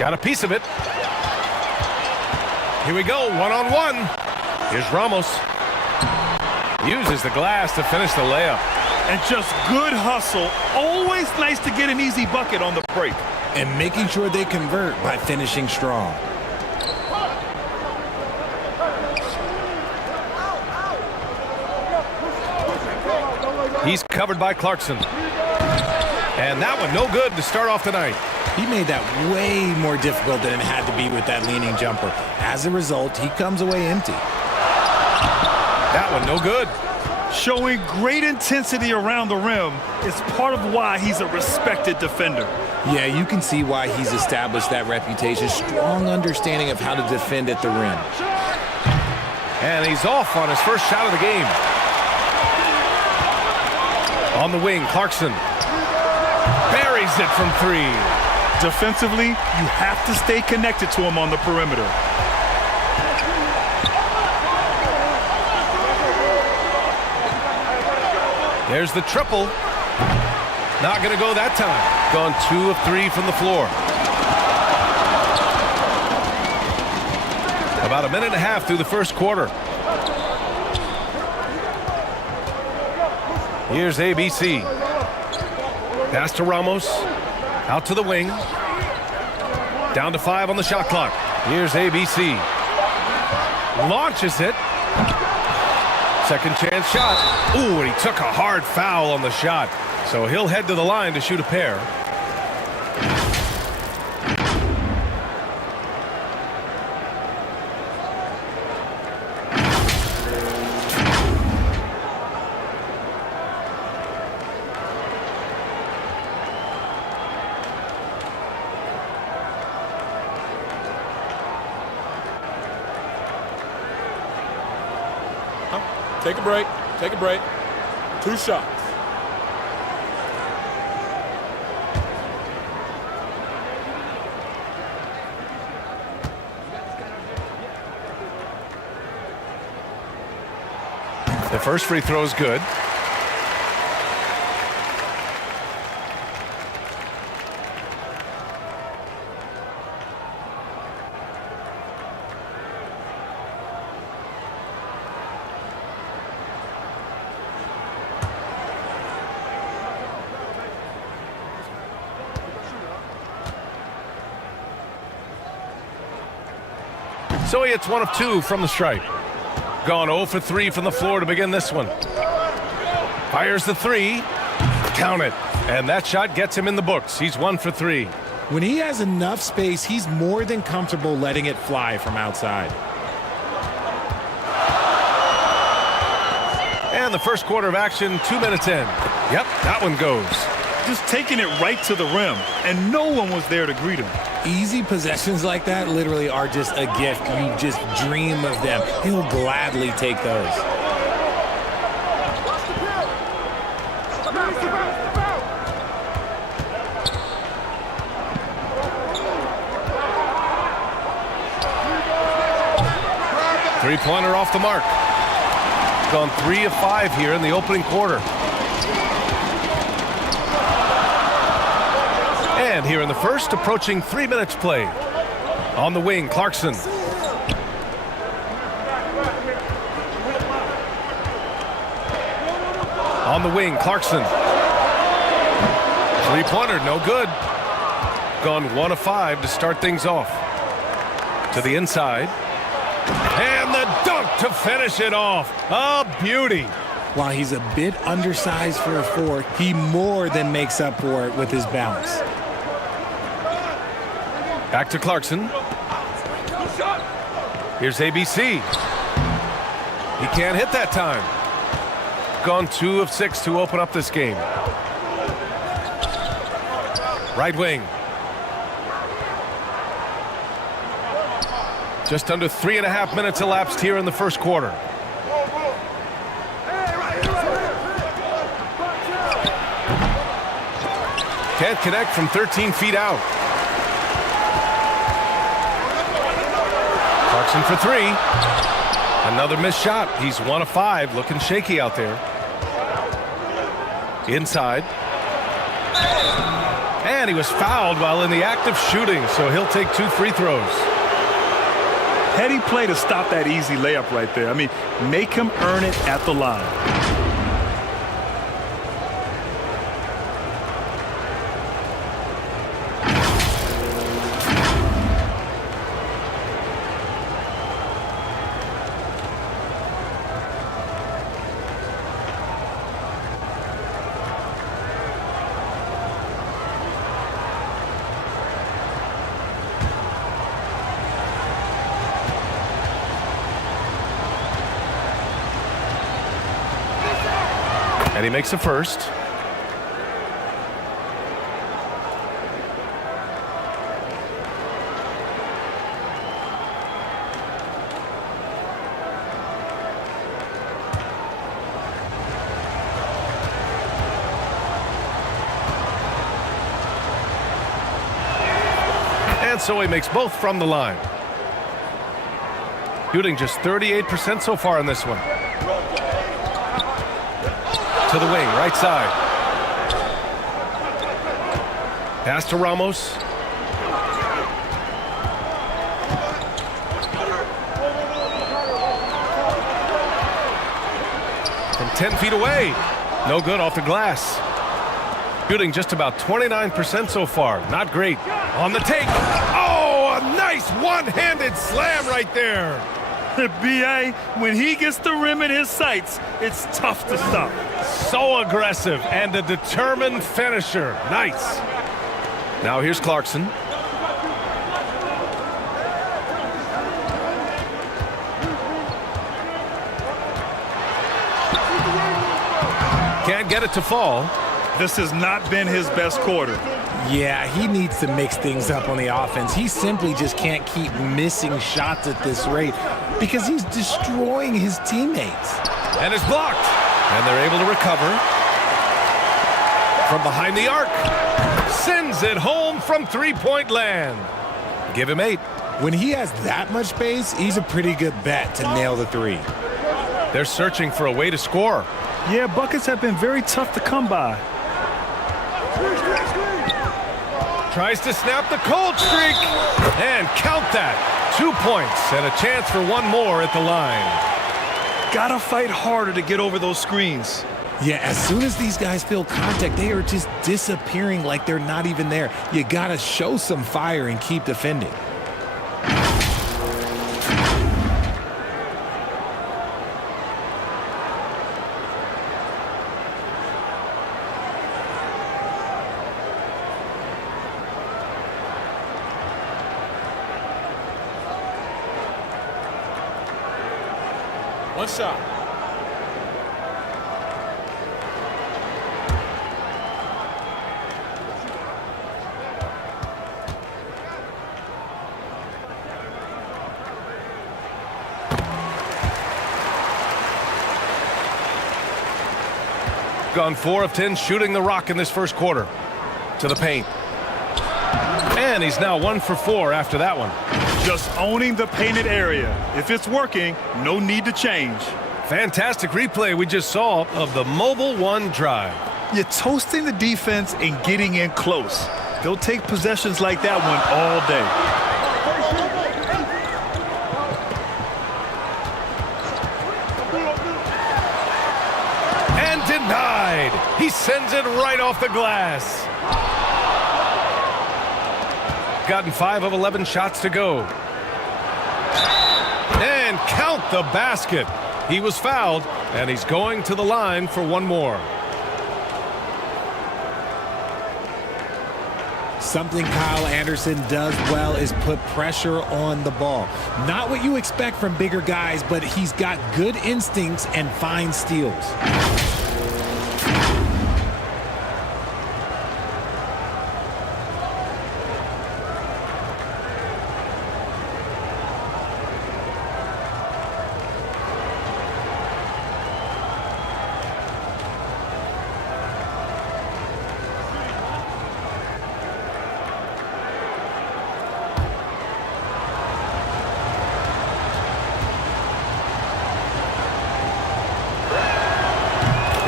Got a piece of it. Here we go, one-on-one. Here's Ramos. Uses the glass to finish the layup. And just good hustle. Always nice to get an easy bucket on the break. And making sure they convert by finishing strong. He's covered by Clarkson. And that one no good to start off the night. He made that way more difficult than it had to be with that leaning jumper. As a result, he comes away empty. That one no good. Showing great intensity around the rim is part of why he's a respected defender. Yeah, you can see why he's established that reputation. Strong understanding of how to defend at the rim. And he's off on his first shot of the game. On the wing, Clarkson buries it from three. Defensively, you have to stay connected to him on the perimeter. There's the triple. Not going to go that time. Gone 2 of 3 from the floor. About a minute and a half through the first quarter. Here's ABC. Pass to Ramos. Out to the wing. Down to 5 on the shot clock. Here's ABC. Launches it. Second chance shot. Ooh, and he took a hard foul on the shot. So he'll head to the line to shoot a pair. Take a break. Take a break. 2 shots. The first free throw is good. So he hits 1 of 2 from the stripe. Gone 0 for 3 from the floor to begin this one. Fires the 3. Count it. And that shot gets him in the books. He's 1 for 3. When he has enough space, he's more than comfortable letting it fly from outside. And the first quarter of action, 2 minutes in. Yep, that one goes. Just taking it right to the rim, and no one was there to greet him. Easy possessions like that literally are just a gift. You just dream of them. He'll gladly take those. Three-pointer off the mark. Gone 3 of 5 here in the opening quarter. And here in the first, approaching 3 minutes played. On the wing, Clarkson. On the wing, Clarkson. Three-pointer, no good. Gone 1 of 5 to start things off. To the inside. And the dunk to finish it off. A beauty. While he's a bit undersized for a 4, he more than makes up for it with his bounce. Back to Clarkson. Here's ABC. He can't hit that time. Gone 2 of 6 to open up this game. Right wing. Just under 3.5 minutes elapsed here in the first quarter. Can't connect from 13 feet out. Clarkson for 3. Another missed shot. He's 1 of 5. Looking shaky out there. Inside. And he was fouled while in the act of shooting, so he'll take 2 free throws. Heady play to stop that easy layup right there. I mean, make him earn it at the line. And he makes a first. And so he makes both from the line. Shooting just 38% so far in this one. To the wing, right side. Pass to Ramos. From 10 feet away. No good off the glass. Shooting just about 29% so far. Not great. On the take. Oh, a nice one-handed slam right there. B.A., when he gets the rim in his sights, it's tough to stop. So aggressive and a determined finisher. Nice. Now here's Clarkson. Can't get it to fall. This has not been his best quarter. Yeah, he needs to mix things up on the offense. He simply just can't keep missing shots at this rate because he's destroying his teammates. And it's blocked. And they're able to recover. From behind the arc. Sends it home from three-point land. Give him 8. When he has that much space, he's a pretty good bet to nail the 3. They're searching for a way to score. Yeah, buckets have been very tough to come by. Tries to snap the cold streak. And count that. 2 points and a chance for one more at the line. Gotta fight harder to get over those screens. Yeah, as soon as these guys feel contact, they are just disappearing like they're not even there. You gotta show some fire and keep defending. One shot. Gone 4 of 10 shooting the rock in this first quarter. To the paint. And he's now 1 for 4 after that one. Just owning the painted area. If it's working, no need to change. Fantastic replay we just saw of the Mobile One drive. You're toasting the defense and getting in close. They'll take possessions like that one all day. And denied. He sends it right off the glass. Gotten 5 of 11 shots to go. And count the basket. He was fouled, and he's going to the line for one more. Something Kyle Anderson does well is put pressure on the ball. Not what you expect from bigger guys, but he's got good instincts and fine steals.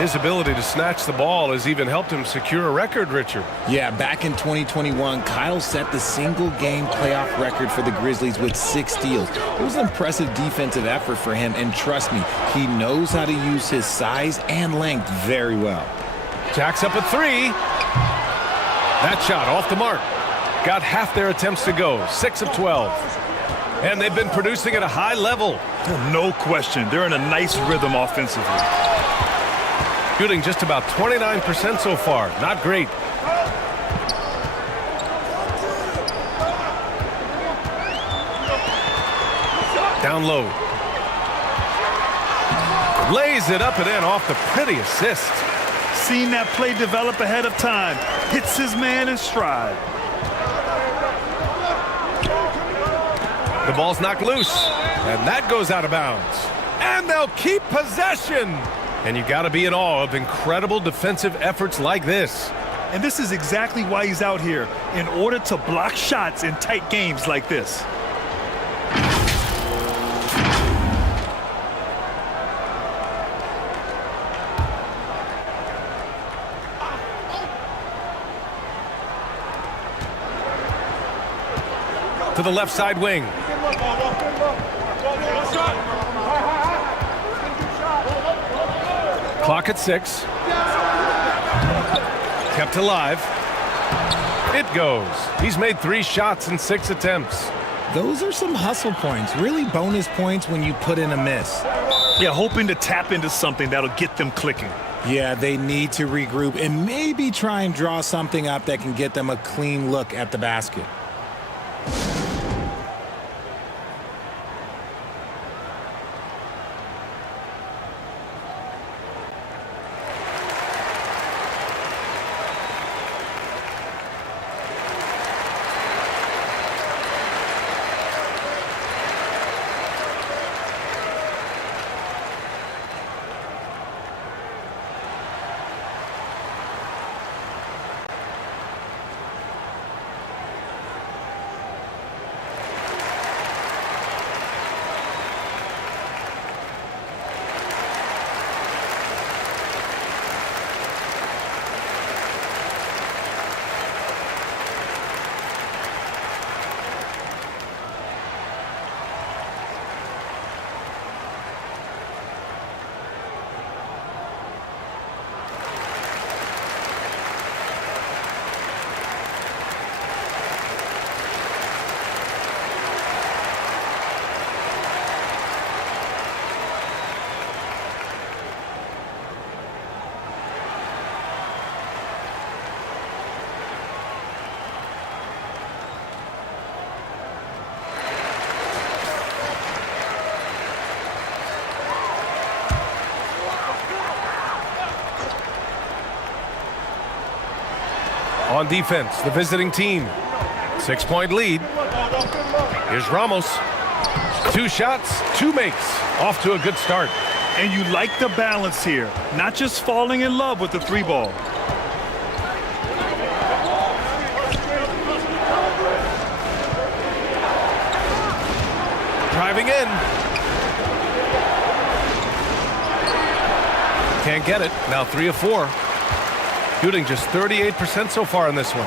His ability to snatch the ball has even helped him secure a record, Richard. Yeah, back in 2021, Kyle set the single-game playoff record for the Grizzlies with 6 steals. It was an impressive defensive effort for him, and trust me, he knows how to use his size and length very well. Jacks up a 3. That shot off the mark. Got half their attempts to go, 6 of 12. And they've been producing at a high level. No question. They're in a nice rhythm offensively. Shooting just about 29% so far. Not great. Down low. Lays it up and in off the pretty assist. Seen that play develop ahead of time. Hits his man in stride. The ball's knocked loose, and that goes out of bounds. And they'll keep possession. And you got to be in awe of incredible defensive efforts like this. And this is exactly why he's out here, in order to block shots in tight games like this. To the left side wing. Clock at 6. Kept alive. It goes. He's made 3 shots in 6 attempts. Those are some hustle points, really bonus points when you put in a miss. Yeah, hoping to tap into something that'll get them clicking. Yeah, they need to regroup and maybe try and draw something up that can get them a clean look at the basket. On defense, the visiting team. 6-point lead. Here's Ramos. 2 shots, 2 makes. Off to a good start. And you like the balance here, not just falling in love with the 3 ball. Driving in. Can't get it. Now 3 of 4. Shooting just 38% so far in this one.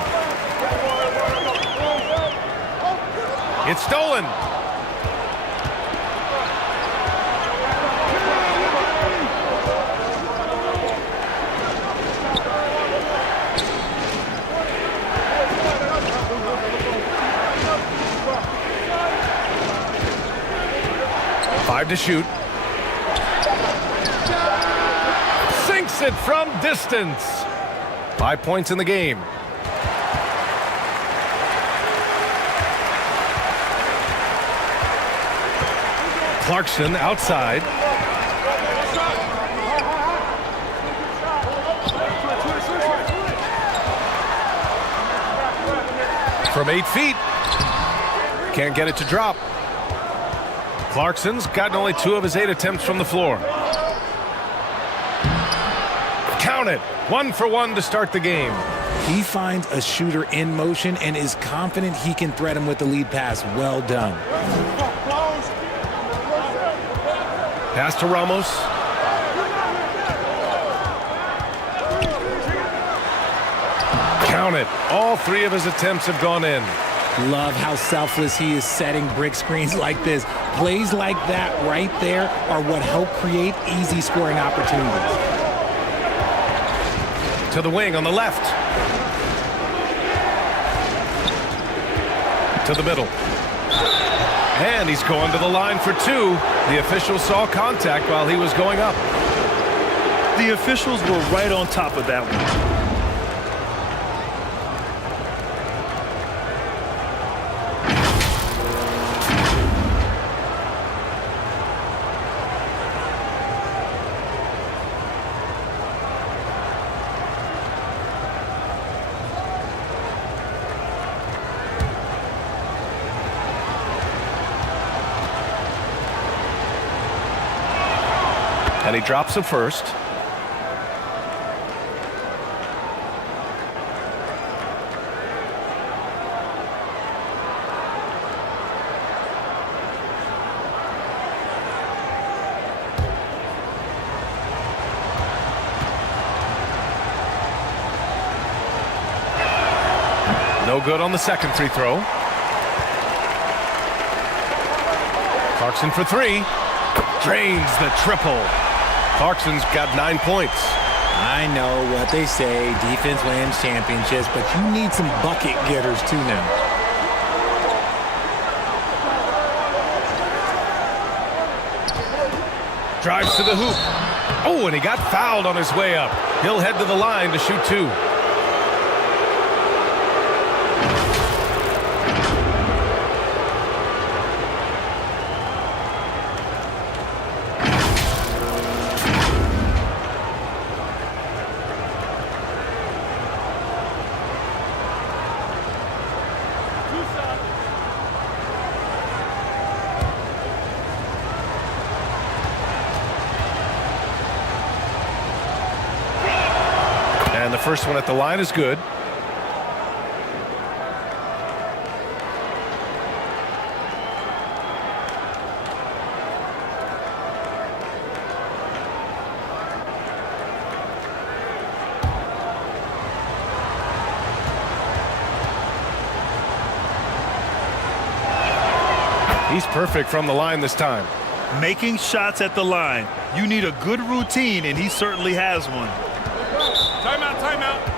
It's stolen. Five to shoot. Sinks it from distance. 5 points in the game. Clarkson outside. From 8 feet. Can't get it to drop. Clarkson's gotten only 2 of his 8 attempts from the floor. Count it. 1 for 1 to start the game. He finds a shooter in motion and is confident he can thread him with the lead pass. Well done. Pass to Ramos. Count it. All 3 of his attempts have gone in. Love how selfless he is setting brick screens like this. Plays like that right there are what help create easy scoring opportunities. To the wing on the left. To the middle. And he's going to the line for 2. The official saw contact while he was going up. The officials were right on top of that one. And he drops it first. No good on the second free throw. Clarkson for 3. Drains the triple. Clarkson's got 9 points. I know what they say, defense wins championships, but you need some bucket getters too now. Drives to the hoop. Oh, and he got fouled on his way up. He'll head to the line to shoot 2. And the first one at the line is good. He's perfect from the line this time. Making shots at the line. You need a good routine, and he certainly has one. Timeout, timeout.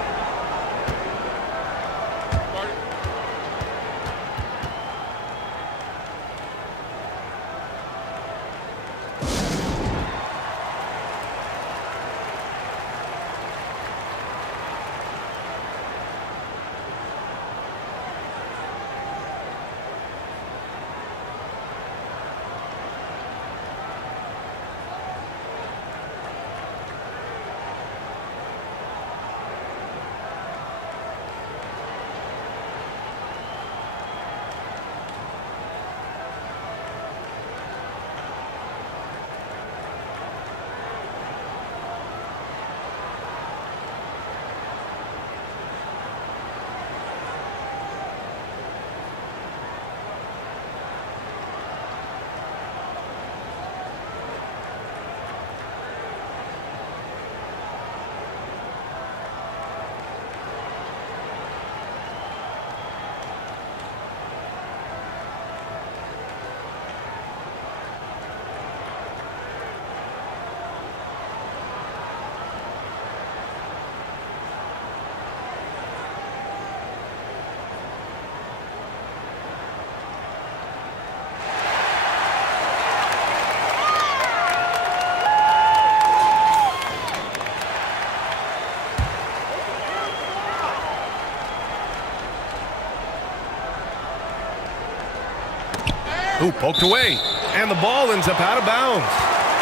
Ooh, poked away. And the ball ends up out of bounds.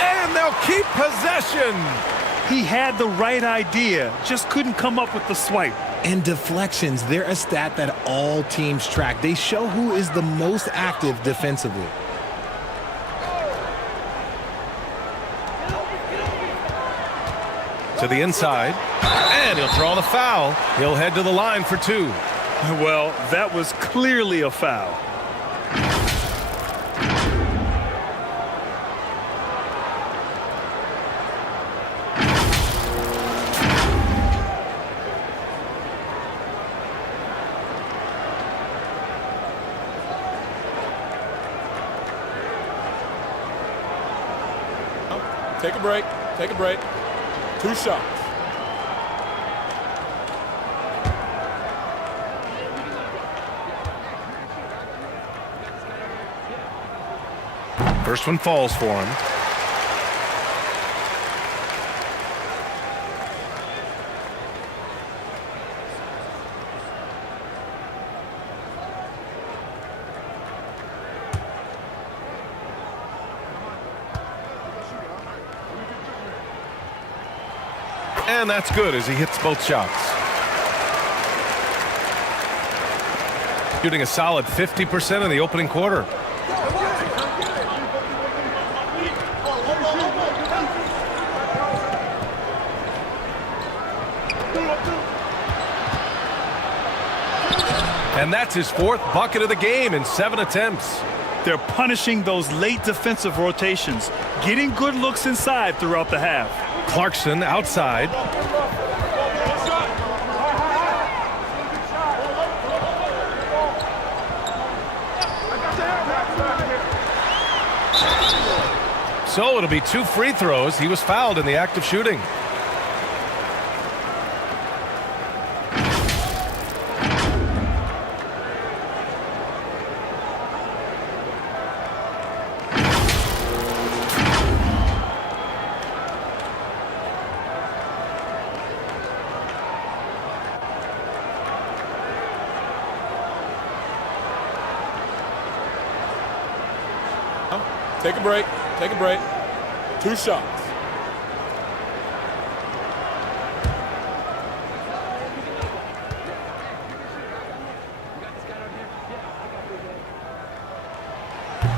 And they'll keep possession. He had the right idea, just couldn't come up with the swipe. And deflections, they're a stat that all teams track. They show who is the most active defensively. To the inside. And he'll draw the foul. He'll head to the line for 2. Well, that was clearly a foul. Take a break. Take a break. 2 shots. First one falls for him. And that's good as he hits both shots. Shooting a solid 50% in the opening quarter. And that's his 4th bucket of the game in 7 attempts. They're punishing those late defensive rotations, getting good looks inside throughout the half. Clarkson outside. So it'll be 2 free throws. He was fouled in the act of shooting. Take a break. Take a break. 2 shots.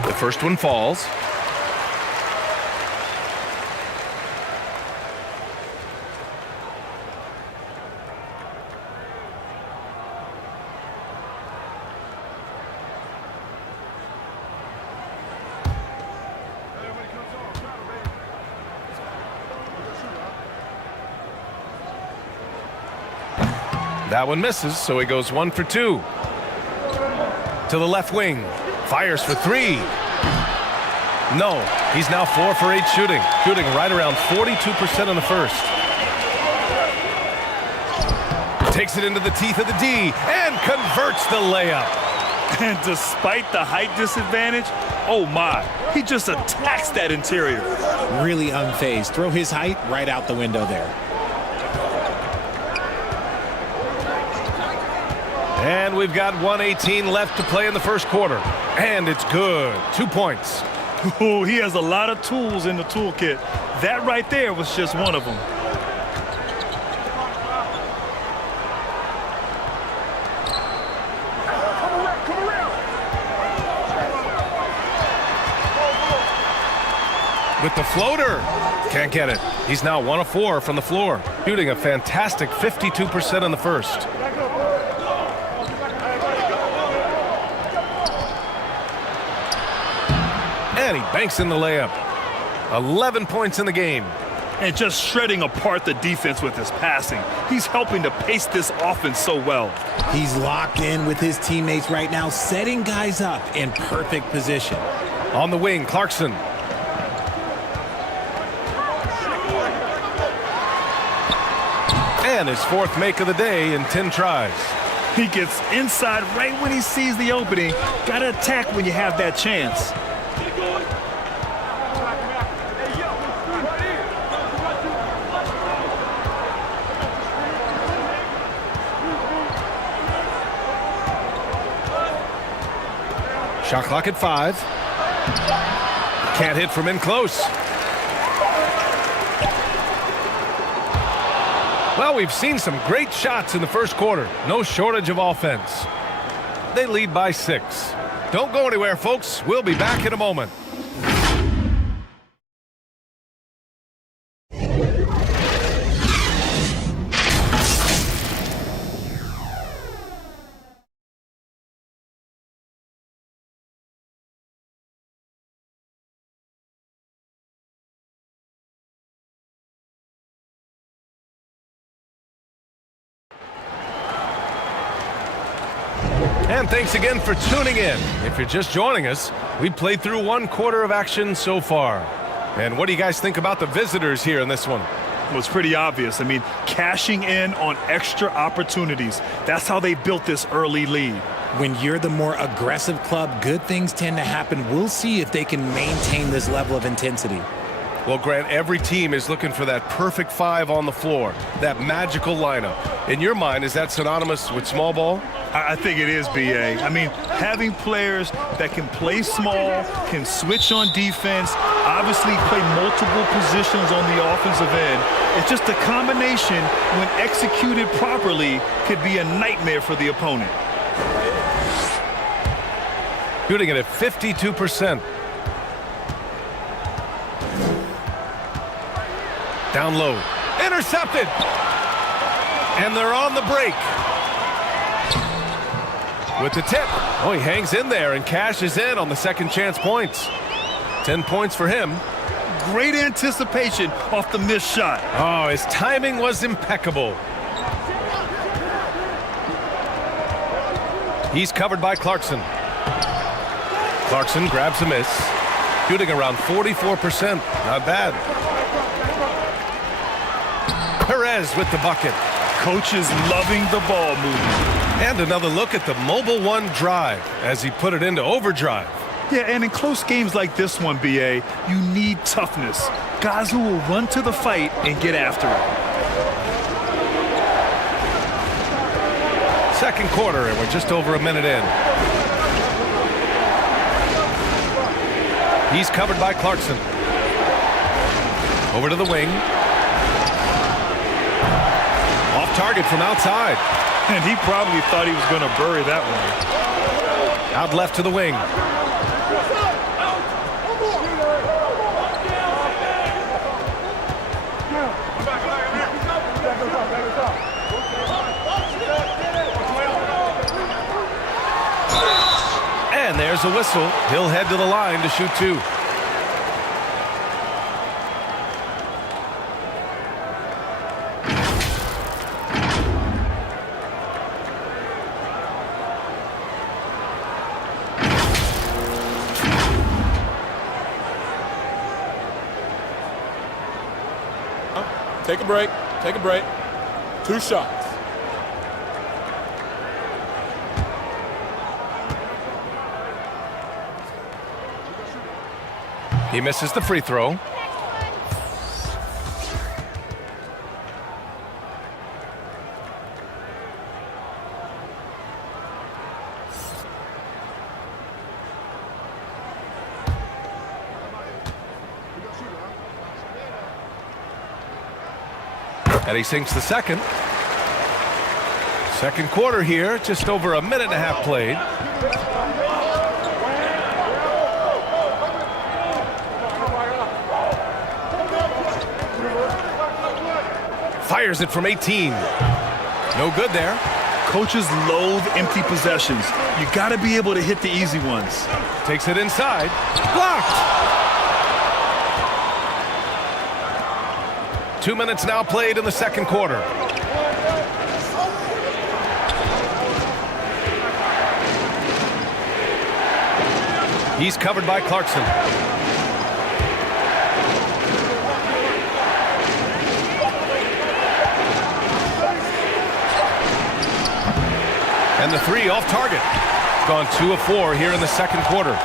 The first one falls. That one misses, so he goes 1 for 2. To the left wing. Fires for 3. No, he's now 4 for 8 shooting. Shooting right around 42% in the first. Takes it into the teeth of the D and converts the layup. And despite the height disadvantage, oh my, he just attacks that interior. Really unfazed. Throw his height right out the window there. And we've got 1:18 left to play in the first quarter. And it's good. 2 points. Oh, he has a lot of tools in the toolkit. That right there was just one of them. With the floater. Can't get it. He's now 1 of 4 from the floor. Shooting a fantastic 52% in the first. And he banks in the layup. 11 points in the game. And just shredding apart the defense with his passing. He's helping to pace this offense so well. He's locked in with his teammates right now, setting guys up in perfect position. On the wing, Clarkson. And his 4th make of the day in 10 tries. He gets inside right when he sees the opening. Gotta attack when you have that chance. Shot clock at 5. Can't hit from in close. Well, we've seen some great shots in the first quarter. No shortage of offense. They lead by 6. Don't go anywhere, folks. We'll be back in a moment. And thanks again for tuning in. If you're just joining us, we played through 1 quarter of action so far. And what do you guys think about the visitors here in this one? Well, it's pretty obvious. I mean, cashing in on extra opportunities. That's how they built this early lead. When you're the more aggressive club, good things tend to happen. We'll see if they can maintain this level of intensity. Well, Grant, every team is looking for that perfect 5 on the floor, that magical lineup. In your mind, is that synonymous with small ball? I think it is, B.A. I mean, having players that can play small, can switch on defense, obviously play multiple positions on the offensive end. It's just a combination, when executed properly, could be a nightmare for the opponent. Shooting it at 52%. Down low. Intercepted. And they're on the break. With the tip. Oh, he hangs in there and cashes in on the second chance points. 10 points for him. Great anticipation off the missed shot. Oh, his timing was impeccable. He's covered by Clarkson. Clarkson grabs a miss. Shooting around 44%. Not bad. Perez with the bucket. Coaches loving the ball movement. And another look at the Mobile One drive as he put it into overdrive. Yeah, and in close games like this one, B.A., you need toughness. Guys who will run to the fight and get after it. Second quarter, and we're just over a minute in. He's covered by Clarkson. Over to the wing. Off target from outside. And he probably thought he was going to bury that one. Out left to the wing. And there's a whistle. He'll head to the line to shoot 2. Take a break. Take a break. 2 shots. He misses the free throw. And he sinks the second. Second quarter here, just over a minute and a half played. Fires it from 18. No good there. Coaches loathe empty possessions. You got to be able to hit the easy ones. Takes it inside. Blocked. 2 minutes now played in the second quarter. He's covered by Clarkson. And the 3 off target. Gone 2 of 4 here in the second quarter.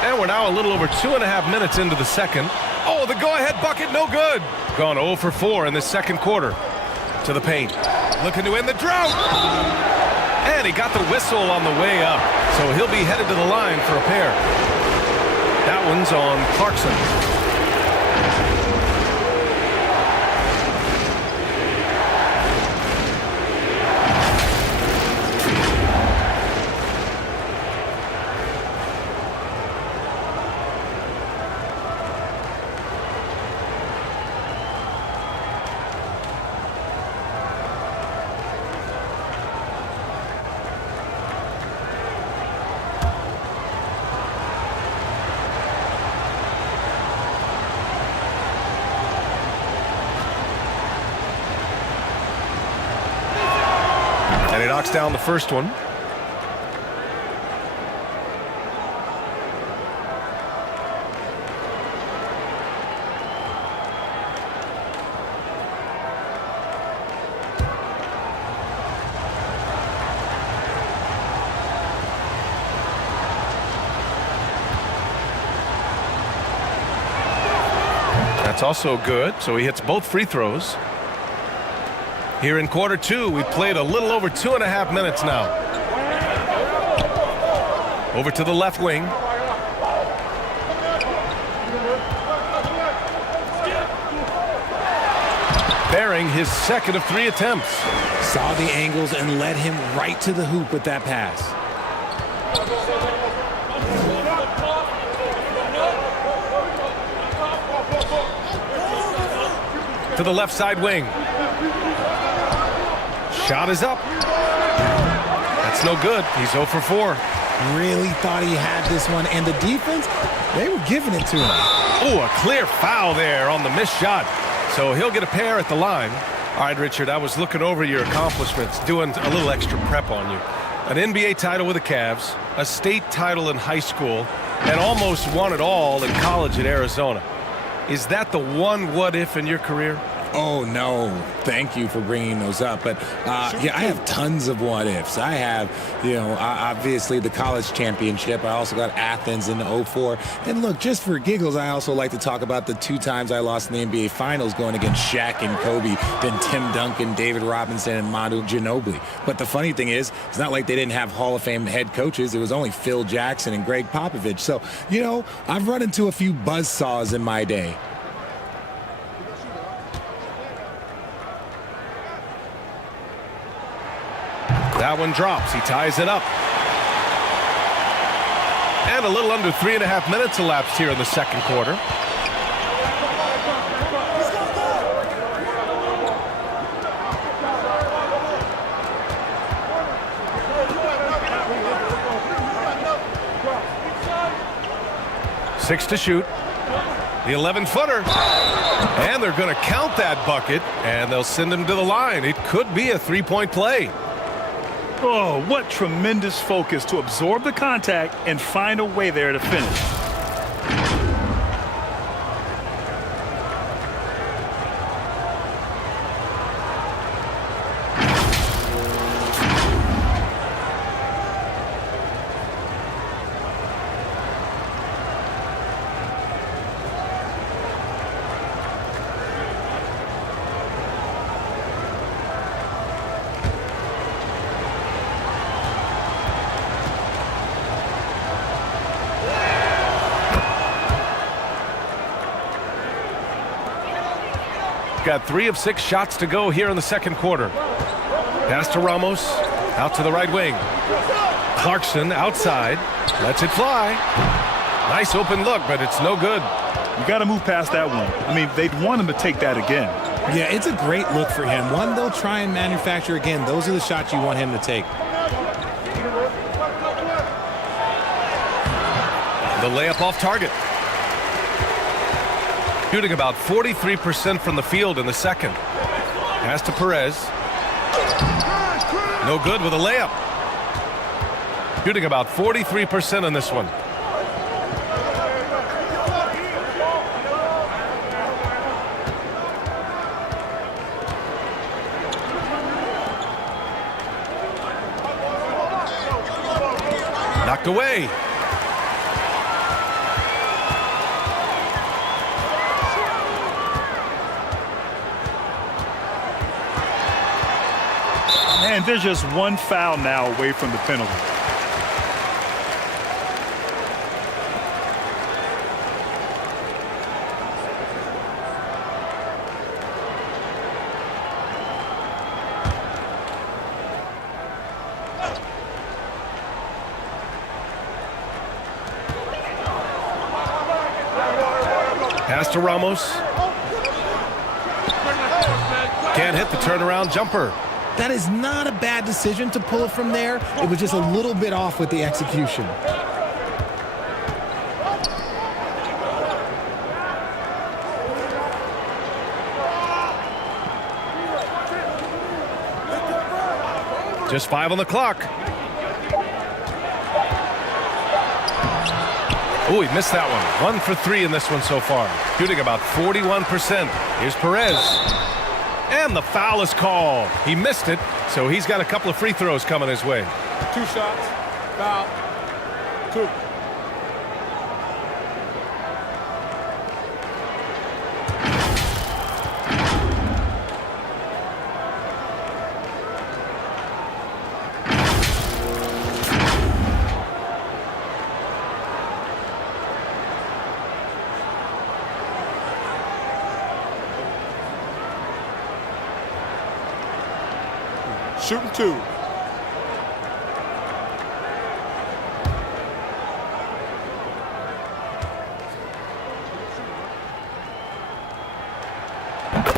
And we're now a little over 2.5 minutes into the second. Oh, the go-ahead bucket, no good. Gone 0 for 4 in the second quarter. To the paint. Looking to end the drought. And he got the whistle on the way up. So he'll be headed to the line for a pair. That one's on Clarkson. And he knocks down the first one. That's also good, so he hits both free throws. Here in quarter two, we played a little over 2.5 minutes now. Over to the left wing. Bearing his second of 3 attempts. Saw the angles and led him right to the hoop with that pass. To the left side wing. Shot is up. That's no good. He's 0 for 4. Really thought he had this one, and the defense, they were giving it to him. Oh, a clear foul there on the missed shot. So he'll get a pair at the line. All right, Richard, I was looking over your accomplishments, doing a little extra prep on you. An NBA title with the Cavs, a state title in high school, and almost won it all in college at Arizona. Is that the one what-if in your career? Oh, no. Thank you for bringing those up. But, yeah, I have tons of what-ifs. I have, obviously the college championship. I also got Athens in the 04. And, look, just for giggles, I also like to talk about the 2 times I lost in the NBA Finals going against Shaq and Kobe, then Tim Duncan, David Robinson, and Manu Ginobili. But the funny thing is, it's not like they didn't have Hall of Fame head coaches. It was only Phil Jackson and Greg Popovich. So, I've run into a few buzzsaws in my day. That one drops. He ties it up. And a little under 3.5 minutes elapsed here in the second quarter. Six to shoot. The 11-footer. And they're going to count that bucket, and they'll send him to the line. It could be a 3-point play. Oh, what tremendous focus to absorb the contact and find a way there to finish. Got 3 of 6 shots to go here in the second quarter. Pass to Ramos, out to the right wing. Clarkson outside, lets it fly. Nice open look, but it's no good. You got to move past that one. I mean, they'd want him to take that again. Yeah, it's a great look for him. One they'll try and manufacture again. Those are the shots you want him to take. The layup off target. Shooting about 43% from the field in the second. Pass to Perez. No good with a layup. Shooting about 43% on this one. Knocked away. And there's just one foul now away from the penalty. Pass to Ramos. Can't hit the turnaround jumper. That is not a bad decision to pull it from there. It was just a little bit off with the execution. Just 5 on the clock. Oh, he missed that one. 1 for 3 in this one so far. Shooting about 41%. Here's Perez. And the foul is called. He missed it, so he's got a couple of free throws coming his way. 2 shots. Foul. 2. shooting 2.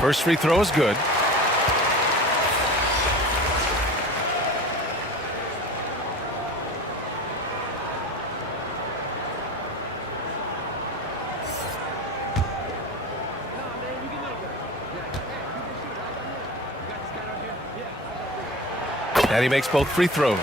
First free throw is good. And he makes both free throws.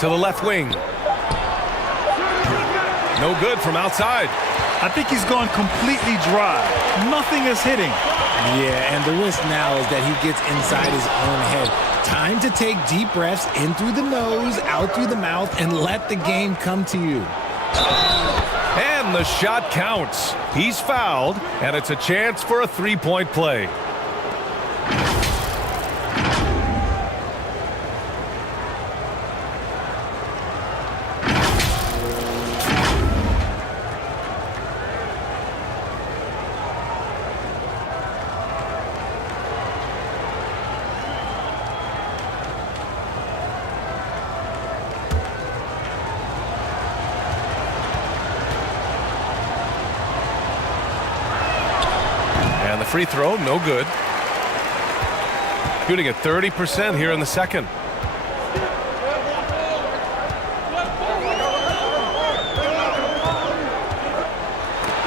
To the left wing. No good from outside. I think he's gone completely dry. Nothing is hitting. Yeah, and the risk now is that he gets inside his own head. Time to take deep breaths in through the nose, out through the mouth, and let the game come to you. And the shot counts. He's fouled, and it's a chance for a three-point play. Free throw, no good. Shooting at 30% here in the second.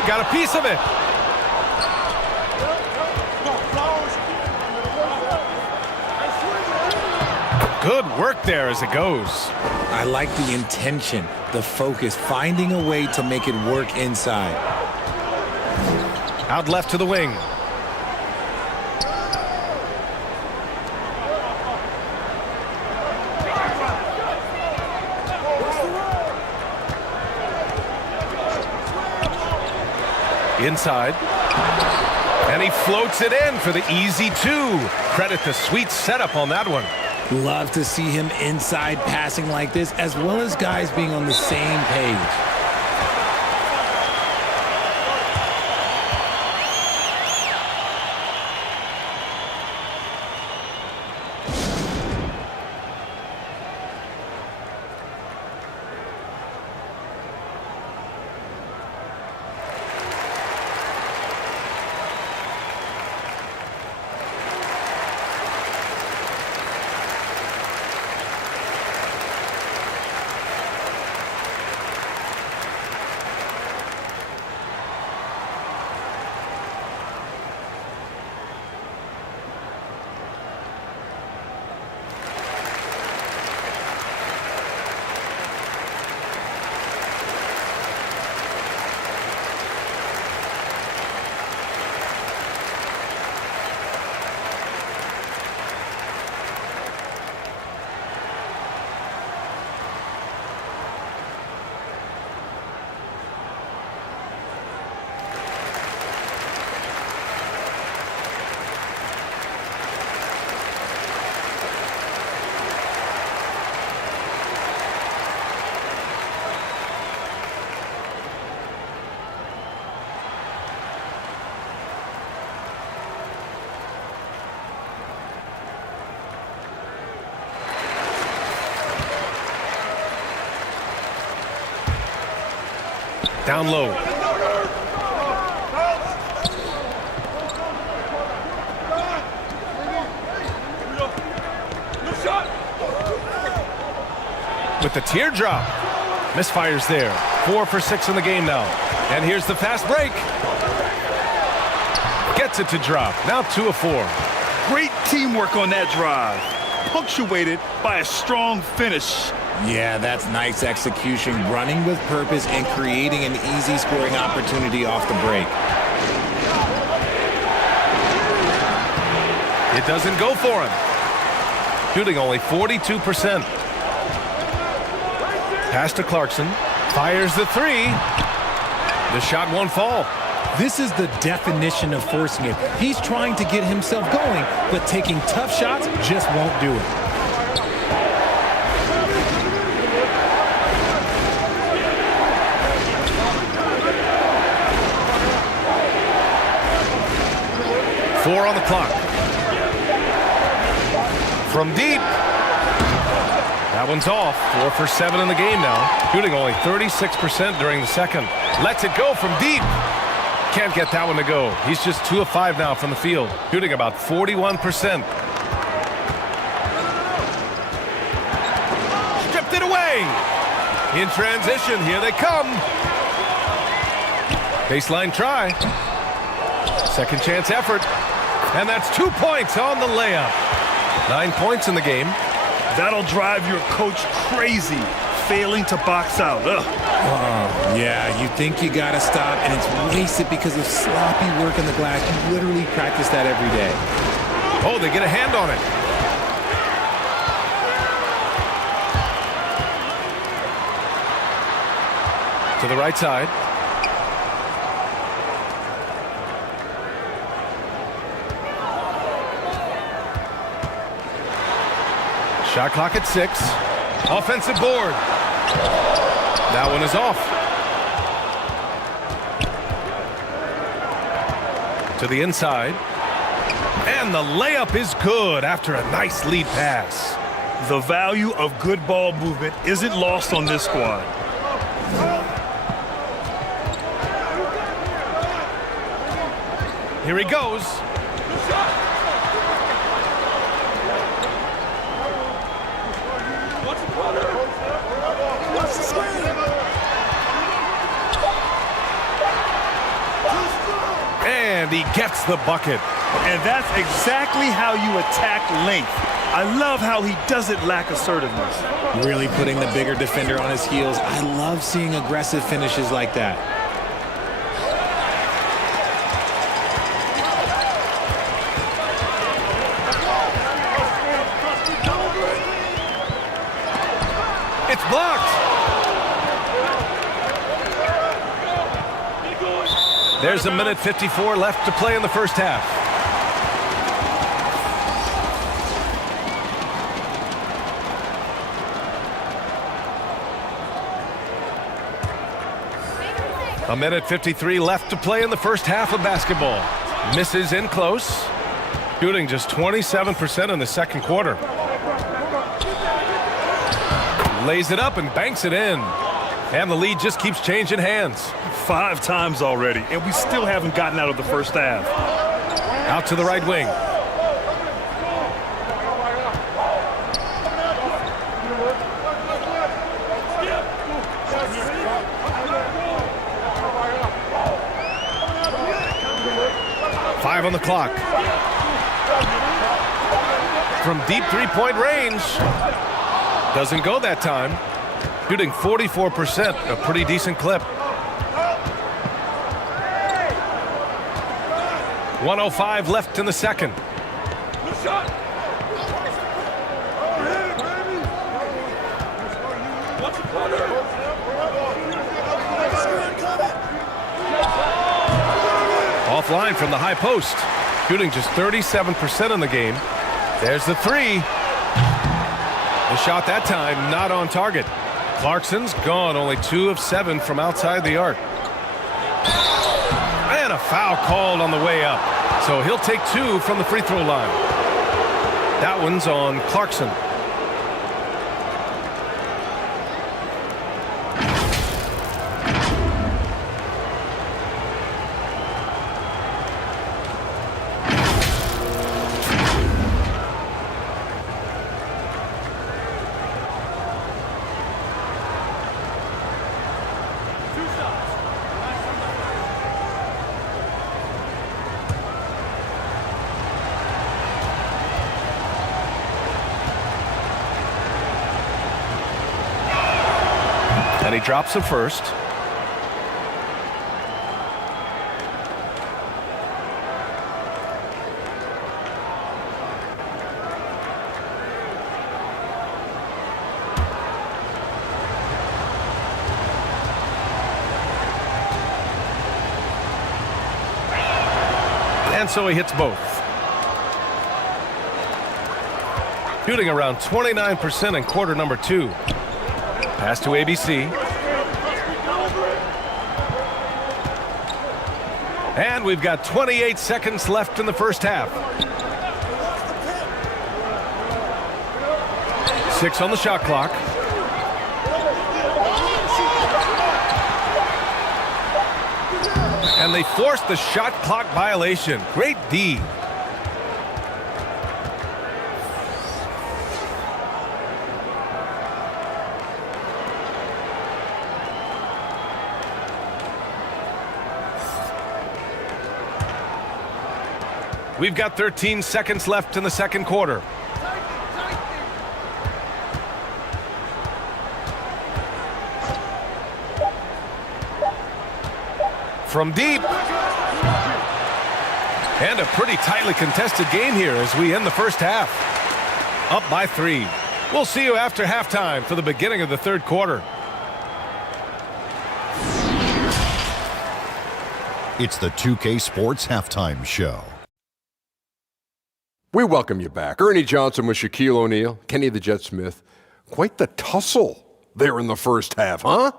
Got a piece of it. Good work there as it goes. I like the intention, the focus, finding a way to make it work inside. Out left to the wing. Inside. And he floats it in for the easy 2. Credit the sweet setup on that one. Love to see him inside passing like this, as well as guys being on the same page. Down low. With the teardrop. Misfires there. 4 for 6 in the game now. And here's the fast break. Gets it to drop. Now 2 of 4. Great teamwork on that drive. Punctuated by a strong finish. Yeah, that's nice execution, running with purpose and creating an easy scoring opportunity off the break. It doesn't go for him. Shooting only 42%. Pass to Clarkson. Fires the 3. The shot won't fall. This is the definition of forcing it. He's trying to get himself going, but taking tough shots just won't do it. Four on the clock. From deep. That one's off. 4 for 7 in the game now. Shooting only 36% during the second. Lets it go from deep. Can't get that one to go. He's just 2 of 5 now from the field. Shooting about 41%. Stripped it away. In transition, here they come. Baseline try. Second chance effort. And that's 2 points on the layup. 9 points in the game. That'll drive your coach crazy, failing to box out. Ugh. Yeah, you think you gotta stop, and it's wasted because of sloppy work on the glass. You literally practice that every day. Oh, they get a hand on it. To the right side. Shot clock at 6. Offensive board. That one is off. To the inside. And the layup is good after a nice lead pass. The value of good ball movement isn't lost on this squad. Here he goes. And he gets the bucket. And that's exactly how you attack length. I love how he doesn't lack assertiveness. Really putting the bigger defender on his heels. I love seeing aggressive finishes like that. It's blocked. There's a minute 54 left to play in the first half. A minute 53 left to play in the first half of basketball. Misses in close. Shooting just 27% in the second quarter. Lays it up and banks it in. And the lead just keeps changing hands. 5 times already, and we still haven't gotten out of the first half. Out to the right wing. Five on the clock. From deep three-point range. Doesn't go that time. Shooting 44%, a pretty decent clip. 1:05 left in the second. Offline from the high post. Shooting just 37% in the game. There's the three. The shot that time not on target. Clarkson's gone, only 2 of 7 from outside the arc. And a foul called on the way up. So he'll take 2 from the free throw line. That one's on Clarkson. And he drops it first. And so he hits both. Shooting around 29% in quarter number 2. Pass to ABC. And we've got 28 seconds left in the first half. 6 on the shot clock. And they forced the shot clock violation. Great D. We've got 13 seconds left in the second quarter. From deep. And a pretty tightly contested game here as we end the first half. Up by 3. We'll see you after halftime for the beginning of the third quarter. It's the 2K Sports Halftime Show. We welcome you back. Ernie Johnson with Shaquille O'Neal, Kenny the Jet Smith. Quite the tussle there in the first half, huh?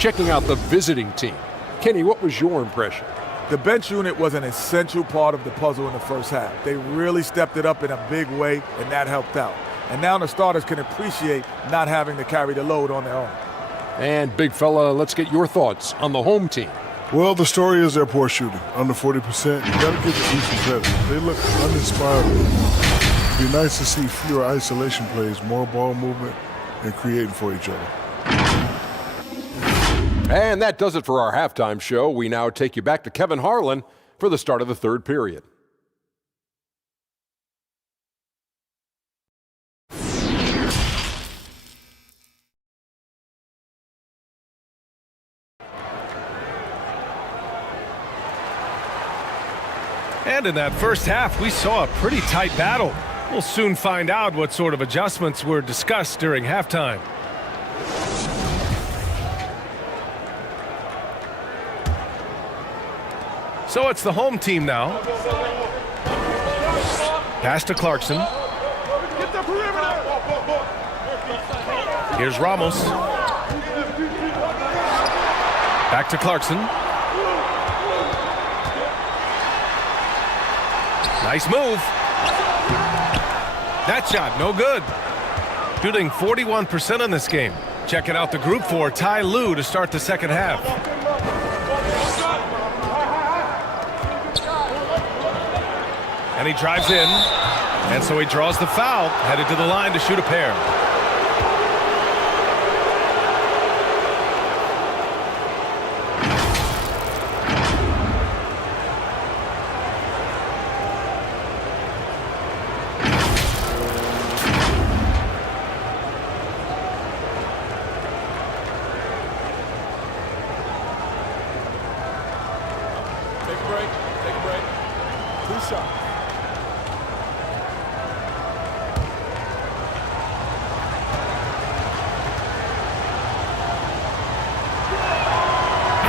Checking out the visiting team. Kenny, what was your impression? The bench unit was an essential part of the puzzle in the first half. They really stepped it up in a big way, and that helped out. And now the starters can appreciate not having to carry the load on their own. And big fella, let's get your thoughts on the home team. Well, the story is their poor shooting, under 40%. You got to give the team some credit. They look uninspired. It'd be nice to see fewer isolation plays, more ball movement, and creating for each other. And that does it for our halftime show. We now take you back to Kevin Harlan for the start of the third period. And in that first half, we saw a pretty tight battle. We'll soon find out what sort of adjustments were discussed during halftime. So it's the home team now. Pass to Clarkson. Here's Ramos. Back to Clarkson. Nice move. That shot, no good. Shooting 41% in this game. Checking out the group for Ty Lue to start the second half. And he drives in. And so he draws the foul, headed to the line to shoot a pair.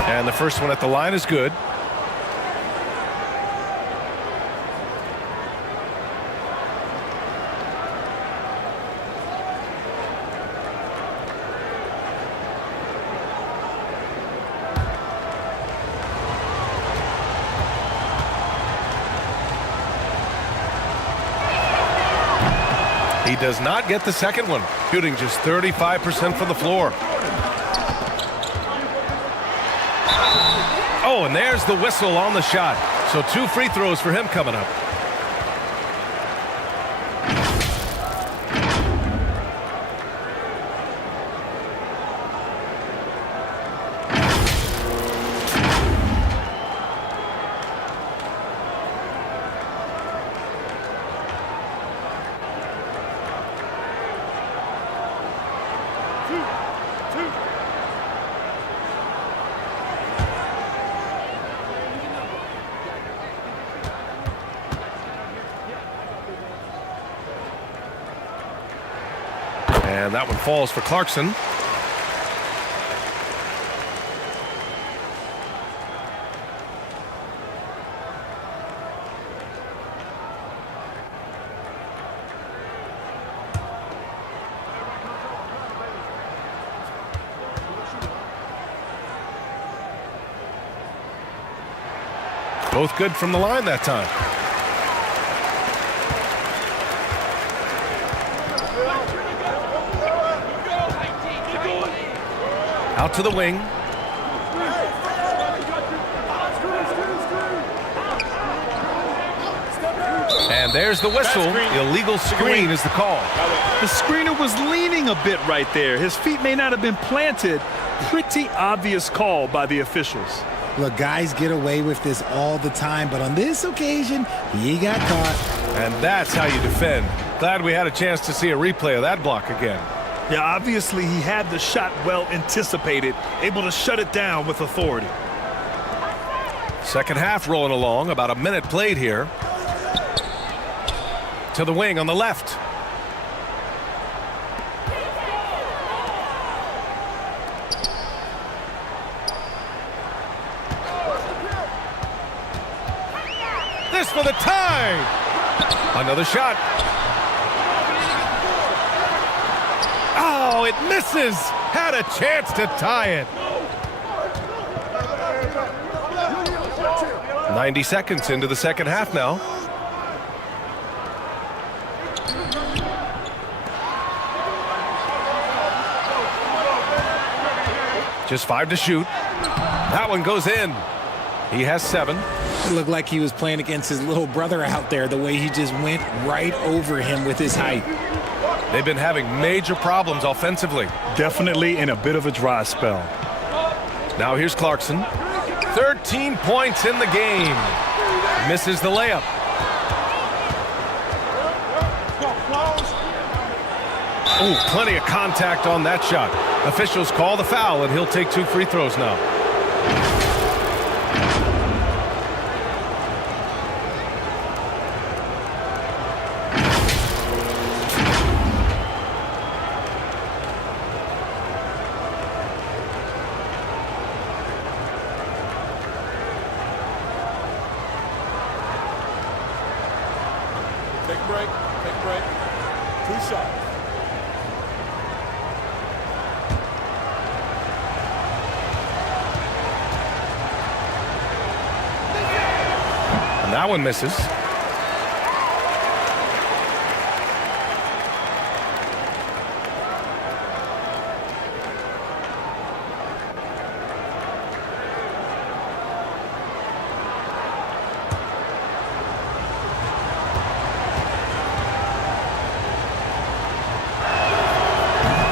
And the first one at the line is good. He does not get the second one, shooting just 35% from the floor. Oh, and there's the whistle on the shot. So 2 free throws for him coming up. And that one falls for Clarkson. Both good from the line that time. Out to the wing. And there's the whistle. Illegal screen is the call. The screener was leaning a bit right there. His feet may not have been planted. Pretty obvious call by the officials. Look, guys get away with this all the time, but on this occasion, he got caught. And that's how you defend. Glad we had a chance to see a replay of that block again. Yeah, obviously he had the shot well anticipated, able to shut it down with authority. Second half rolling along, about a minute played here. To the wing on the left. This for the tie. Another shot. Oh, it misses. Had a chance to tie it. 90 seconds into the second half now. Just 5 to shoot. That one goes in. He has 7. It looked like he was playing against his little brother out there, the way he just went right over him with his height. They've been having major problems offensively. Definitely in a bit of a dry spell. Now here's Clarkson. 13 points in the game. Misses the layup. Oh, plenty of contact on that shot. Officials call the foul, and he'll take 2 free throws now. Take a break. Take a break. 2 shots. And that one misses.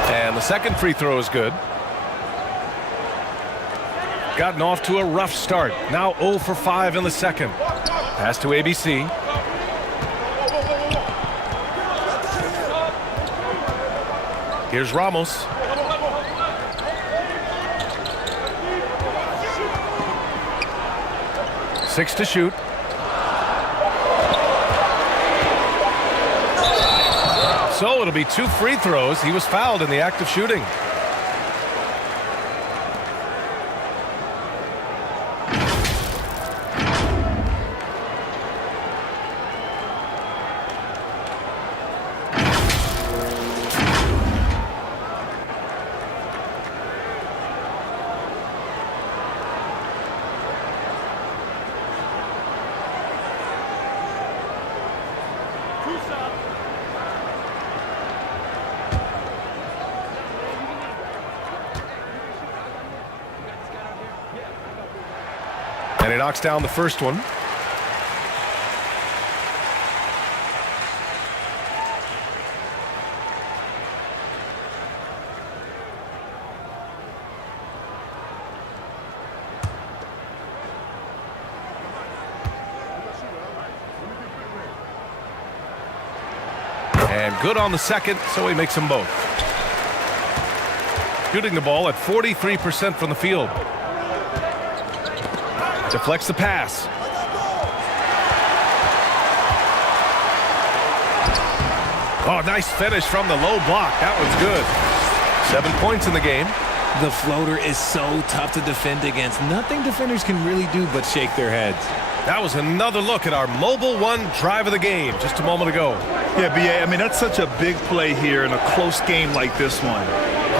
And the second free throw is good. Gotten off to a rough start. Now 0 for 5 in the second. Pass to ABC. Here's Ramos. Six to shoot. So it'll be 2 free throws. He was fouled in the act of shooting. And he knocks down the first one. And good on the second, so he makes them both. Shooting the ball at 43% from the field. Deflects the pass. Oh, nice finish from the low block. That was good. 7 points in the game. The floater is so tough to defend against. Nothing defenders can really do but shake their heads. That was another look at our Mobile One drive of the game just a moment ago. Yeah, B.A., I mean, that's such a big play here in a close game like this one.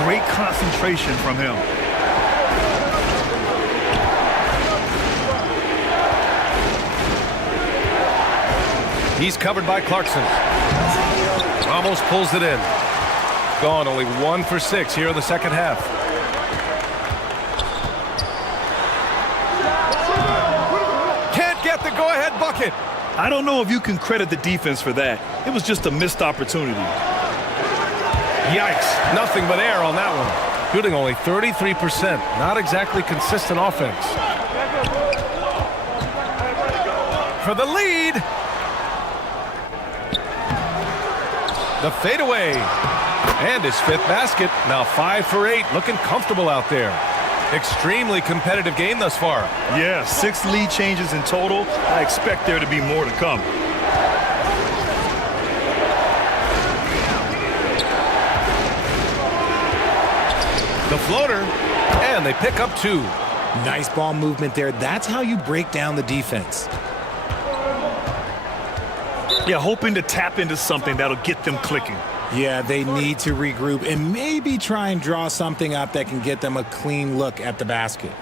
Great concentration from him. He's covered by Clarkson. Ramos pulls it in. Gone only 1 for 6 here in the second half. Can't get the go-ahead bucket. I don't know if you can credit the defense for that. It was just a missed opportunity. Yikes, nothing but air on that one. Shooting only 33%, not exactly consistent offense. For the lead. The fadeaway. And his 5th basket, now 5 for 8, looking comfortable out there. Extremely competitive game thus far. Yeah, 6 lead changes in total. I expect there to be more to come. The floater, and they pick up 2. Nice ball movement there. That's how you break down the defense. Yeah, hoping to tap into something that'll get them clicking. Yeah, they need to regroup and maybe try and draw something up that can get them a clean look at the basket.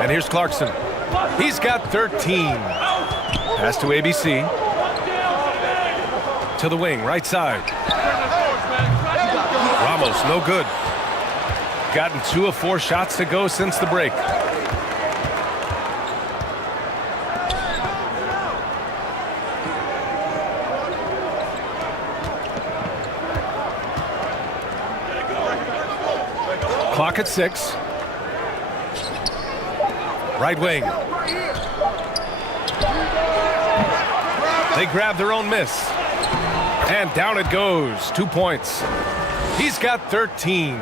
And here's Clarkson. He's got 13. Pass to ABC. To the wing, right side. Ramos, no good. Gotten 2 of 4 shots to go since the break. Clock at 6. Right wing. They grab their own miss. And down it goes. 2 points. He's got 13.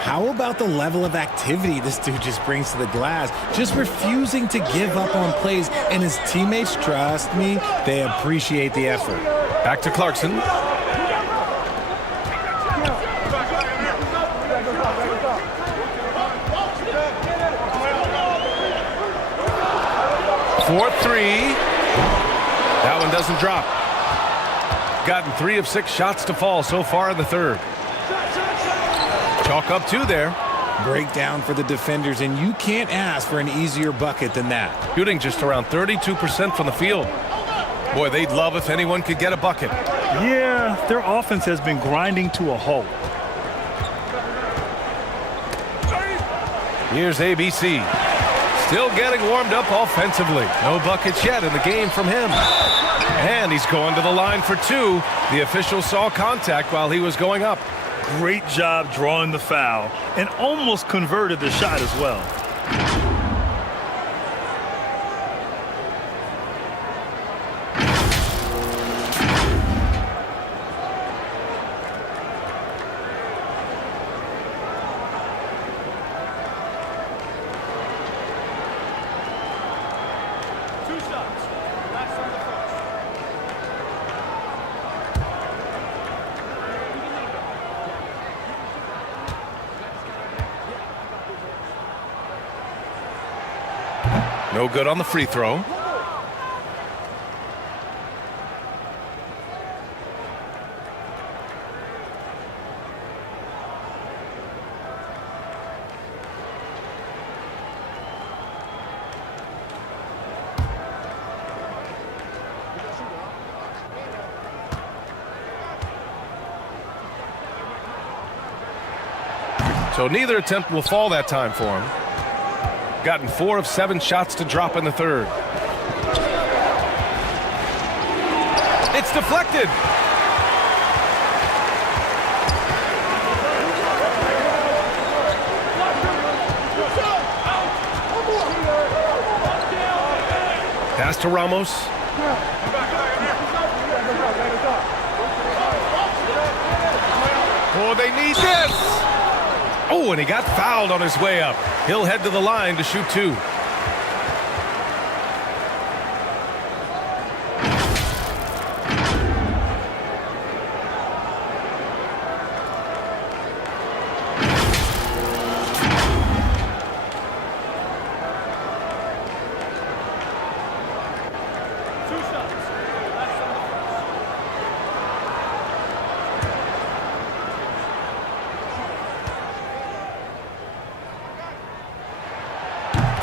How about the level of activity this dude just brings to the glass? Just refusing to give up on plays. And his teammates, trust me, they appreciate the effort. Back to Clarkson. For 3. That one doesn't drop. Gotten 3 of 6 shots to fall so far in the third. Chalk up 2 there. Breakdown for the defenders, and you can't ask for an easier bucket than that. Shooting just around 32% from the field. Boy, they'd love if anyone could get a bucket. Yeah, their offense has been grinding to a halt. Here's ABC. Still getting warmed up offensively. No buckets yet in the game from him. And he's going to the line for 2. The official saw contact while he was going up. Great job drawing the foul and almost converted the shot as well. No good on the free throw. So neither attempt will fall that time for him. Gotten 4 of 7 shots to drop in the third. It's deflected. Pass to Ramos. Oh, they need this. Oh, and he got fouled on his way up. He'll head to the line to shoot 2.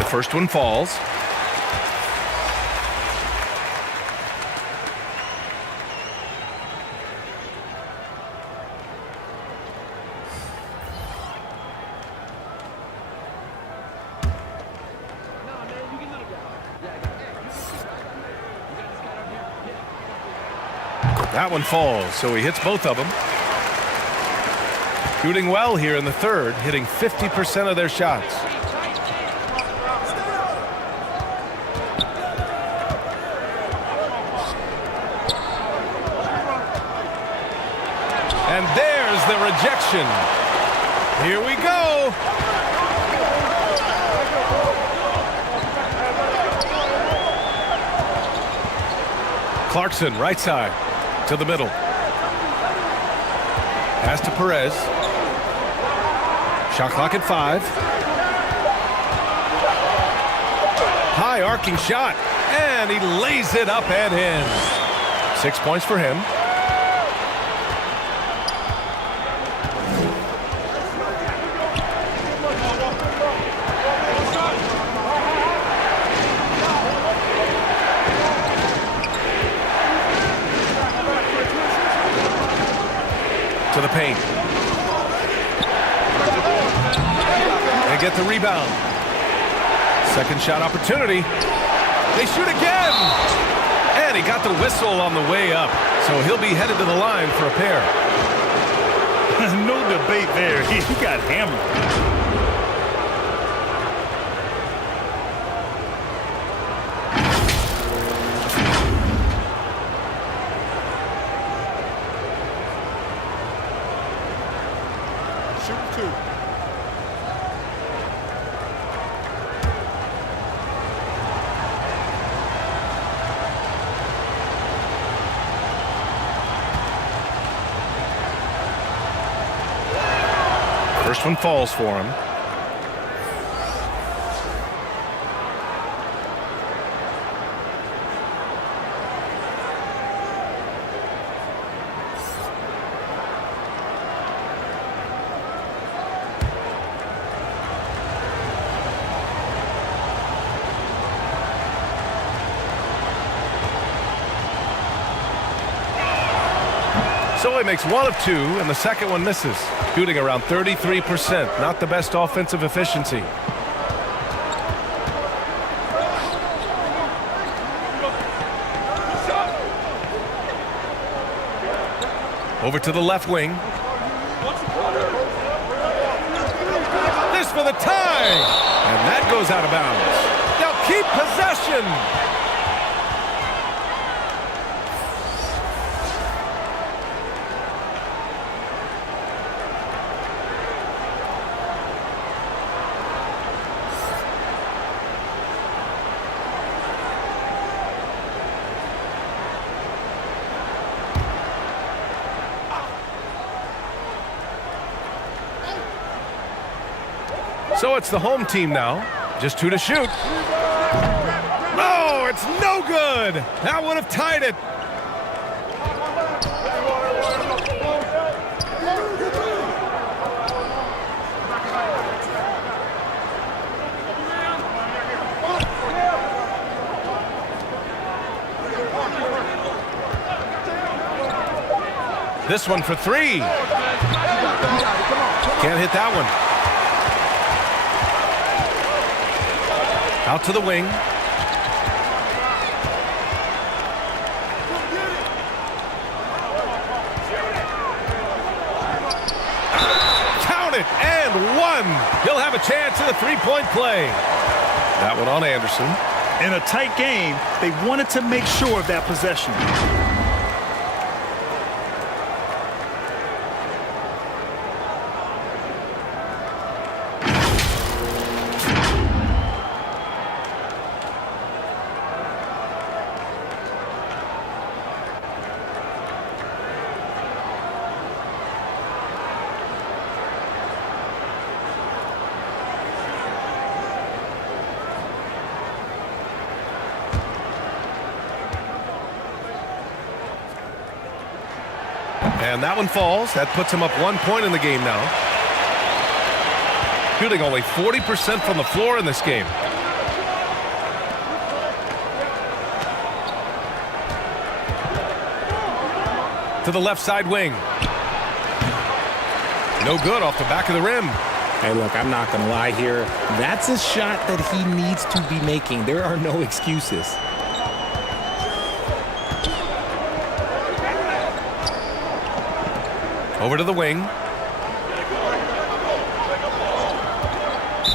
First one falls. That one falls, so he hits both of them. Shooting well here in the third, hitting 50% of their shots. And there's the rejection. Here we go. Clarkson, right side, to the middle. Pass to Perez. Shot clock at 5. High arcing shot, and he lays it up and in. 6 points for him. To the paint. They get the rebound. Second shot opportunity. They shoot again. And he got the whistle on the way up. So he'll be headed to the line for a pair. No debate there. He got hammered. First one falls for him. So he makes 1 of 2, and the second one misses. Shooting around 33%, not the best offensive efficiency. Over to the left wing. This for the tie, and that goes out of bounds. They'll keep possession. So it's the home team now. Just 2 to shoot. Oh, it's no good. That would have tied it. This one for three. Can't hit that one. Out to the wing. Count it, and one. He'll have a chance at a three-point play. That one on Anderson. In a tight game, they wanted to make sure of that possession. And that one falls. That puts him up 1 point in the game now. Shooting only 40% from the floor in this game. To the left side wing. No good off the back of the rim. Hey, look, I'm not going to lie here. That's a shot that he needs to be making. There are no excuses. Over to the wing.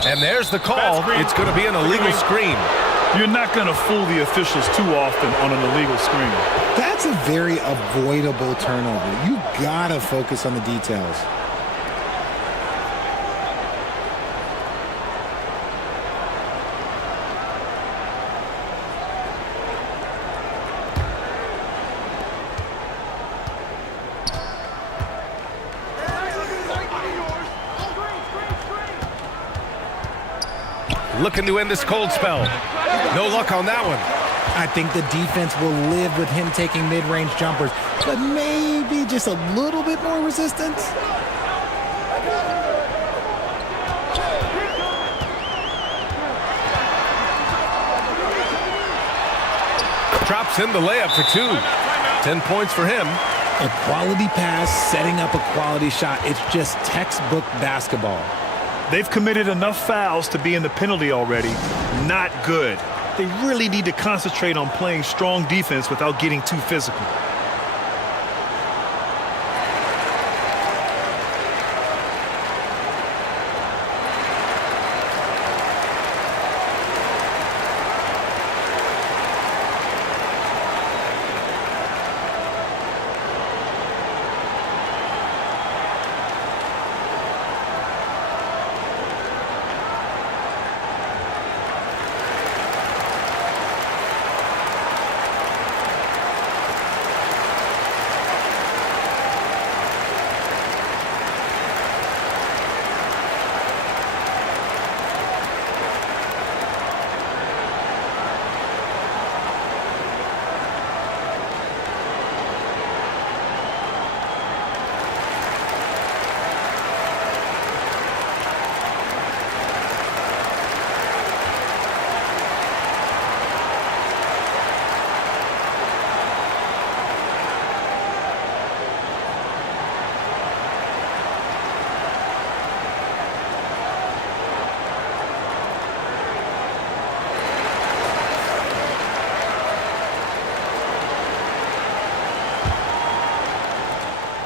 And there's the call. It's going to be an illegal screen. You're not going to fool the officials too often on an illegal screen. That's a very avoidable turnover. You got to focus on the details. Looking to end this cold spell. No luck on that one. I think the defense will live with him taking mid-range jumpers, but maybe just a little bit more resistance. Drops in the layup for two. 10 points for him. A quality pass, setting up a quality shot. It's just textbook basketball. They've committed enough fouls to be in the penalty already. Not good. They really need to concentrate on playing strong defense without getting too physical.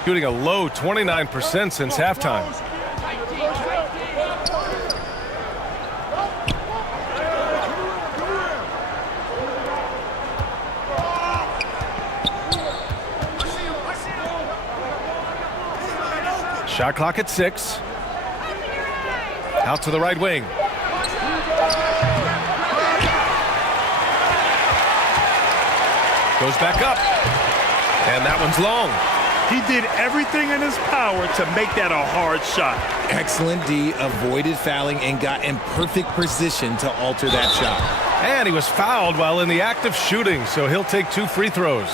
Shooting a low 29% since halftime. Shot clock at 6. Out to the right wing. Goes back up. And that one's long. He did everything in his power to make that a hard shot. Excellent D, avoided fouling, and got in perfect position to alter that shot. And he was fouled while in the act of shooting, so he'll take 2 free throws.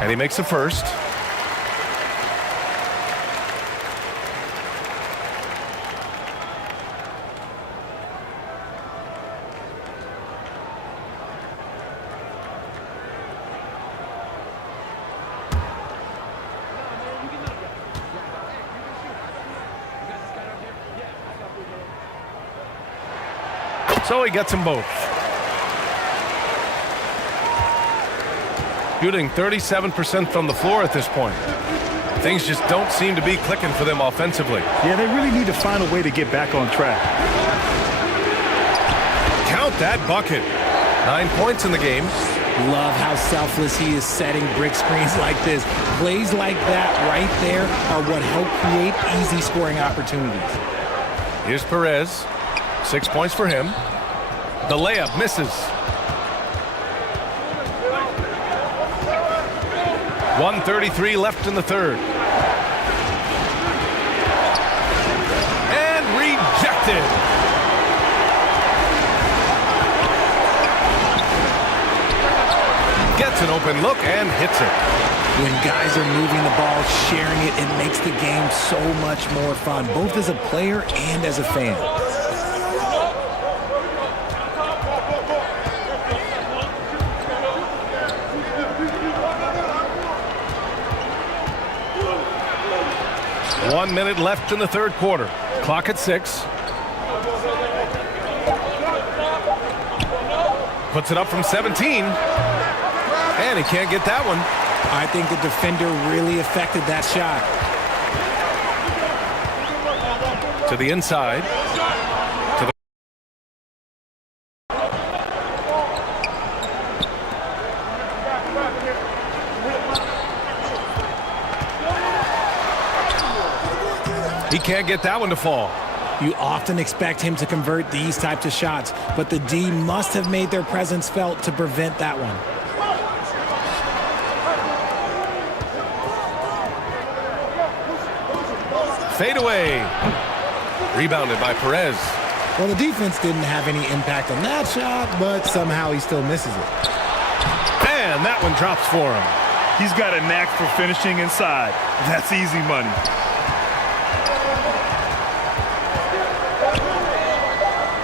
And he makes the first. So he gets them both. Shooting 37% from the floor at this point. Things just don't seem to be clicking for them offensively. Yeah, they really need to find a way to get back on track. Count that bucket. 9 points in the game. Love how selfless he is setting brick screens like this. Plays like that right there are what help create easy scoring opportunities. Here's Perez. 6 points for him. The layup misses. 1:33 left in the third. And rejected. Gets an open look and hits it. When guys are moving the ball, sharing it, it makes the game so much more fun, both as a player and as a fan. One minute left in the third quarter. Clock at 6. Puts it up from 17. And he can't get that one. I think the defender really affected that shot. To the inside. To the He can't get that one to fall. You often expect him to convert these types of shots, but the D must have made their presence felt to prevent that one. Fade away. Rebounded by Perez. Well, the defense didn't have any impact on that shot, but somehow he still misses it. And that one drops for him. He's got a knack for finishing inside. That's easy money.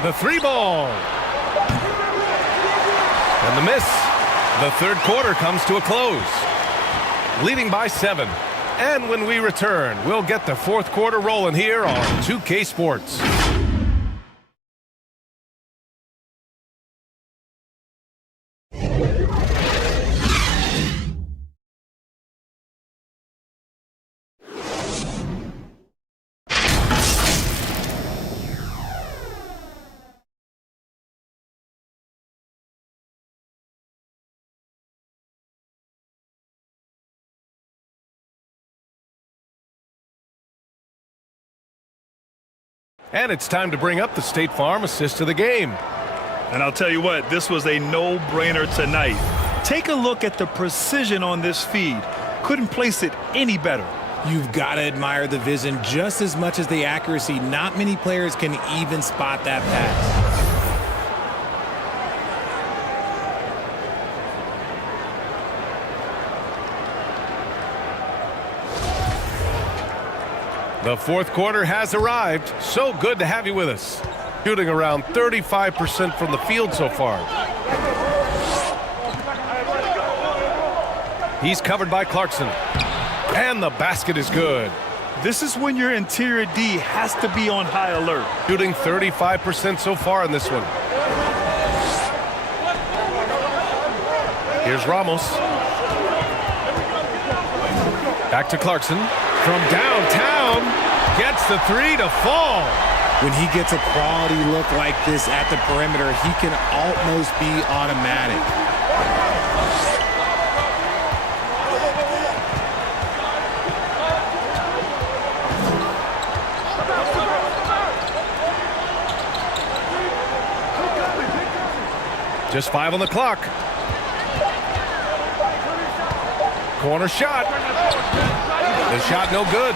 The 3 ball. And the miss. The third quarter comes to a close. Leading by 7. And when we return, we'll get the fourth quarter rolling here on 2K Sports. And it's time to bring up the State Farm assist of the game. And I'll tell you what, this was a no-brainer tonight. Take a look at the precision on this feed. Couldn't place it any better. You've got to admire the vision just as much as the accuracy. Not many players can even spot that pass. The fourth quarter has arrived. So good to have you with us. Shooting around 35% from the field so far. He's covered by Clarkson. And the basket is good. This is when your interior D has to be on high alert. Shooting 35% so far in this one. Here's Ramos. Back to Clarkson. From downtown, gets the 3 to fall. When he gets a quality look like this at the perimeter, he can almost be automatic. Just 5 on the clock. Corner shot. The shot no good.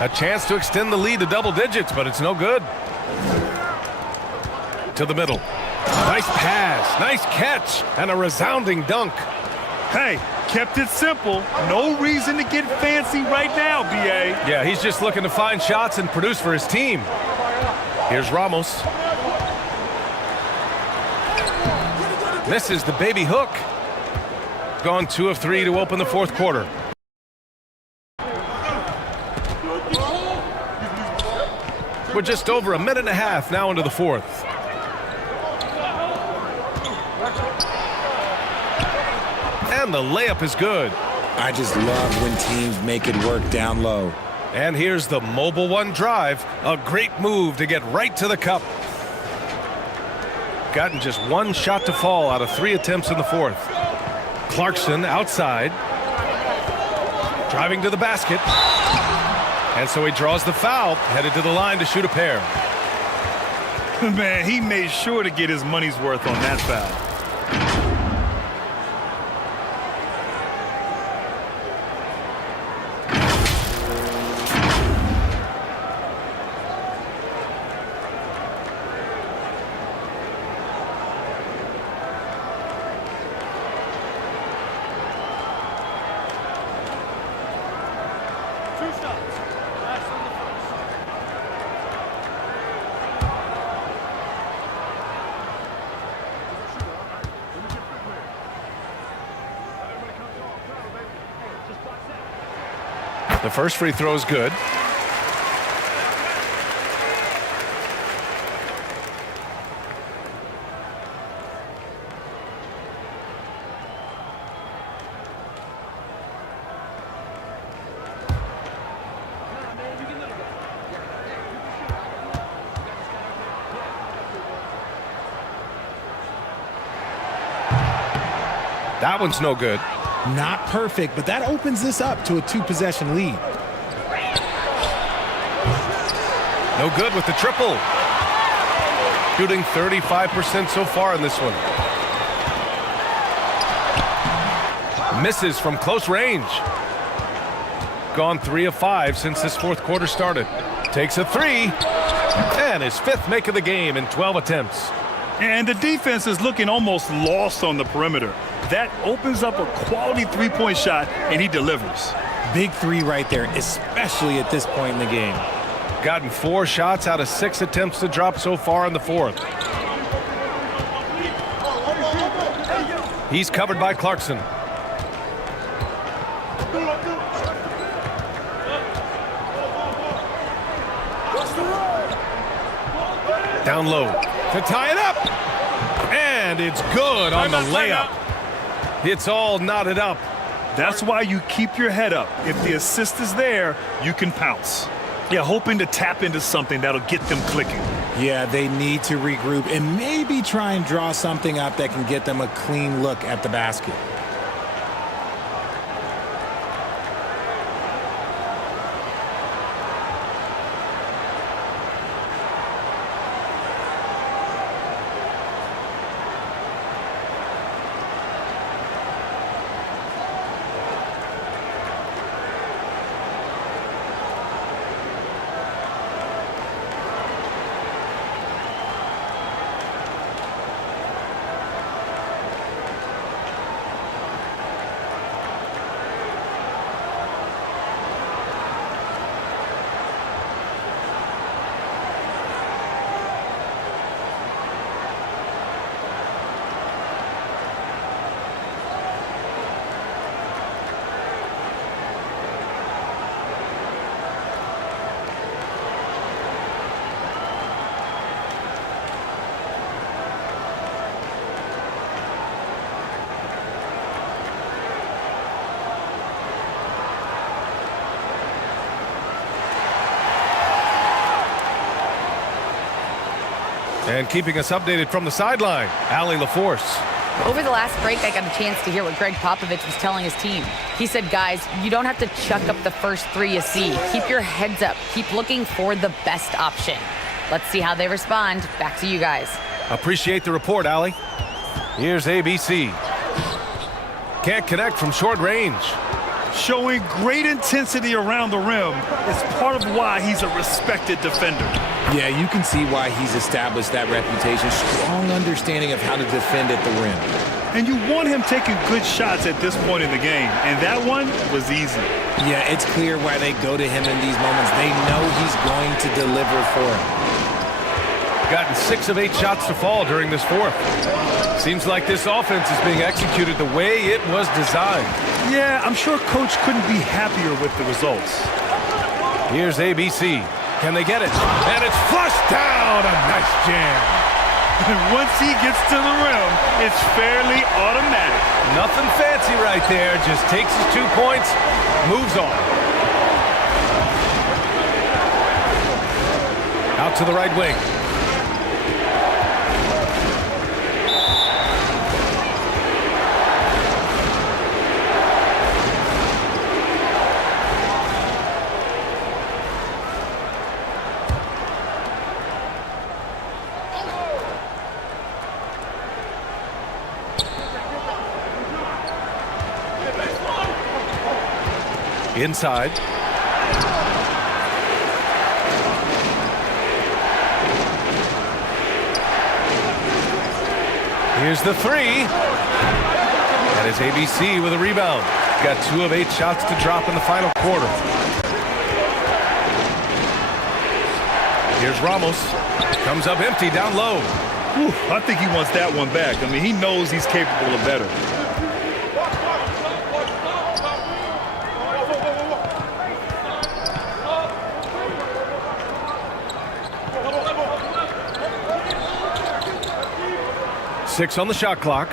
A chance to extend the lead to double digits, but it's no good. To the middle. Nice pass, nice catch, and a resounding dunk. Hey, kept it simple. No reason to get fancy right now, B.A. Yeah, he's just looking to find shots and produce for his team. Here's Ramos. Misses the baby hook. Gone 2 of 3 to open the fourth quarter. We're just over a minute and a half now into the fourth. And the layup is good. I just love when teams make it work down low. And here's the mobile one drive. A great move to get right to the cup. Gotten just one shot to fall out of 3 attempts in the fourth. Clarkson outside. Driving to the basket. And so he draws the foul, headed to the line to shoot a pair. Man, he made sure to get his money's worth on that foul. The first free throw is good. That one's no good. Not perfect, but that opens this up to a 2-possession lead. No good with the triple. Shooting 35% so far in this one. Misses from close range. Gone 3 of 5 since this fourth quarter started. Takes a 3. And his 5th make of the game in 12 attempts. And the defense is looking almost lost on the perimeter. That opens up a quality three-point shot, and he delivers. Big 3 right there, especially at this point in the game. Gotten 4 shots out of 6 attempts to drop so far in the fourth. He's covered by Clarkson. Down low to tie it up. And it's good on the layup. It's all knotted up. That's why you keep your head up. If the assist is there, you can pounce. Yeah, hoping to tap into something that'll get them clicking. Yeah, they need to regroup and maybe try and draw something up that can get them a clean look at the basket. And keeping us updated from the sideline, Allie LaForce. Over the last break, I got a chance to hear what Greg Popovich was telling his team. He said, guys, you don't have to chuck up the first 3 you see. Keep your heads up. Keep looking for the best option. Let's see how they respond. Back to you guys. Appreciate the report, Allie. Here's ABC. Can't connect from short range. Showing great intensity around the rim is part of why he's a respected defender. Yeah, you can see why he's established that reputation. Strong understanding of how to defend at the rim. And you want him taking good shots at this point in the game, and that one was easy. Yeah, it's clear why they go to him in these moments. They know he's going to deliver for them. Gotten 6 of 8 shots to fall during this fourth. Seems like this offense is being executed the way it was designed. Yeah, I'm sure Coach couldn't be happier with the results. Here's ABC. Can they get it? And it's flushed down. A nice jam. And once he gets to the rim, it's fairly automatic. Nothing fancy right there. Just takes his 2 points, moves on. Out to the right wing. Inside. Here's the 3. That is ABC with a rebound. Got 2 of 8 shots to drop in the final quarter. Here's Ramos. Comes up empty down low. Whew, I think he wants that one back. I mean, he knows he's capable of better. Six on the shot clock.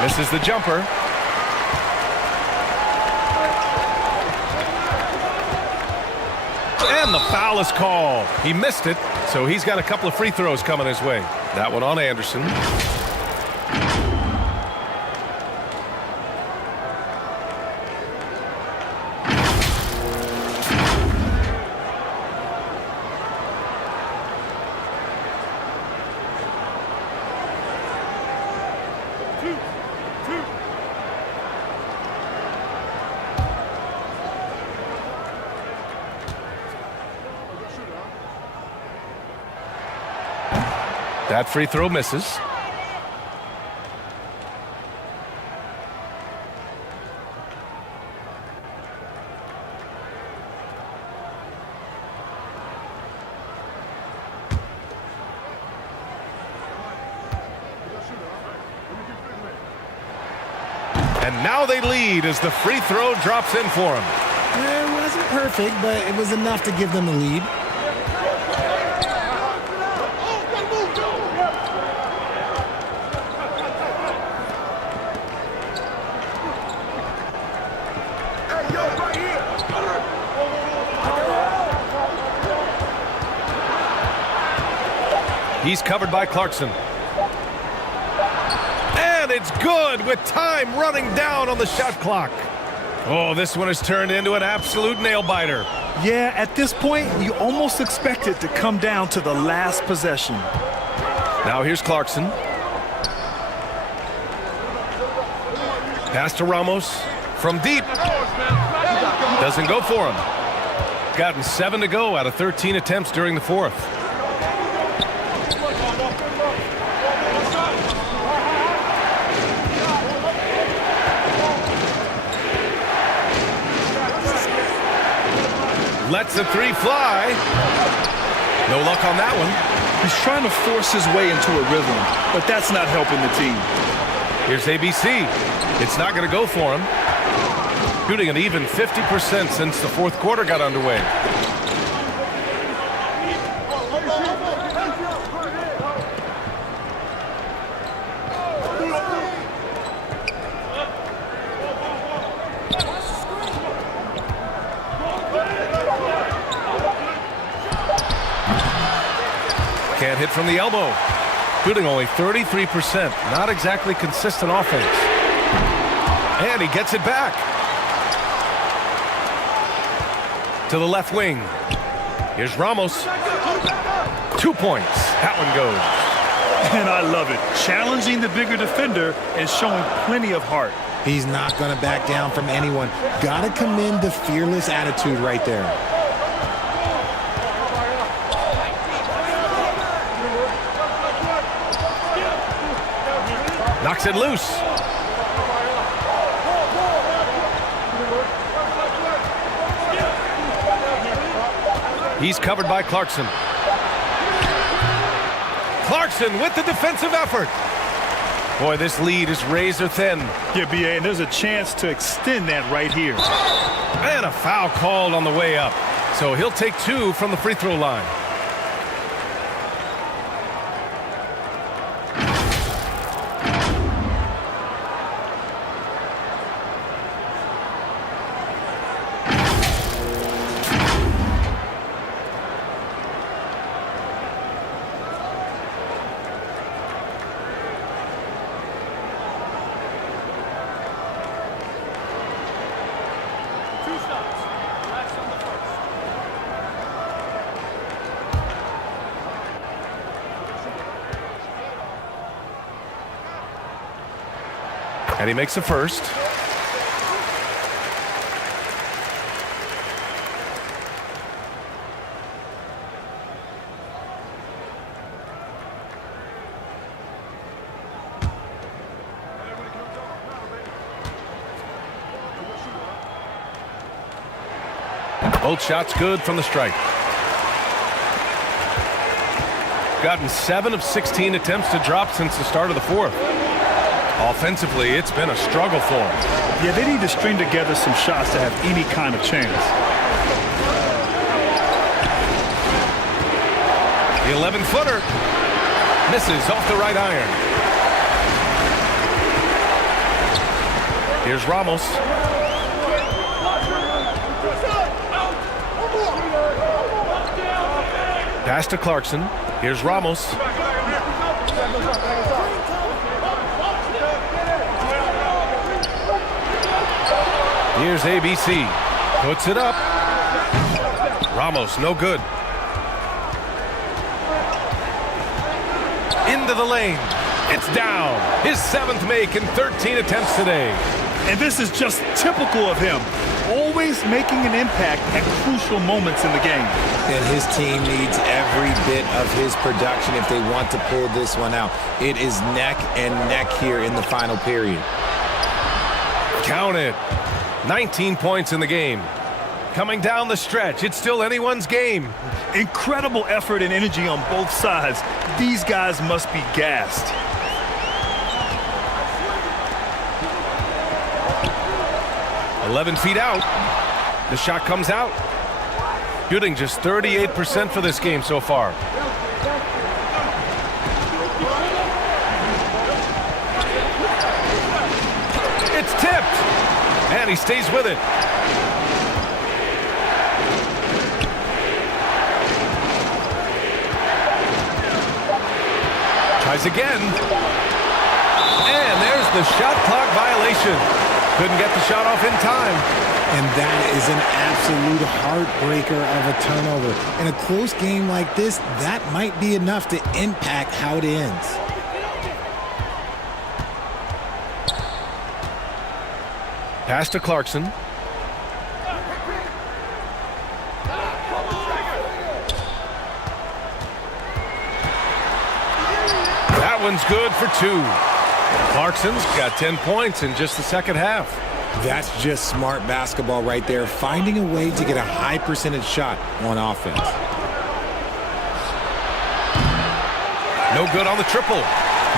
Misses the jumper. And the foul is called. He missed it, so he's got a couple of free throws coming his way. That one on Anderson. That free throw misses. And now they lead as the free throw drops in for him. It wasn't perfect, but it was enough to give them the lead. He's covered by Clarkson. And it's good with time running down on the shot clock. Oh, this one has turned into an absolute nail-biter. Yeah, at this point, you almost expect it to come down to the last possession. Now here's Clarkson. Pass to Ramos from deep. Doesn't go for him. Gotten 7 to go out of 13 attempts during the fourth. Lets the 3 fly. No luck on that one. He's trying to force his way into a rhythm, but that's not helping the team. Here's ABC. It's not going to go for him. Shooting an even 50% since the fourth quarter got underway. Can't hit from the elbow. Shooting only 33%. Not exactly consistent offense. And he gets it back. To the left wing. Here's Ramos. 2 points. That one goes. And I love it. Challenging the bigger defender and showing plenty of heart. He's not going to back down from anyone. Got to commend the fearless attitude right there. Kicks it loose. He's covered by Clarkson. Clarkson with the defensive effort. Boy, this lead is razor thin. Yeah, B.A., and there's a chance to extend that right here. And a foul called on the way up. So he'll take 2 from the free throw line. And he makes the first. Both shots good from the stripe. Gotten 7 of 16 attempts to drop since the start of the fourth. Offensively, it's been a struggle for him. Yeah, they need to string together some shots to have any kind of chance. The 11-footer misses off the right iron. Here's Ramos. Pass to Clarkson. Here's Ramos. Here's ABC. Puts it up. Ramos, no good. Into the lane. It's down. His 7th make in 13 attempts today. And this is just typical of him. Always making an impact at crucial moments in the game. And his team needs every bit of his production if they want to pull this one out. It is neck and neck here in the final period. Count it. 19 points in the game. Coming down the stretch, it's still anyone's game. Incredible effort and energy on both sides. These guys must be gassed. "11 feet out. The shot comes out. Shooting just 38% for this game so far. It's tipped. And he stays with it. Tries again. And there's the shot clock violation. Couldn't get the shot off in time. And that is an absolute heartbreaker of a turnover. In a close game like this, that might be enough to impact how it ends. Pass to Clarkson. That one's good for 2. Clarkson's got 10 points in just the second half. That's just smart basketball right there, finding a way to get a high percentage shot on offense. No good on the triple.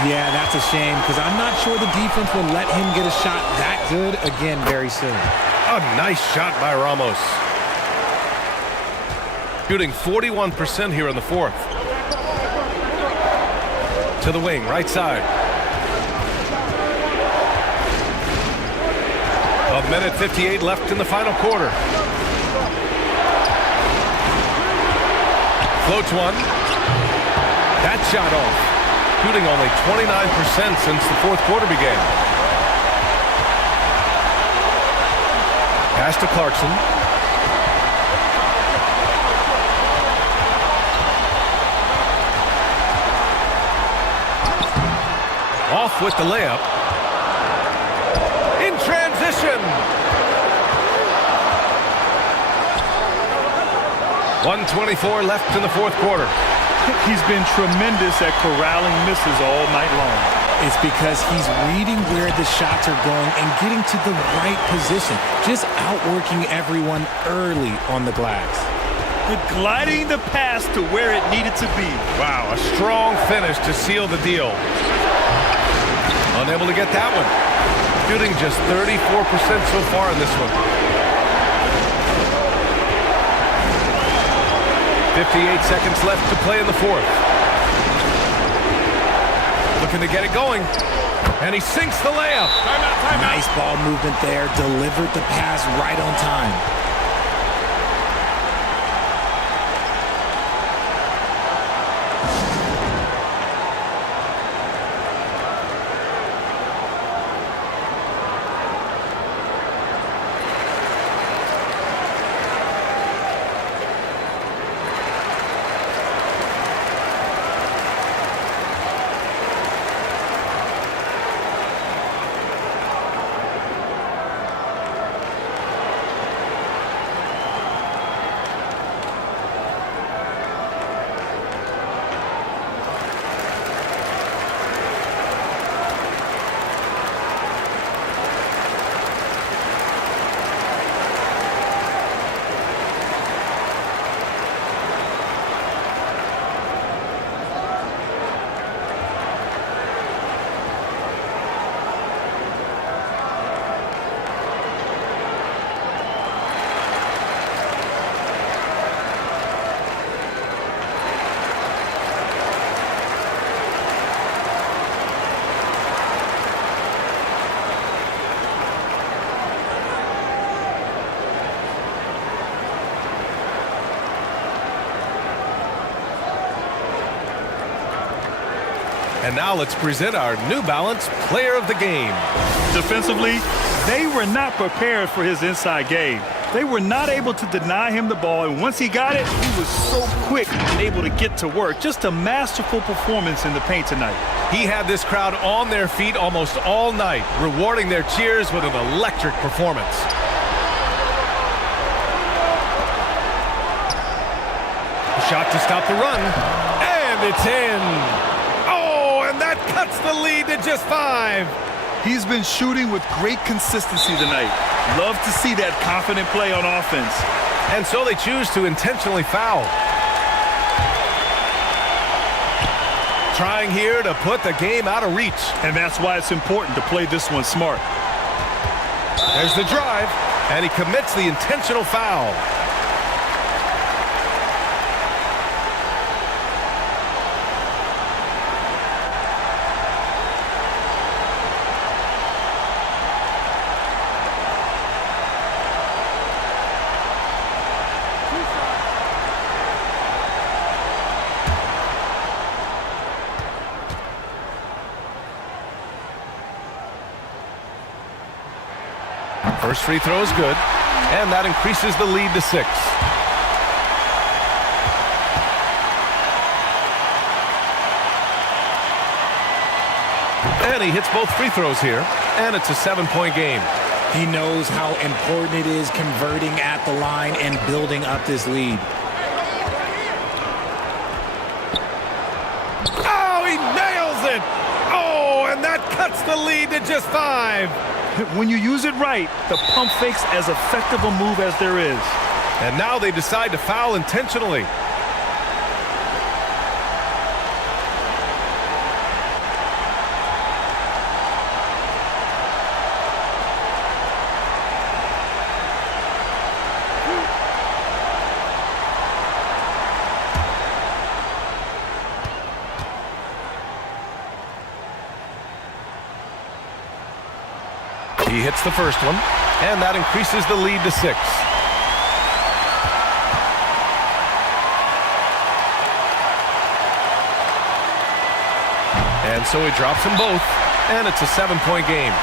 Yeah, that's a shame because I'm not sure the defense will let him get a shot that good again very soon. A nice shot by Ramos. Shooting 41% here in the fourth. To the wing, right side. A minute 58 left in the final quarter. Floats one. That shot off. Shooting only 29% since the fourth quarter began. Pass to Clarkson. Off with the layup. In transition. 1:24 left in the fourth quarter. He's been tremendous at corralling misses all night long. It's because he's reading where the shots are going and getting to the right position, just outworking everyone early on the glass. Gliding the pass to where it needed to be. Wow, a strong finish to seal the deal. Unable to get that one. Shooting just 34% so far in this one. 58 seconds left to play in the fourth. Looking to get it going. And he sinks the layup. Timeout. Nice ball movement there. Delivered the pass right on time. And now let's present our New Balance Player of the Game. Defensively, they were not prepared for his inside game. They were not able to deny him the ball, and once he got it, he was so quick and able to get to work. Just a masterful performance in the paint tonight. He had this crowd on their feet almost all night, rewarding their cheers with an electric performance. Shot to stop the run, and it's in. And that cuts the lead to just 5. He's been shooting with great consistency tonight. Love to see that confident play on offense. And so they choose to intentionally foul. Trying here to put the game out of reach. And that's why it's important to play this one smart. There's the drive, and he commits the intentional foul. First free throw is good, and that increases the lead to 6. And he hits both free throws here, and it's a 7-point game. He knows how important it is converting at the line and building up this lead. Oh, he nails it! Oh, and that cuts the lead to just 5. When you use it right, the pump fake's as effective a move as there is. And now they decide to foul intentionally. He hits the first one, and that increases the lead to 6. And so he drops them both, and it's a 7-point game.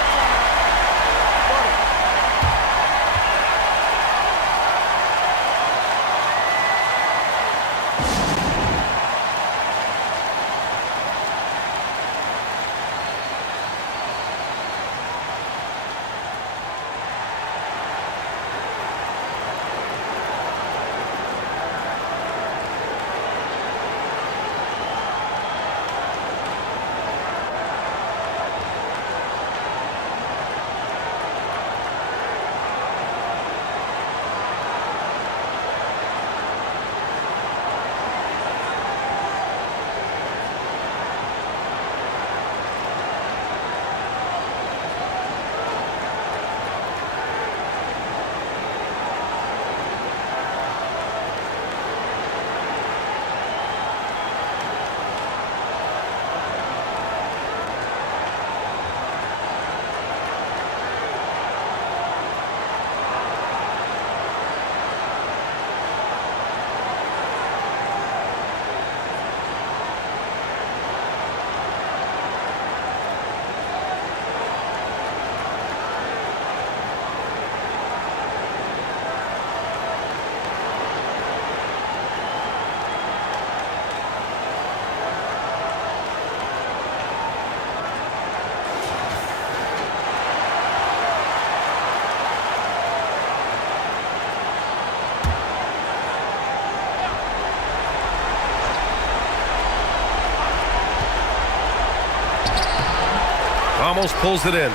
Ramos pulls it in.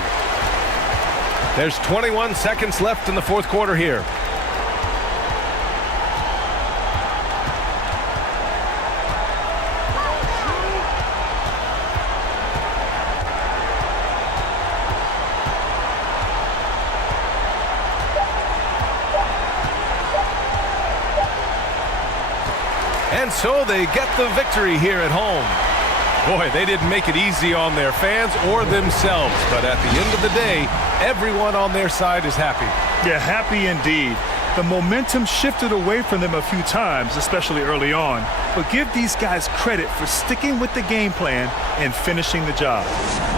There's 21 seconds left in the fourth quarter here. And so they get the victory here at home. Boy, they didn't make it easy on their fans or themselves, but at the end of the day, everyone on their side is happy. Yeah, happy indeed. The momentum shifted away from them a few times, especially early on. But give these guys credit for sticking with the game plan and finishing the job.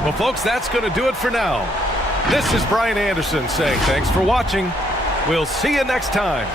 Well, folks, that's going to do it for now. This is Brian Anderson saying thanks for watching. We'll see you next time.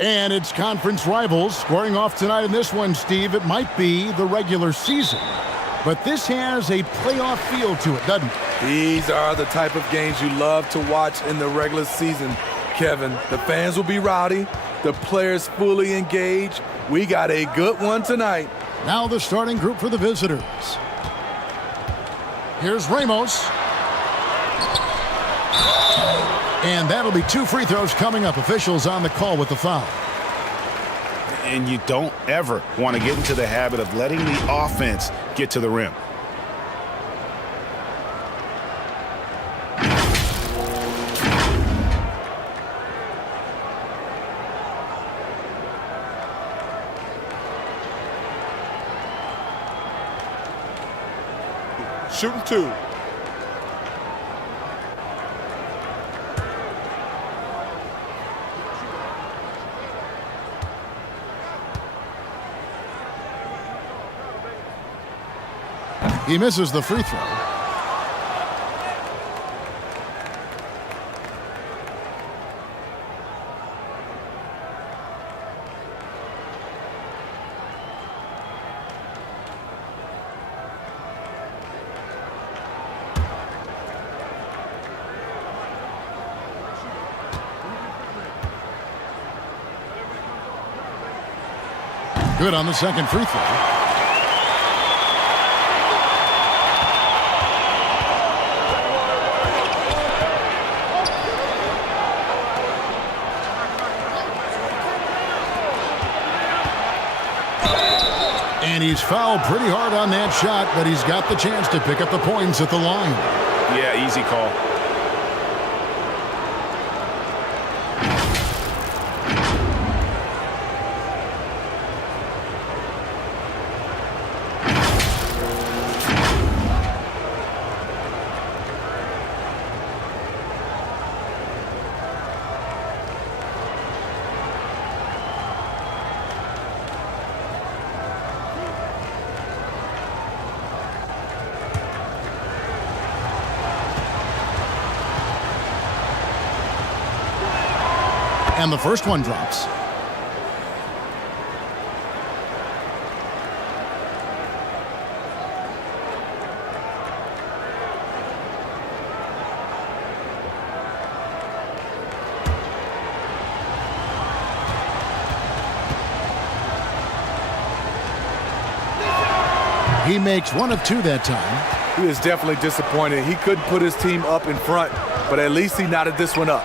And it's conference rivals squaring off tonight in this one, Steve. It might be the regular season, but this has a playoff feel to it, doesn't it? These are the type of games you love to watch in the regular season, Kevin. The fans will be rowdy, the players fully engaged. We got a good one tonight. Now the starting group for the visitors. Here's Ramos. And that'll be 2 free throws coming up. Officials on the call with the foul. And you don't ever want to get into the habit of letting the offense get to the rim. Shooting 2. He misses the free throw. Good on the second free throw. And he's fouled pretty hard on that shot, but he's got the chance to pick up the points at the line. Yeah, easy call. And the first one drops. He makes 1 of 2 that time. He is definitely disappointed. He couldn't put his team up in front, but at least he knotted this one up.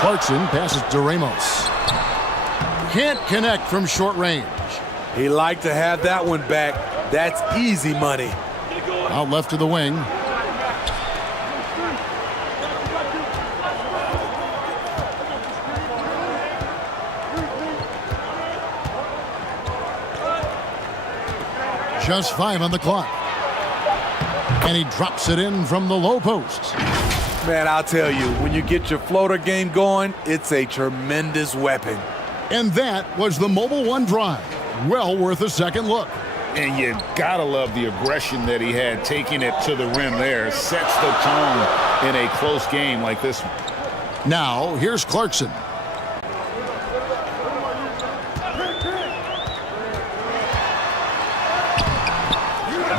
Clarkson passes to Ramos. Can't connect from short range. He liked to have that one back. That's easy money. Out left to the wing. Just 5 on the clock. And he drops it in from the low post. Man, I'll tell you, when you get your floater game going, it's a tremendous weapon. And that was the Mobile One drive. Well worth a second look. And you gotta love the aggression that he had taking it to the rim there. Sets the tone in a close game like this one. Now, here's Clarkson.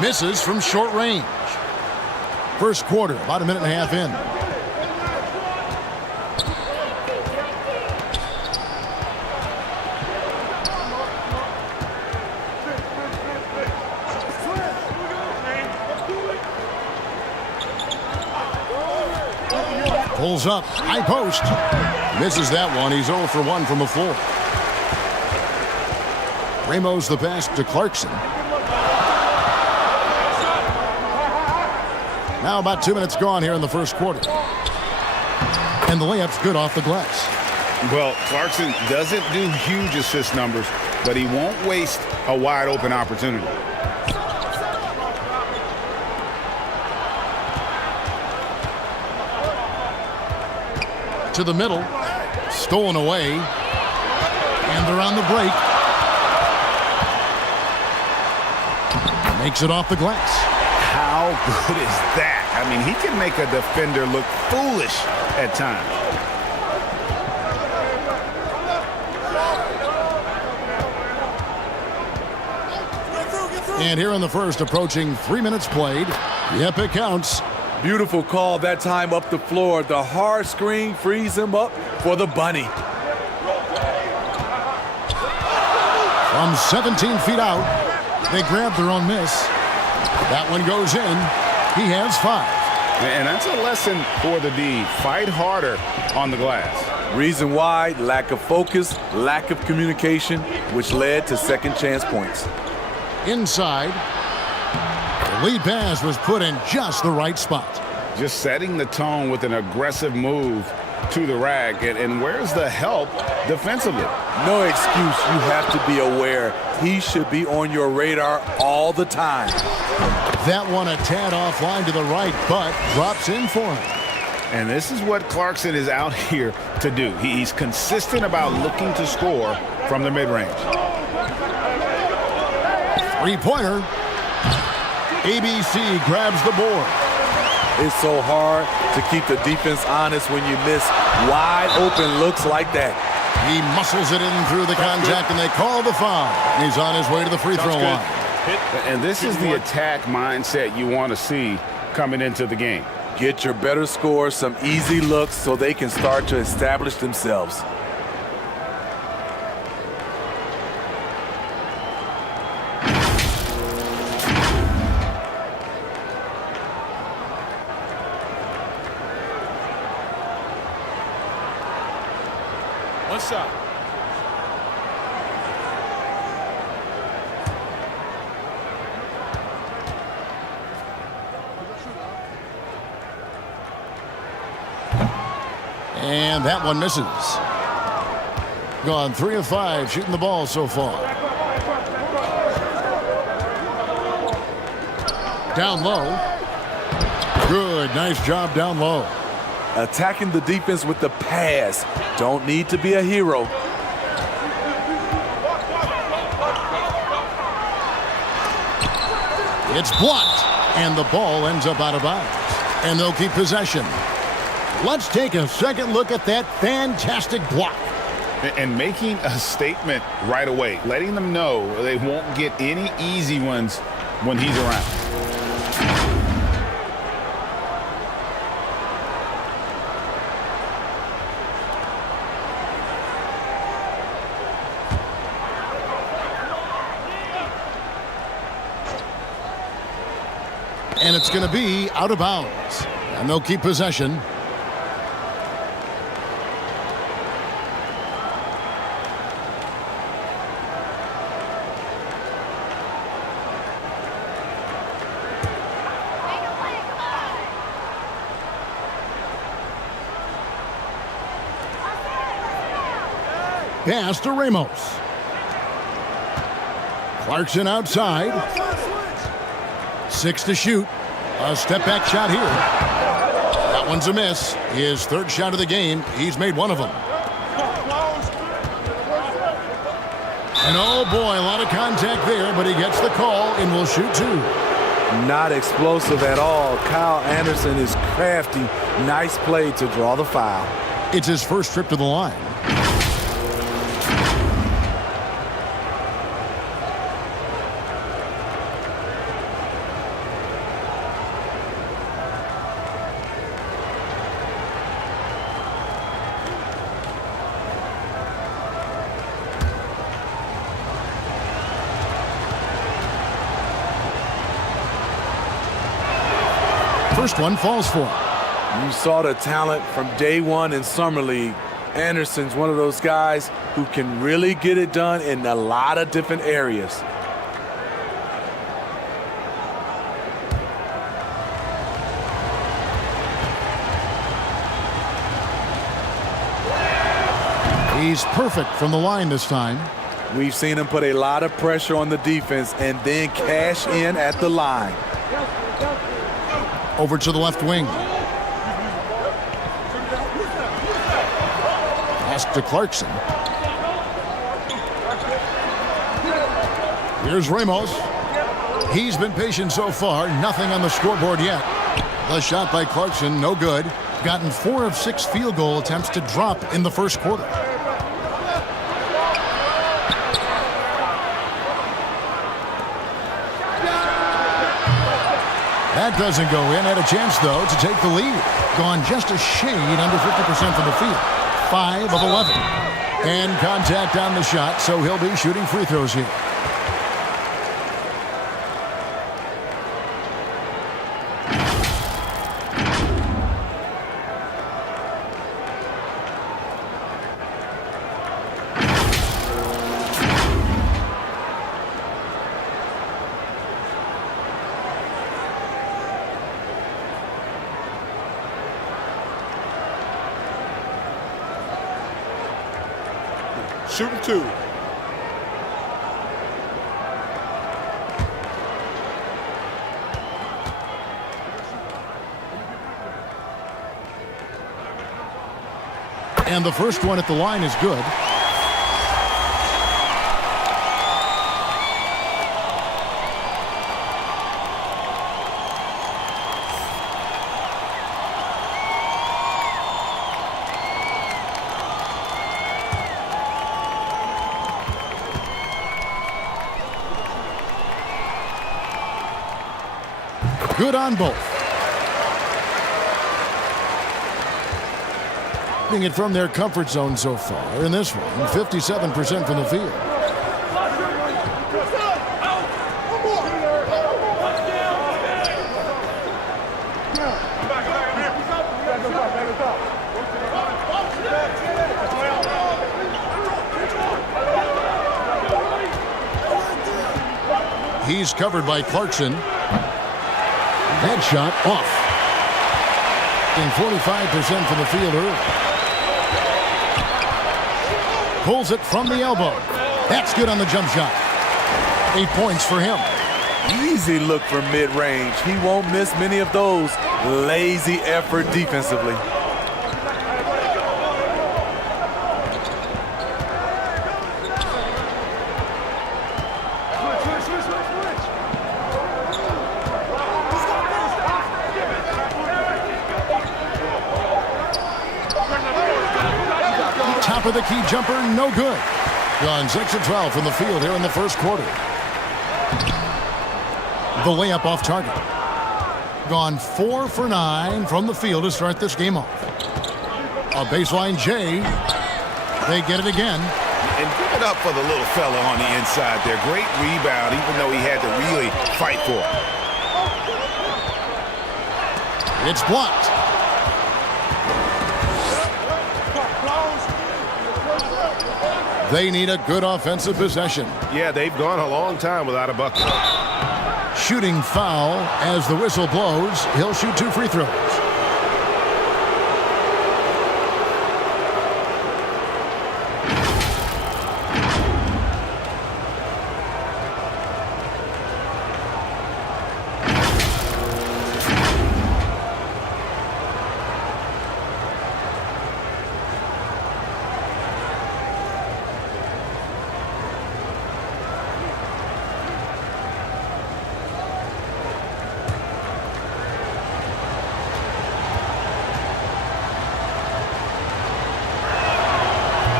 Misses from short range. First quarter, about a minute and a half in. Pulls up, high post. Misses that one. He's 0 for 1 from the floor. Ramos the pass to Clarkson. Now about 2 minutes gone here in the first quarter. And the layup's good off the glass. Well, Clarkson doesn't do huge assist numbers, but he won't waste a wide open opportunity. To the middle. Stolen away. And they're on the break. Makes it off the glass. How good is that? I mean, he can make a defender look foolish at times. And here in the first, approaching 3 minutes played. Yep, it counts. Beautiful call that time up the floor. The hard screen frees him up for the bunny. From 17 feet out, they grab their own miss. That one goes in. He has 5. And that's a lesson for the D. Fight harder on the glass. Reason why, lack of focus, lack of communication, which led to second chance points. Inside, the lead pass was put in just the right spot. Just setting the tone with an aggressive move to the rack. And where's the help defensively? No excuse. You have to be aware. He should be on your radar all the time. That one a tad offline to the right, but drops in for him. And this is what Clarkson is out here to do. He's consistent about looking to score from the mid-range. Three-pointer. ABC grabs the board. It's so hard to keep the defense honest when you miss wide open looks like that. He muscles it in through the contact, and they call the foul. He's on his way to the free throw line. And this is the attack mindset you want to see coming into the game. Get your better scores some easy looks so they can start to establish themselves. One shot. And that one misses. Gone 3 of 5 shooting the ball so far. Down low. Good, nice job down low. Attacking the defense with the pass. Don't need to be a hero. It's blocked, and the ball ends up out of bounds. And they'll keep possession. Let's take a second look at that fantastic block. And making a statement right away, letting them know they won't get any easy ones when he's around. And it's going to be out of bounds. And they'll keep possession. Pass to Ramos. Clarkson outside. 6 to shoot. A step-back shot here. That one's a miss. His third shot of the game. He's made one of them. And oh boy, a lot of contact there, but he gets the call and will shoot 2. Not explosive at all. Kyle Anderson is crafty. Nice play to draw the foul. It's his first trip to the line. First one falls for him. You saw the talent from day one in Summer League. Anderson's one of those guys who can really get it done in a lot of different areas. He's perfect from the line this time. We've seen him put a lot of pressure on the defense and then cash in at the line. Over to the left wing. Pass to Clarkson. Here's Ramos. He's been patient so far. Nothing on the scoreboard yet. The shot by Clarkson, no good. Gotten 4 of 6 field goal attempts to drop in the first quarter. That doesn't go in. Had a chance, though, to take the lead. Gone just a shade under 50% from the field. 5 of 11. And contact on the shot, so he'll be shooting free throws here. Shooting 2. And the first one at the line is good. Good on both. Hitting it from their comfort zone so far in this one, 57% from the field. He's covered by Clarkson. Headshot off. And 45% from the field early. Pulls it from the elbow. That's good on the jump shot. 8 points for him. Easy look for mid-range. He won't miss many of those. Lazy effort defensively. For the key jumper, no good. Gone 6 of 12 from the field here in the first quarter. The layup off target. Gone 4 for 9 from the field to start this game off. A baseline J. They get it again. And give it up for the little fella on the inside there. Great rebound, even though he had to really fight for it. It's blocked. They need a good offensive possession. Yeah, they've gone a long time without a bucket. Shooting foul as the whistle blows. He'll shoot 2 free throws.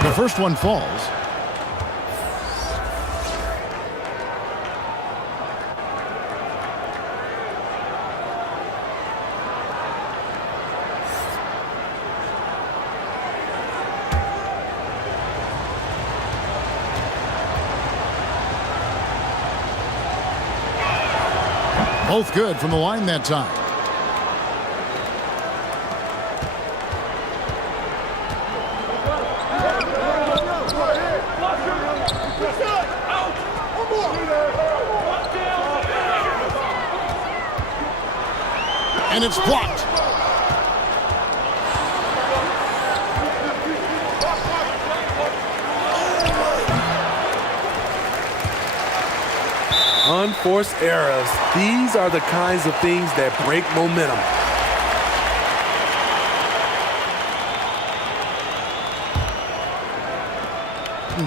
The first one falls. Both good from the line that time. And it's blocked. Unforced errors. These are the kinds of things that break momentum.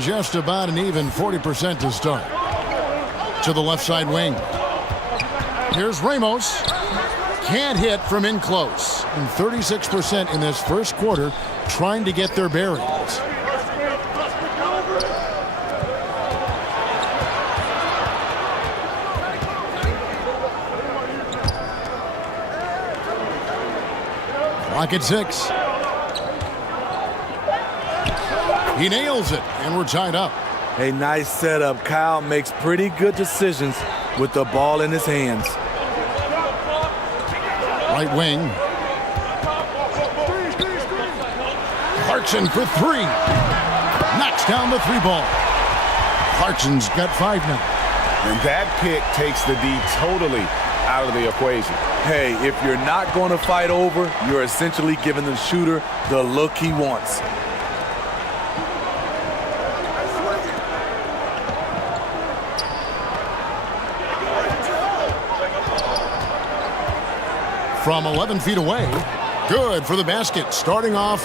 Just about an even 40% to start. To the left side wing. Here's Ramos. Can't hit from in close. And 36% in this first quarter trying to get their bearings. Clock at 6. He nails it, and we're tied up. A nice setup. Kyle makes pretty good decisions with the ball in his hands. Right wing. Clarkson for 3. Knocks down the 3 ball. Clarkson's got 5 now. And that pick takes the D totally out of the equation. Hey, if you're not going to fight over, you're essentially giving the shooter the look he wants. From 11 feet away. Good for the basket. Starting off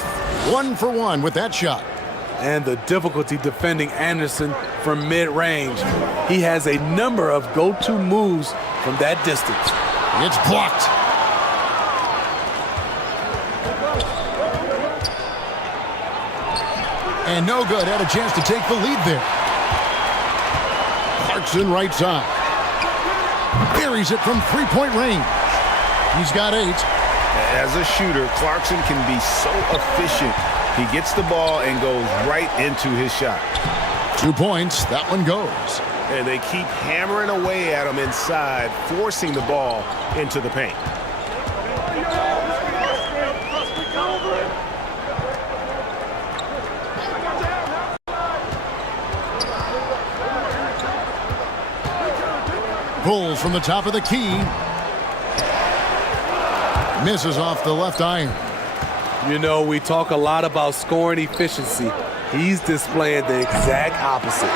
1 for 1 with that shot. And the difficulty defending Anderson from mid-range. He has a number of go-to moves from that distance. It's blocked. And no good. Had a chance to take the lead there. Clarkson right side. Buries it from 3-point range. He's got 8. As a shooter, Clarkson can be so efficient. He gets the ball and goes right into his shot. 2 points. That one goes. And they keep hammering away at him inside, forcing the ball into the paint. Pulls from the top of the key. Misses off the left iron. You know, we talk a lot about scoring efficiency. He's displaying the exact opposite.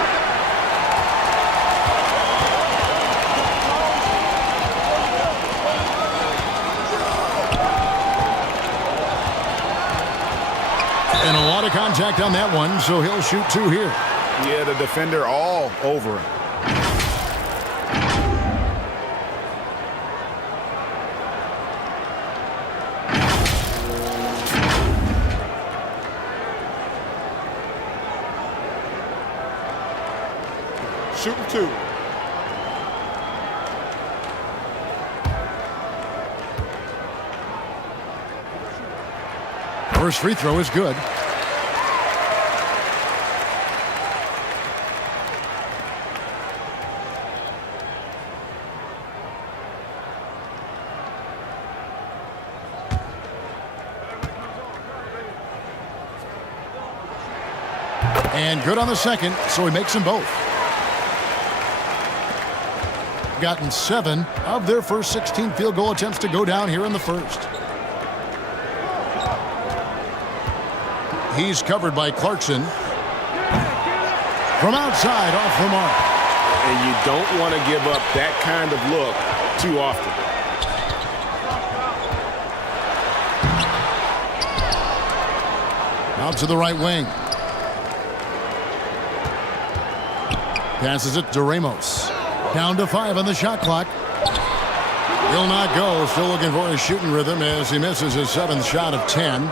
And a lot of contact on that one, so he'll shoot 2 here. Yeah, the defender all over him. Shooting 2. First free throw is good. And good on the second, so he makes them both. Gotten 7 of their first 16 field goal attempts to go down here in the first. He's covered by Clarkson. From outside, off the mark. And you don't want to give up that kind of look too often. Out to the right wing. Passes it to Ramos. Down to 5 on the shot clock. Will not go. Still looking for his shooting rhythm as he misses his 7th shot of 10.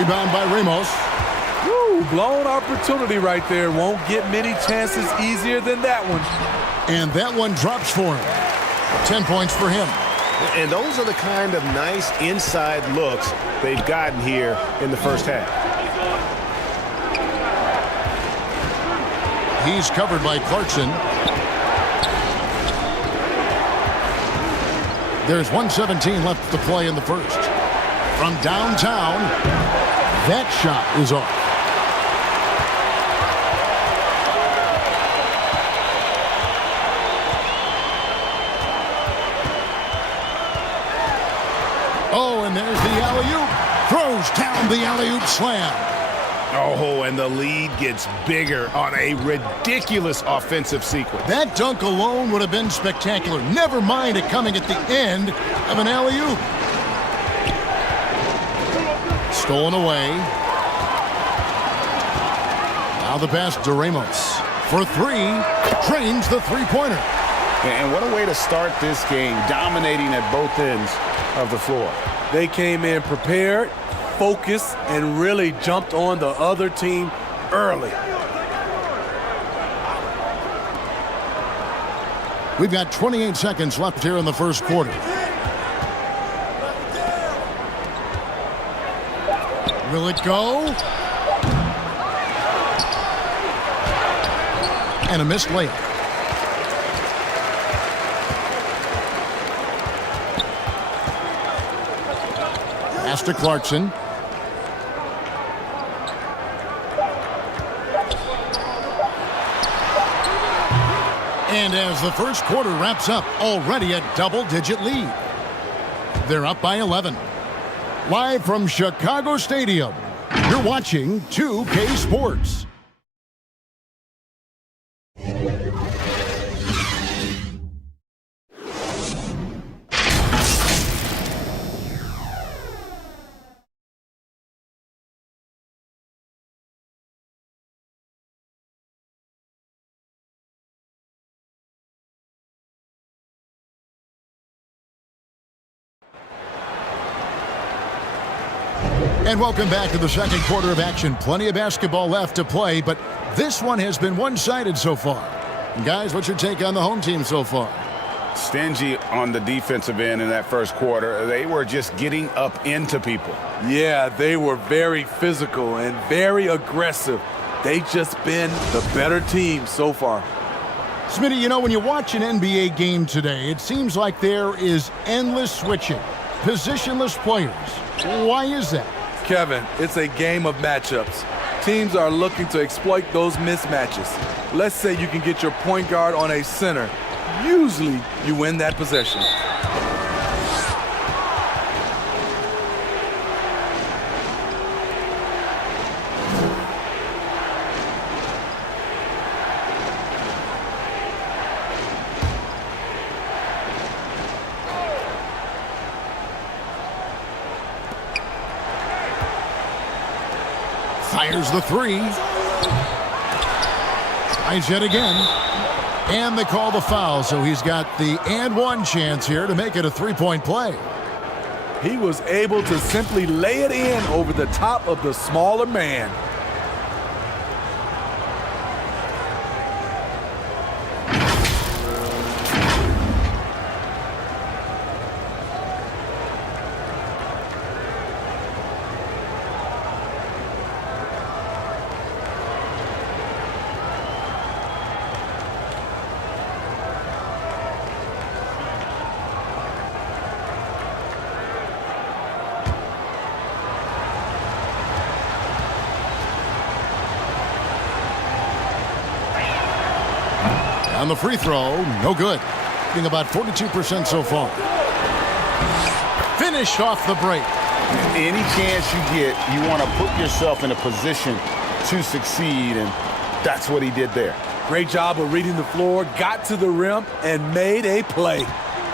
Rebound by Ramos. Woo, blown opportunity right there. Won't get many chances easier than that one. And that one drops for him. 10 points for him. And those are the kind of nice inside looks they've gotten here in the first half. He's covered by Clarkson. There's 1:17 left to play in the first. From downtown, that shot is off. Oh, and there's the alley-oop. Throws down the alley-oop slam. Oh, and the lead gets bigger on a ridiculous offensive sequence. That dunk alone would have been spectacular. Never mind it coming at the end of an alley-oop. Stolen away. Now the pass to Ramos. For 3, drains the three-pointer. And what a way to start this game, dominating at both ends of the floor. They came in prepared, focused, and really jumped on the other team early. We've got 28 seconds left here in the first quarter. Will it go? And a missed layup. Pass to Clarkson. And as the first quarter wraps up, already a double-digit lead. They're up by 11. Live from Chicago Stadium, you're watching 2K Sports. And welcome back to the second quarter of action. Plenty of basketball left to play, but this one has been one-sided so far. And guys, what's your take on the home team so far? Stingy on the defensive end in that first quarter. They were just getting up into people. Yeah, they were very physical and very aggressive. They just been the better team so far. Smitty, you know, when you watch an NBA game today, it seems like there is endless switching, positionless players. Why is that? Kevin, it's a game of matchups. Teams are looking to exploit those mismatches. Let's say you can get your point guard on a center. Usually, you win that possession. Fires the three. Tries yet again. And they call the foul, so he's got the and one chance here to make it a three-point play. He was able to simply lay it in over the top of the smaller man. On the free throw, no good. Being about 42% so far. Finished off the break. Any chance you get, you want to put yourself in a position to succeed, and that's what he did there. Great job of reading the floor, got to the rim, and made a play.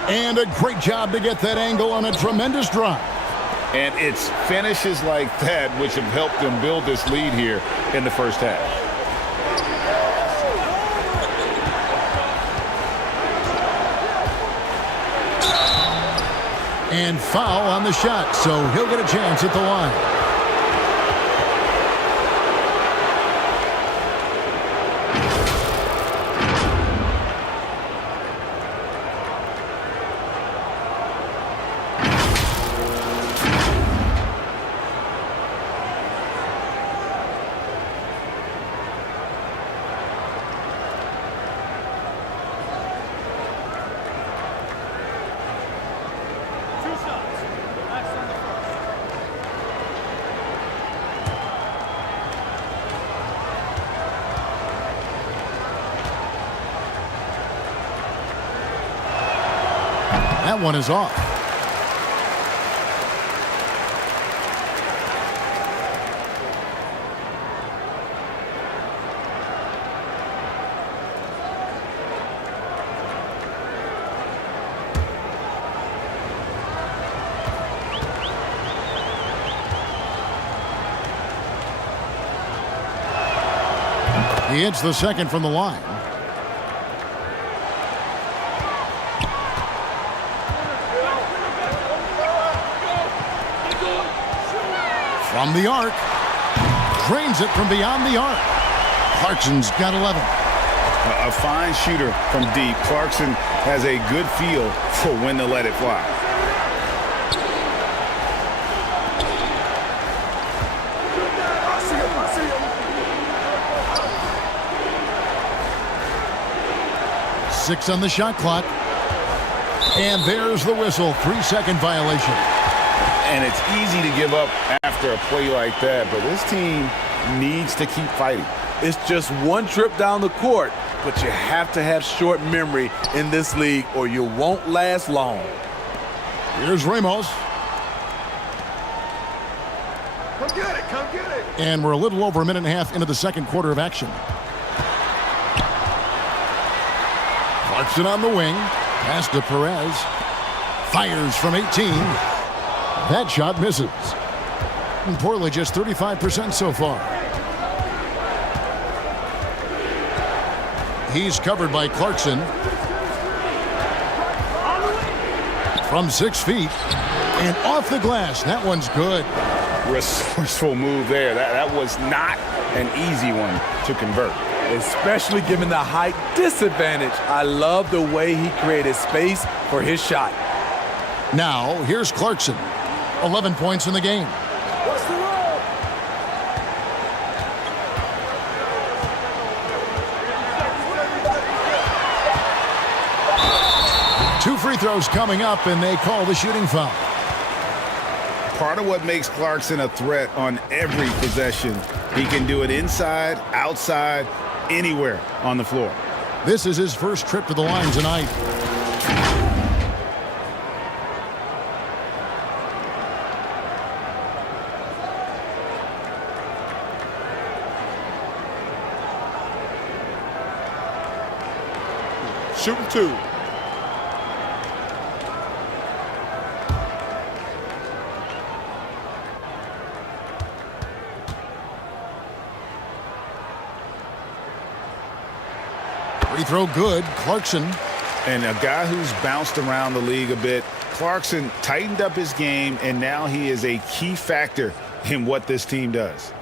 And a great job to get that angle on a tremendous drive. And it's finishes like that which have helped them build this lead here in the first half. And foul on the shot, so he'll get a chance at the line. That one is off. He hits the second from the line. From the arc. Drains it from beyond the arc. Clarkson's got 11. A fine shooter from deep. Clarkson has a good feel for when to let it fly. Six on the shot clock. And there's the whistle. 3-second violation. And it's easy to give up after a play like that, but this team needs to keep fighting. It's just one trip down the court, but you have to have short memory in this league or you won't last long. Here's Ramos. Come get it, come get it. And we're a little over a minute and a half into the second quarter of action. Clarkson on the wing. Pass to Perez. Fires from 18. That shot misses. And Portland just 35% so far. He's covered by Clarkson. From 6 feet. And off the glass. That one's good. Resourceful move there. That was not an easy one to convert. Especially given the height disadvantage. I love the way he created space for his shot. Now, here's Clarkson. 11 points in the game. What's the roll? 2 free throws coming up, and they call the shooting foul. Part of what makes Clarkson a threat on every possession, he can do it inside, outside, anywhere on the floor. This is his first trip to the line tonight. Shooting 2. Free throw good. Clarkson. And a guy who's bounced around the league a bit, Clarkson tightened up his game, and now he is a key factor in what this team does.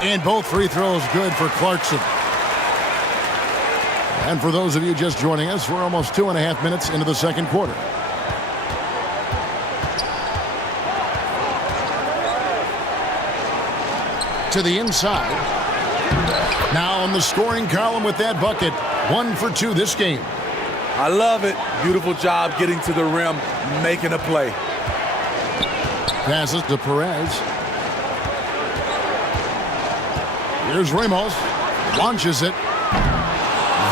And both free throws good for Clarkson. And for those of you just joining us, we're almost 2.5 minutes into the second quarter. To the inside. Now in the scoring column with that bucket. 1 for 2 this game. I love it. Beautiful job getting to the rim, making a play. Passes to Perez. Here's Ramos. Launches it.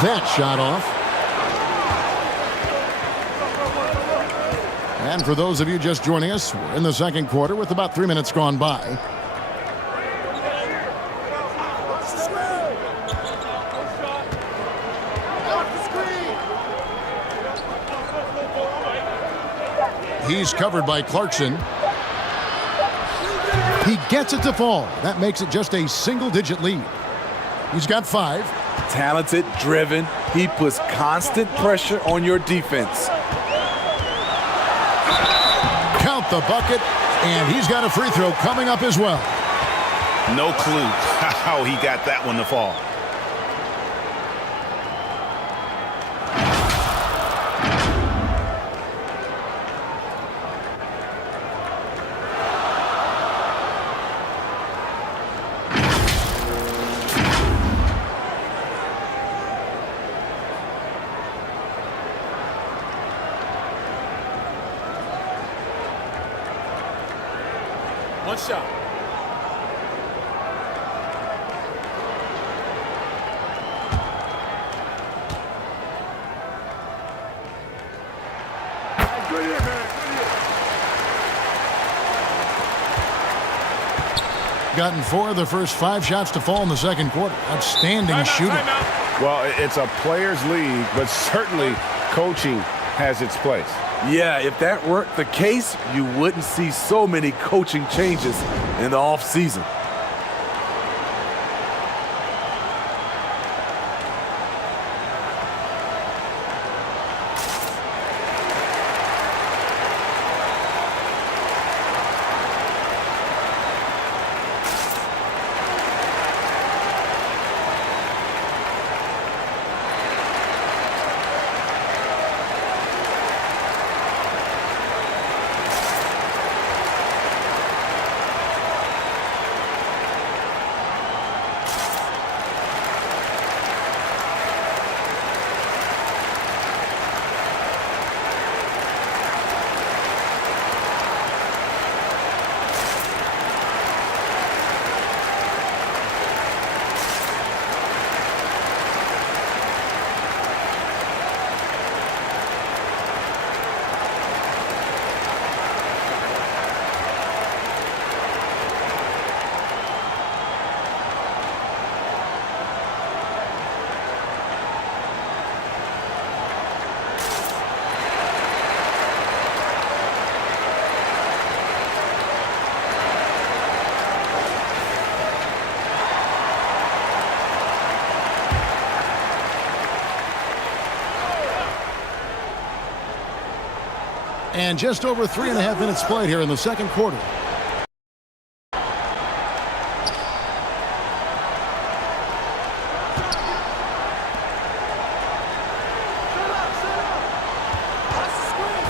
That shot off. And for those of you just joining us, we're in the second quarter with about 3 minutes gone by. He's covered by Clarkson. He gets it to fall. That makes it just a single-digit lead. He's got 5. Talented, driven. He puts constant pressure on your defense. Count the bucket, and he's got a free throw coming up as well. No clue how he got that one to fall. One shot. Gotten 4 of the first 5 shots to fall in the second quarter. Outstanding shooting. Well, it's a players' league, but certainly coaching has its place. Yeah, if that weren't the case, you wouldn't see so many coaching changes in the offseason. And just over 3.5 minutes played here in the second quarter.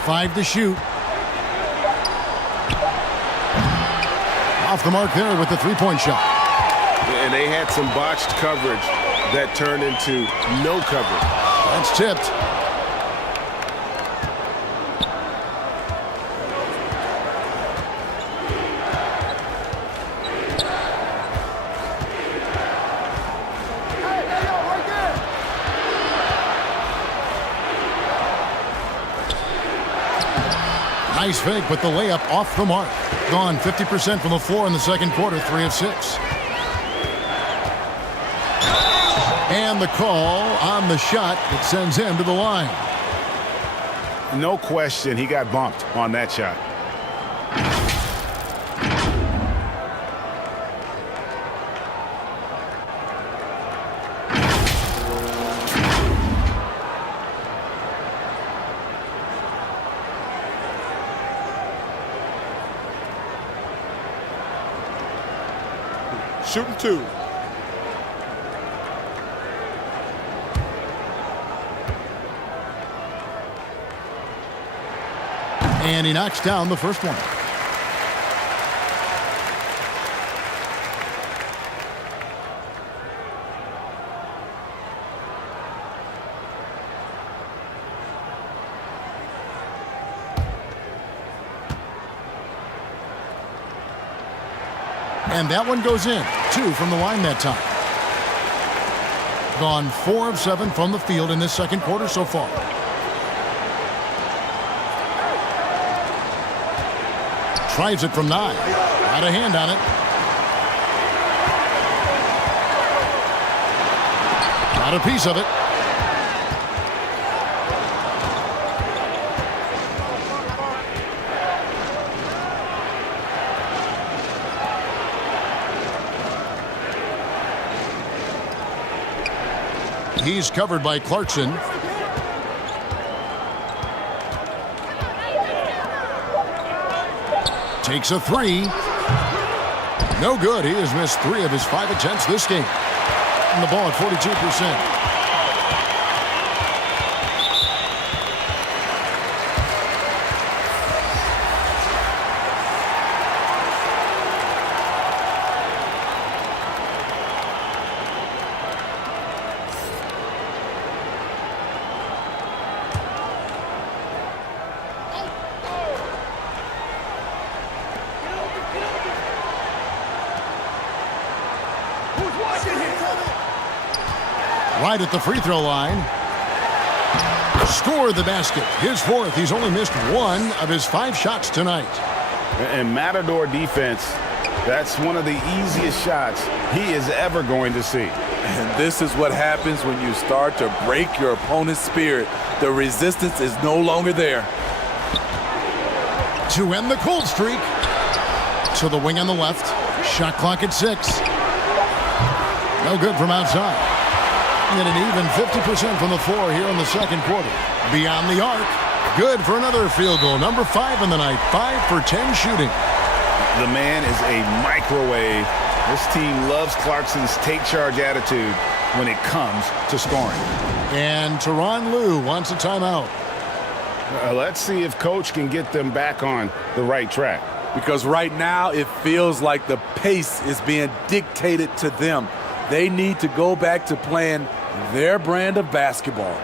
Five to shoot. Off the mark there with the three-point shot. And they had some botched coverage that turned into no coverage. That's tipped. Nice fake, but the layup off the mark. Gone 50% from the floor in the second quarter, 3 of 6. And the call on the shot that sends him to the line. No question, he got bumped on that shot. Shooting 2. And he knocks down the first one. And that one goes in. 2 from the line that time. Gone 4 of 7 from the field in this second quarter so far. Tries it from 9. Got a hand on it. Got a piece of it. He's covered by Clarkson. Takes a 3. No good. He has missed 3 of his 5 attempts this game. And the ball at 42%. Right at the free throw line. Scored the basket. His 4th. He's only missed 1 of his 5 shots tonight. And Matador defense, that's one of the easiest shots he is ever going to see. And this is what happens when you start to break your opponent's spirit. The resistance is no longer there. To end the cold streak. To the wing on the left. Shot clock at 6. No good from outside. And an even 50% from the floor here in the second quarter. Beyond the arc. Good for another field goal. Number 5 in the night. 5 for 10 shooting. The man is a microwave. This team loves Clarkson's take charge attitude when it comes to scoring. And Tyronn Lue wants a timeout. Let's see if coach can get them back on the right track. Because right now it feels like the pace is being dictated to them. They need to go back to playing their brand of basketball.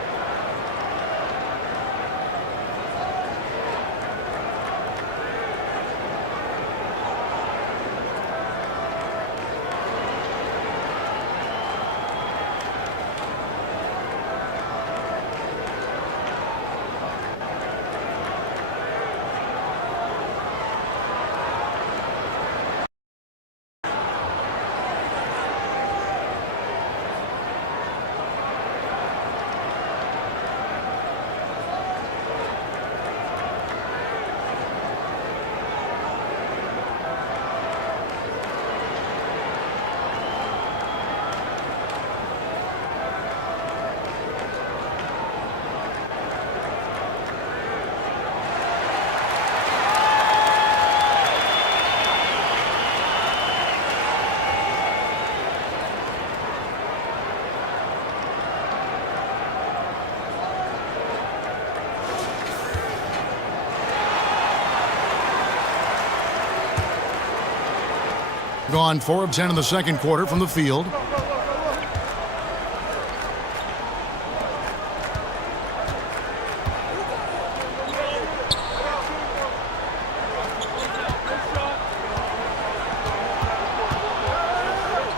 Gone 4 of 10 in the second quarter from the field.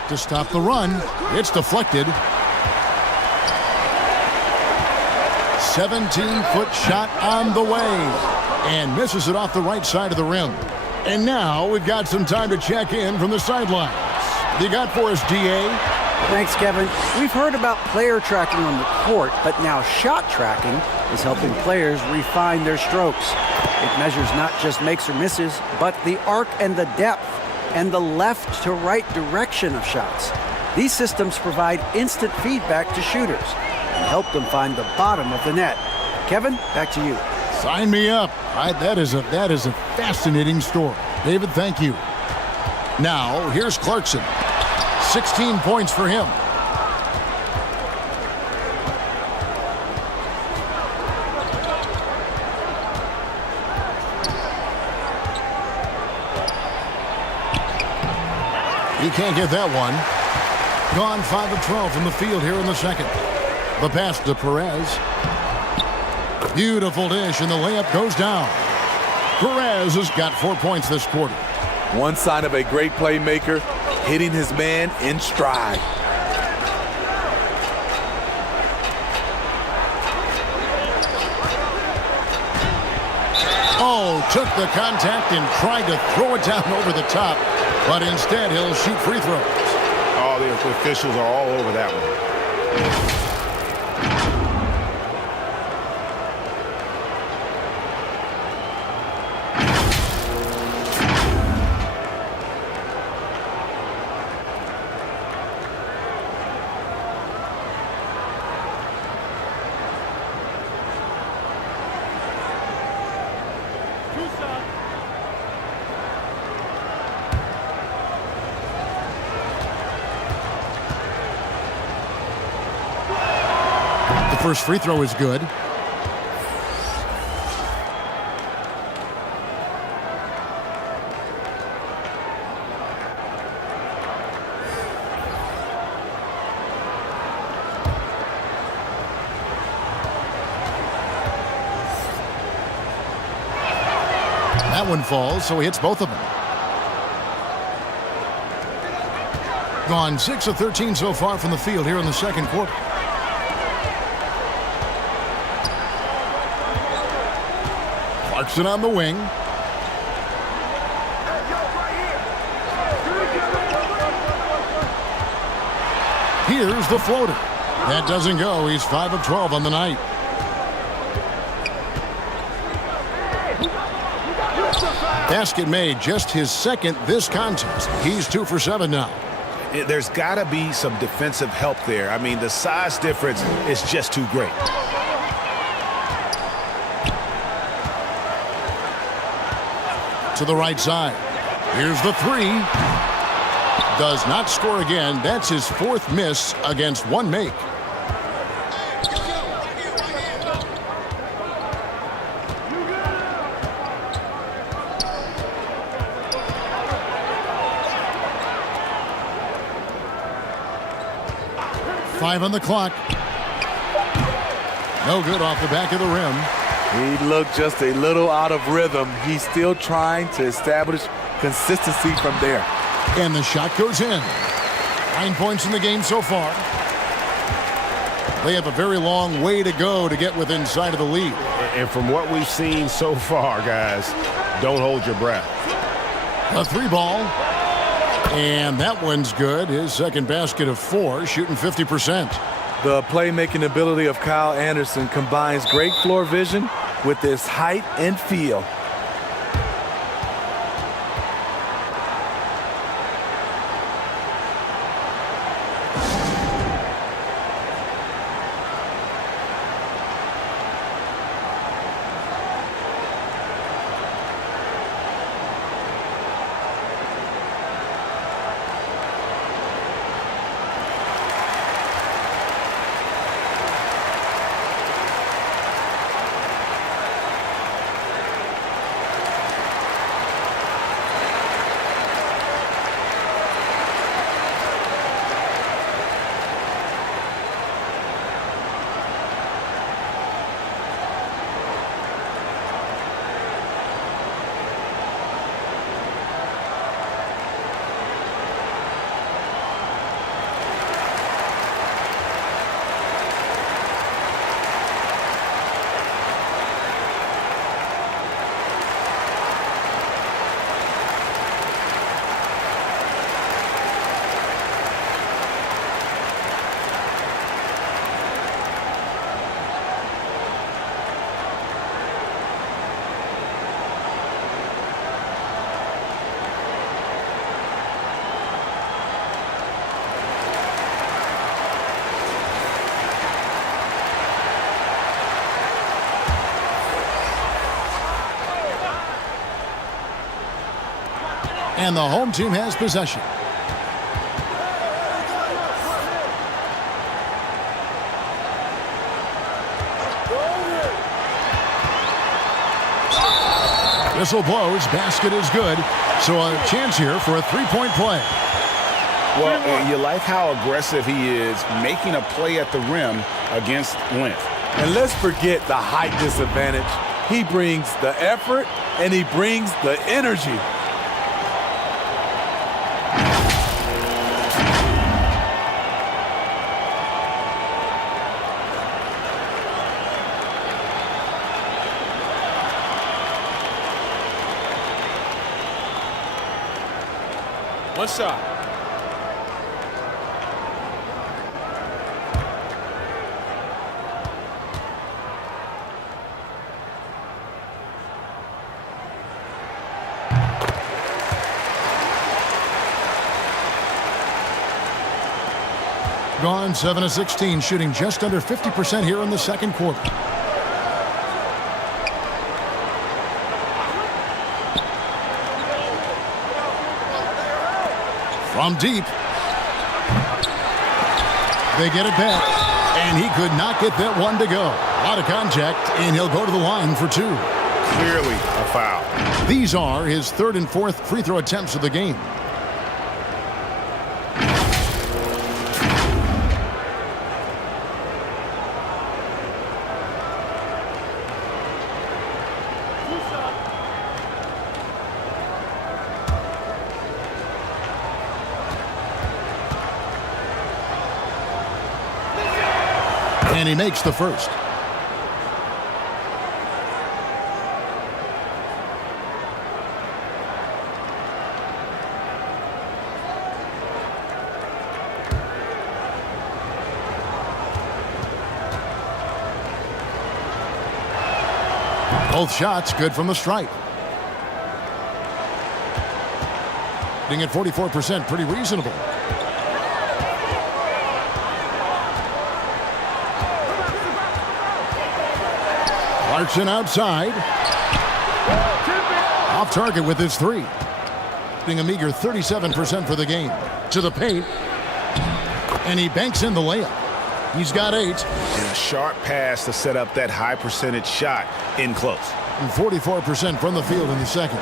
To stop the run, it's deflected. 17-foot shot on the way, and misses it off the right side of the rim. And now we've got some time to check in from the sidelines. What you got for us, DA? Thanks, Kevin. We've heard about player tracking on the court, but now shot tracking is helping players refine their strokes. It measures not just makes or misses, but the arc and the depth and the left to right direction of shots. These systems provide instant feedback to shooters and help them find the bottom of the net. Kevin, back to you. Sign me up. That is a fascinating story. David, thank you. Now, here's Clarkson. 16 points for him. He can't get that one. Gone 5 of 12 from the field here in the second. The pass to Perez. Beautiful dish, and the layup goes down. Perez has got 4 points this quarter. One sign of a great playmaker, hitting his man in stride. Oh, took the contact and tried to throw it down over the top, but instead he'll shoot free throws. Oh, the officials are all over that one. First free throw is good. That one falls, so he hits both of them. Gone 6 of 13 so far from the field here in the second quarter. Clarkson on the wing. Here's the floater. That doesn't go. He's 5 of 12 on the night. Basket made, just his second this contest. He's 2 for 7 now. There's got to be some defensive help there. I mean, the size difference is just too great. To the right side. Here's the three. Does not score again. That's his 4th miss against 1 make. Five on the clock. No good off the back of the rim. He looked just a little out of rhythm. He's still trying to establish consistency from there. And the shot goes in. 9 points in the game so far. They have a very long way to go to get within sight of the lead. And from what we've seen so far, guys, don't hold your breath. A 3 ball. And that one's good. His second basket of 4, shooting 50%. The playmaking ability of Kyle Anderson combines great floor vision with his height and feel. And the home team has possession. Whistle blows. Basket is good. So a chance here for a three-point play. Well, you like how aggressive he is making a play at the rim against length. And let's forget the height disadvantage. He brings the effort and he brings the energy. One shot. Gone 7 of 16, shooting just under 50% here in the second quarter. From deep. They get it back. And he could not get that one to go. A lot of contact, and he'll go to the line for two. Clearly a foul. These are his third and fourth free throw attempts of the game. And he makes the first. Both shots good from the stripe. Being at 44%, pretty reasonable. Clarkson outside. Off target with his three. Being a meager 37% for the game. To the paint. And he banks in the layup. He's got 8. And a sharp pass to set up that high percentage shot in close. And 44% from the field in the second.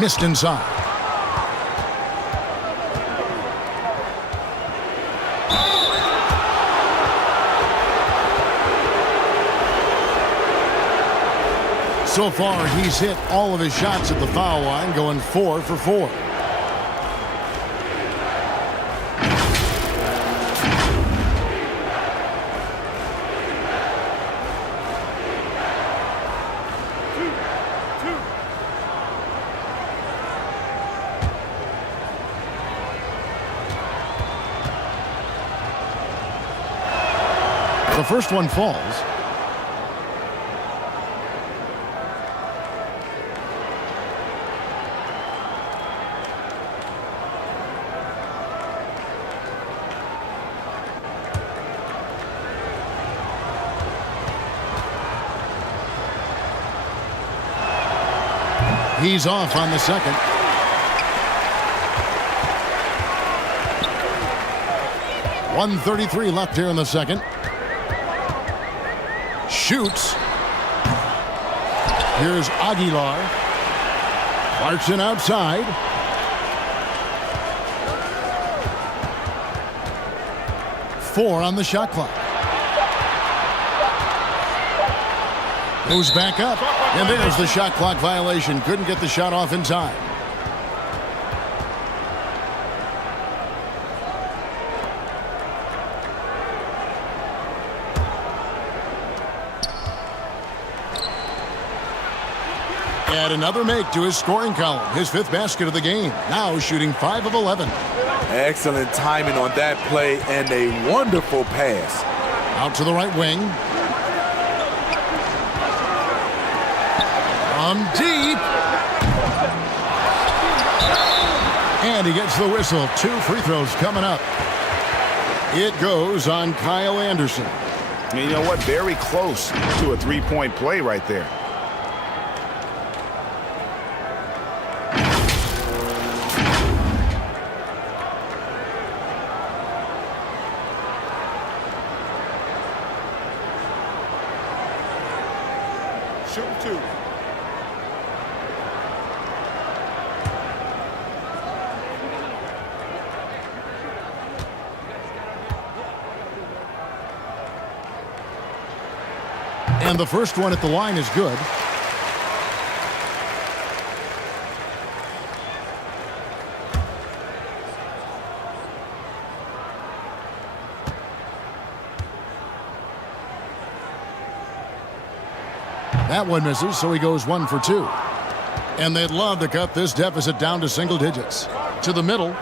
Missed inside. So far, he's hit all of his shots at the foul line, going 4 for 4. The first one falls. He's off on the second. .133 left here in the second. Shoots. Here's Aguilar. Clarkson outside. Four on the shot clock. Goes back up. And there's the shot clock violation. Couldn't get the shot off in time. Add another make to his scoring column. His 5th basket of the game. Now shooting 5 of 11. Excellent timing on that play and a wonderful pass. Out to the right wing. From deep. And he gets the whistle. 2 free throws coming up. It goes on Kyle Anderson. And you know what? Very close to a three-point play right there. Shoot 2. And the first one at the line is good. That one misses, so he goes 1 for 2. And they'd love to cut this deficit down to single digits. To the middle.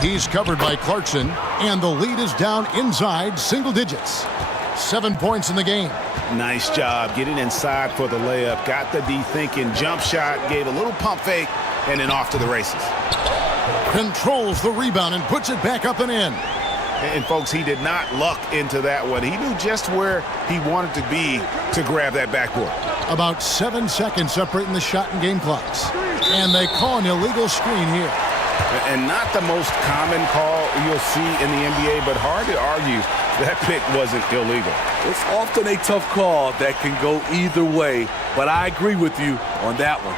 He's covered by Clarkson, and the lead is down inside single digits. 7 points in the game. Nice job getting inside for the layup. Got the D thinking. Jump shot, gave a little pump fake, and then off to the races. Controls the rebound and puts it back up and in. And folks, he did not luck into that one. He knew just where he wanted to be to grab that backboard. About 7 seconds separating the shot and game clocks. And they call an illegal screen here. And not the most common call you'll see in the NBA, but hard to argue that pick wasn't illegal. It's often a tough call that can go either way, but I agree with you on that one.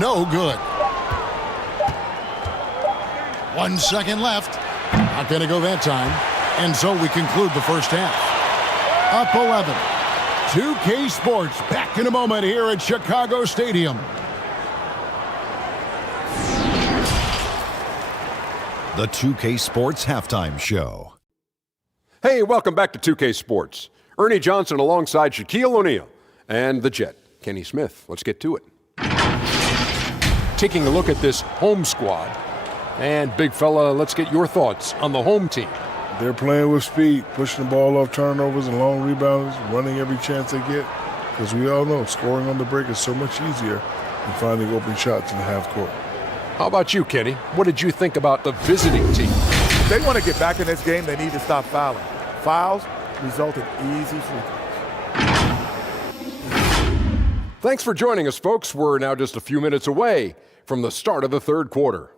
No good. 1 second left. Not going to go that time. And so we conclude the first half. Up 11. 2K Sports back in a moment here at Chicago Stadium. The 2K Sports Halftime Show. Hey, welcome back to 2K Sports. Ernie Johnson alongside Shaquille O'Neal and the Jet, Kenny Smith. Let's get to it. Taking a look at this home squad. And, big fella, let's get your thoughts on the home team. They're playing with speed, pushing the ball off turnovers and long rebounds, running every chance they get. Because we all know scoring on the break is so much easier than finding open shots in the half court. How about you, Kenny? What did you think about the visiting team? If they want to get back in this game, they need to stop fouling. Fouls result in easy free throws. Thanks for joining us, folks. We're now just a few minutes away from the start of the third quarter.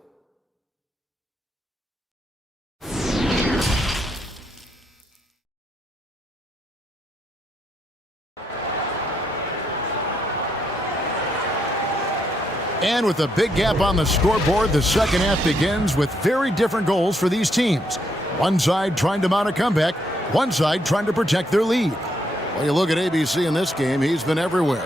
And with a big gap on the scoreboard, the second half begins with very different goals for these teams. One side trying to mount a comeback, one side trying to protect their lead. Well, you look at ABC in this game, he's been everywhere.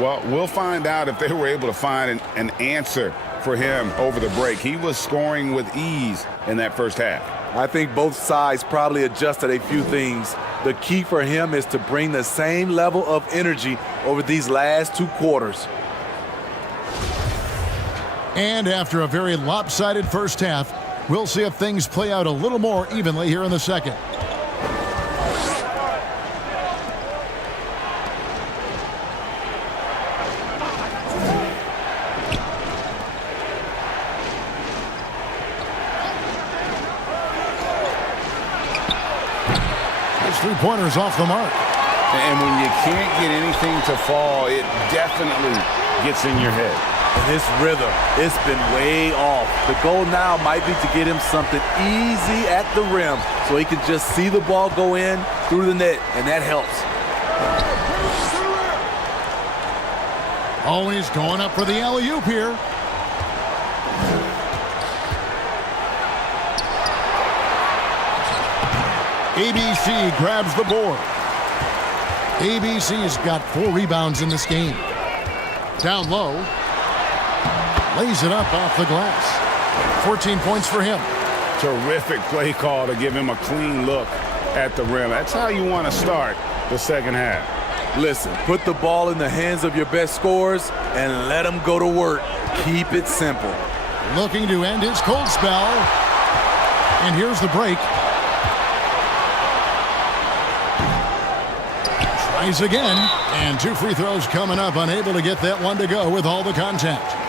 Well, we'll find out if they were able to find an answer for him over the break. He was scoring with ease in that first half. I think both sides probably adjusted a few things. The key for him is to bring the same level of energy over these last 2 quarters. And after a very lopsided first half, we'll see if things play out a little more evenly here in the second. His three-pointers off the mark. And when you can't get anything to fall, it definitely gets in your head. And his rhythm, it's been way off. The goal now might be to get him something easy at the rim so he can just see the ball go in through the net, and that helps. Always going up for the alley-oop here. ABC grabs the board. ABC's got 4 rebounds in this game. Down low. Lays it up off the glass. 14 points for him. Terrific play call to give him a clean look at the rim. That's how you want to start the second half. Listen, put the ball in the hands of your best scorers and let them go to work. Keep it simple. Looking to end his cold spell. And here's the break. Tries again. And 2 free throws coming up. Unable to get that one to go with all the contact.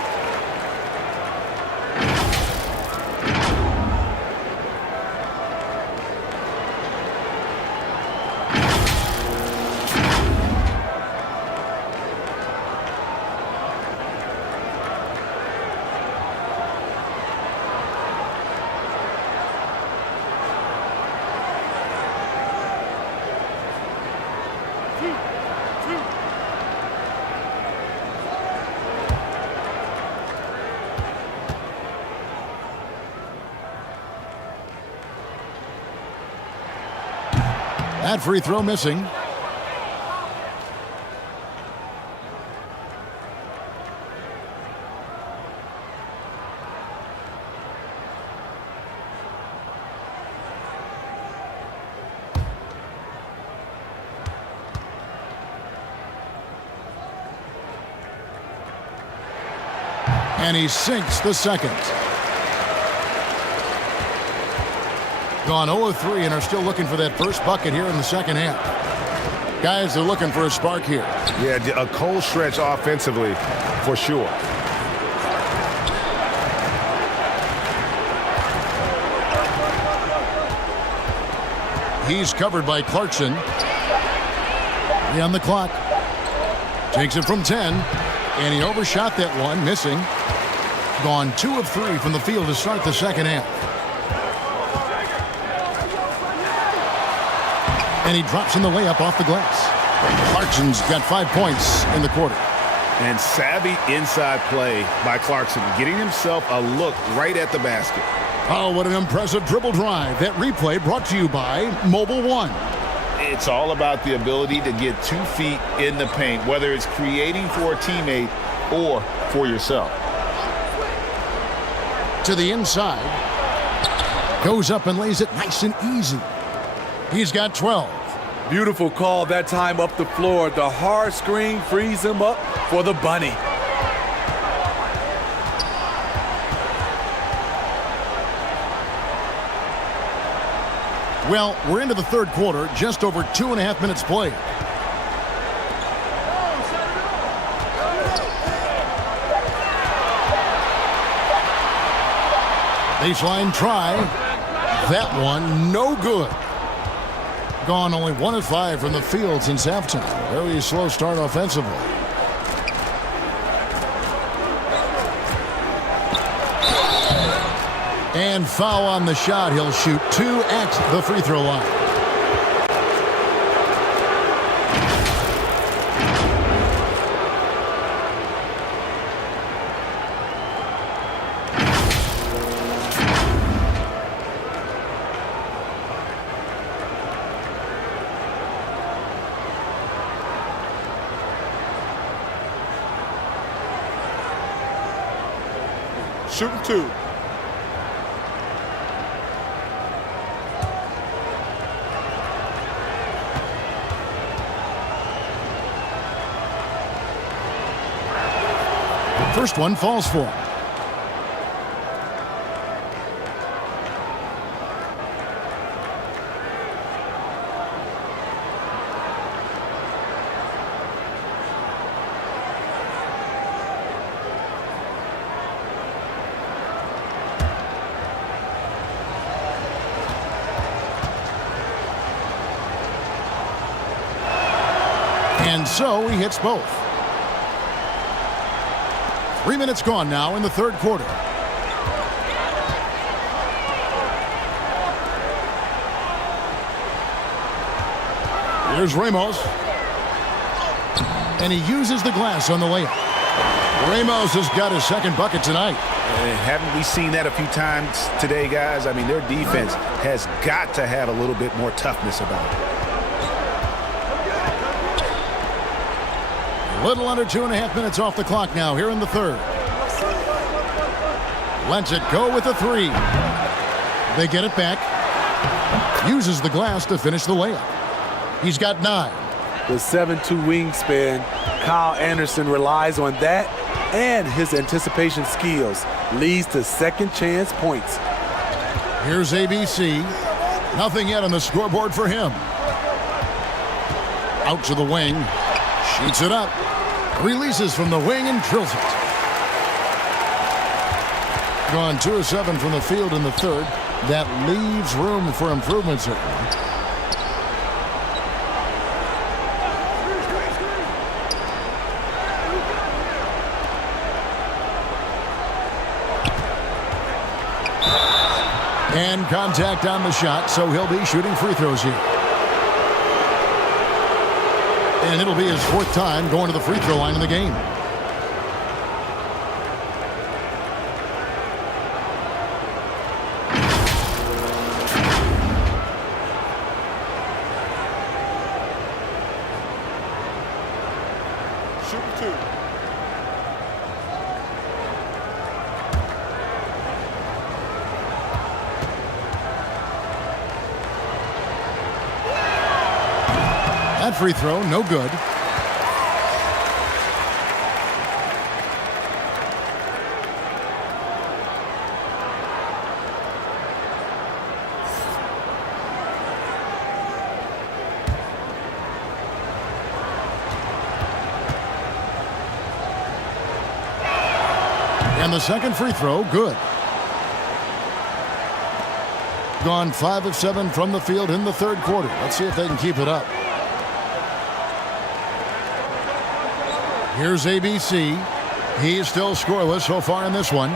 That free throw missing. And he sinks the second. Gone 0 of 3 and are still looking for that first bucket here in the second half. Guys are looking for a spark here. Yeah, a cold stretch offensively for sure. He's covered by Clarkson. 3 on the clock. Takes it from 10. And he overshot that one, missing. Gone 2 of 3 from the field to start the second half. And he drops in the layup off the glass. Clarkson's got 5 points in the quarter. And savvy inside play by Clarkson, getting himself a look right at the basket. Oh, what an impressive dribble drive. That replay brought to you by Mobile One. It's all about the ability to get 2 feet in the paint, whether it's creating for a teammate or for yourself. To the inside. Goes up and lays it nice and easy. He's got 12. Beautiful call that time up the floor. The hard screen frees him up for the bunny. Well, we're into the third quarter, just over 2.5 minutes played. Baseline try. That one, no good. Gone only 1 of 5 from the field since halftime. Very slow start offensively. And foul on the shot. He'll shoot 2 at the free throw line. Shooting 2. First one falls for him. And so he hits both. 3 minutes gone now in the third quarter. Here's Ramos. And he uses the glass on the layup. Ramos has got his second bucket tonight. Haven't we seen that a few times today, guys? I mean, their defense has got to have a little bit more toughness about it. A little under 2.5 minutes off the clock now here in the third. Lets it go with a 3. They get it back. Uses the glass to finish the layup. He's got 9. The 7'2" wingspan, Kyle Anderson relies on that and his anticipation skills. Leads to second chance points. Here's ABC. Nothing yet on the scoreboard for him. Out to the wing. Shoots it up. Releases from the wing and drills it. Gone 2 of 7 from the field in the third. That leaves room for improvement, certainly. And contact on the shot, so he'll be shooting free throws here. And it'll be his 4th time going to the free throw line in the game. Shooting 2. That free throw, no good. And the second free throw, good. Gone 5 of 7 from the field in the third quarter. Let's see if they can keep it up. Here's ABC. He's still scoreless so far in this one.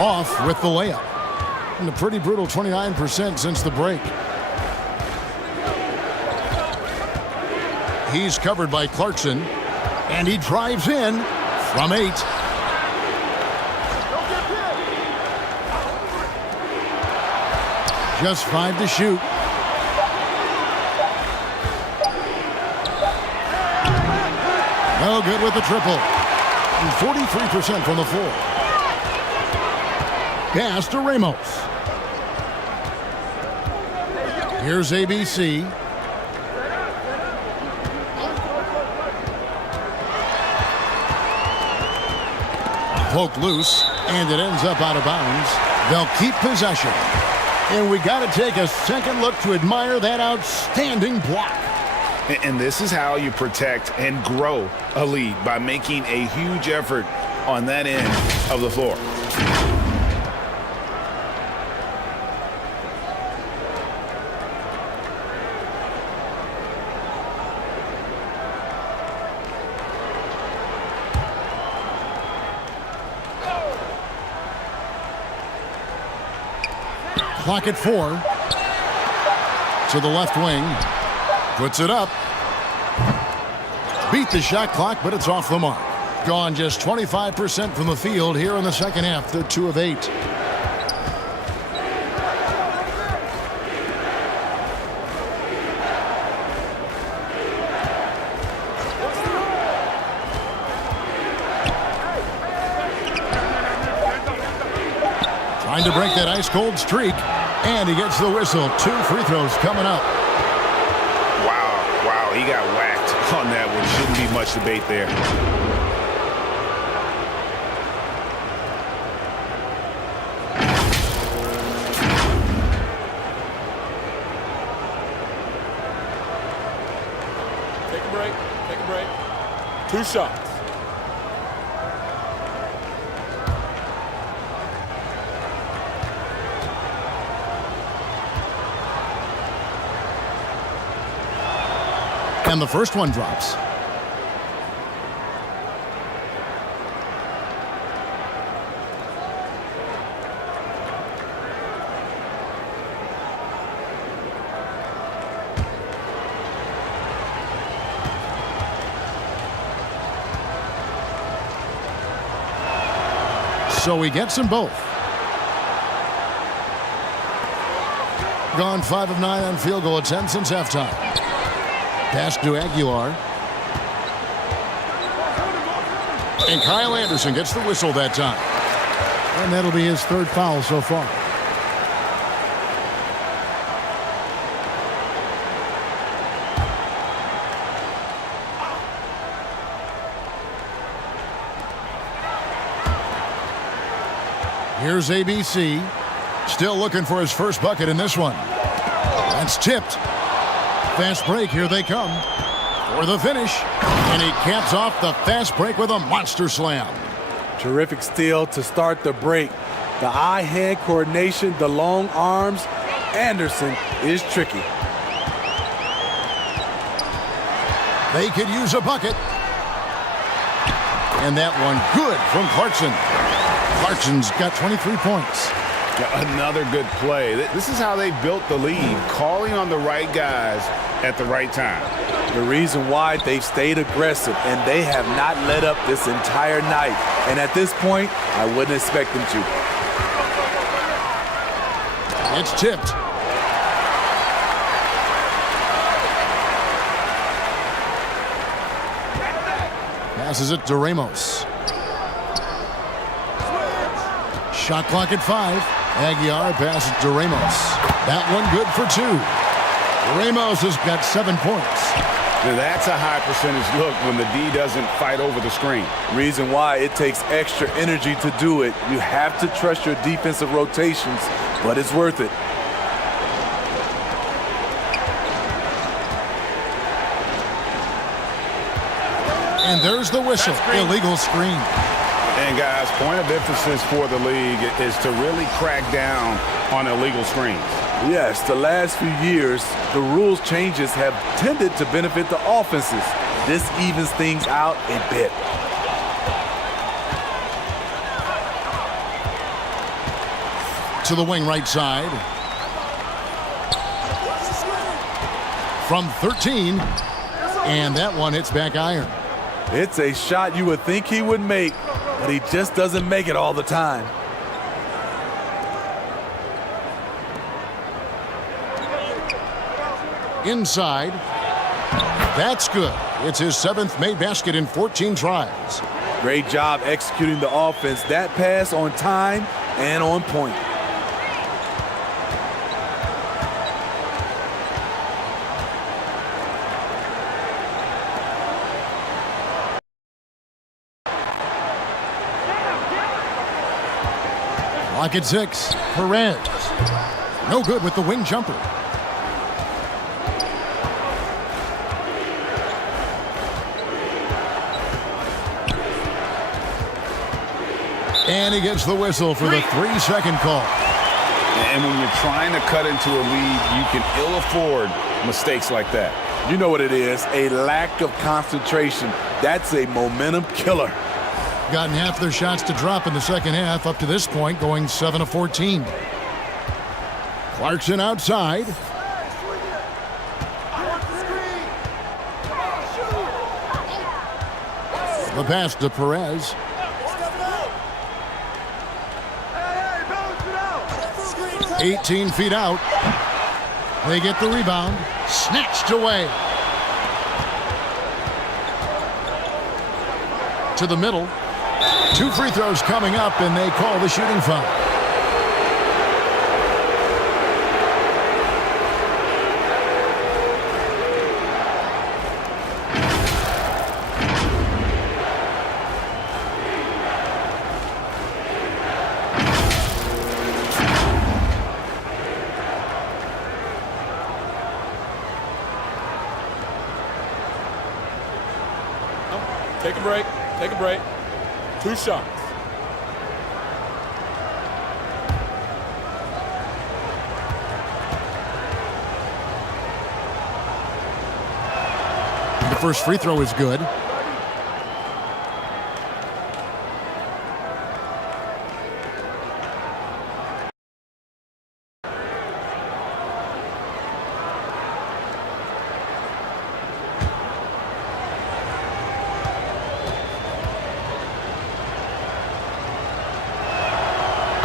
Off with the layup. And a pretty brutal 29% since the break. He's covered by Clarkson. And he drives in from 8. Just 5 to shoot. No good with the triple. And 43% from the floor. Pass to Ramos. Here's ABC. Poke loose, and it ends up out of bounds. They'll keep possession. And we got to take a second look to admire that outstanding block. And this is how you protect and grow a lead, by making a huge effort on that end of the floor. Clock at 4. To the left wing. Puts it up. Beat the shot clock, but it's off the mark. Gone just 25% from the field here in the second half. They're 2 of 8. Trying to break that ice-cold streak. And he gets the whistle. 2 free throws coming up. Wow, he got whacked on that one. Shouldn't be much debate there. Take a break. 2 shots. And the first one drops. So he gets them both. Gone 5 of 9 on field goal attempts since halftime. Pass to Aguilar. And Kyle Anderson gets the whistle that time. And that'll be his 3rd foul so far. Here's ABC. Still looking for his first bucket in this one. That's tipped. Fast break. Here they come for the finish. And he caps off the fast break with a monster slam. Terrific steal to start the break. The eye-hand coordination, the long arms. Anderson is tricky. They could use a bucket. And that one good from Clarkson. Clarkson's got 23 points. Another good play. This is how they built the lead, calling on the right guys at the right time. The reason why they've stayed aggressive and they have not let up this entire night. And at this point, I wouldn't expect them to. It's tipped. Passes it to Ramos. Shot clock at 5. Aguiar passes to Ramos. That one good for 2. Ramos has got 7 points. Now that's a high percentage look when the D doesn't fight over the screen. Reason why it takes extra energy to do it. You have to trust your defensive rotations, but it's worth it. And there's the whistle. Illegal screen. And guys, point of emphasis for the league is to really crack down on illegal screens. Yes, the last few years, the rules changes have tended to benefit the offenses. This evens things out a bit. To the wing right side. From 13. And that one hits back iron. It's a shot you would think he would make, but he just doesn't make it all the time. Inside. That's good. It's his 7th made basket in 14 tries. Great job executing the offense. That pass on time and on point. Clock at 6. Perez. No good with the wing jumper. And he gets the whistle for the 3-second call. And when you're trying to cut into a lead, you can ill afford mistakes like that. You know what it is, a lack of concentration. That's a momentum killer. Gotten half their shots to drop in the second half up to this point, going 7 of 14. Clarkson outside. The pass to Perez. Hey, 18 feet out. They get the rebound. Snatched away. To the middle. 2 free throws coming up, and they call the shooting foul. Take a break. Take a break. 2 shots. The first free throw is good.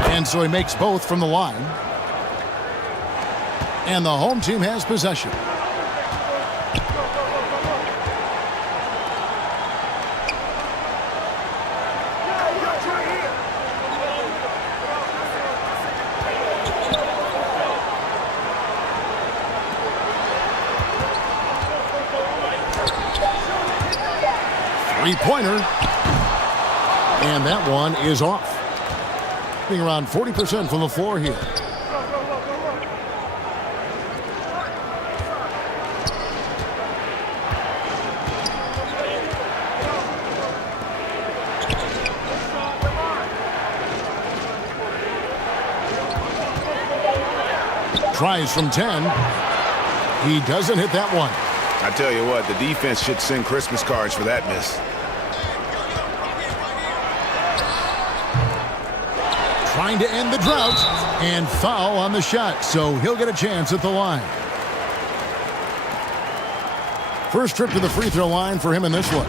And so he makes both from the line. And the home team has possession. Three-pointer. And that one is off. shooting around 40% from the floor here. Tries from 10. He doesn't hit that one. I tell you what, the defense should send Christmas cards for that miss. Trying to end the drought, and foul on the shot, so he'll get a chance at the line. First trip to the free throw line for him in this one.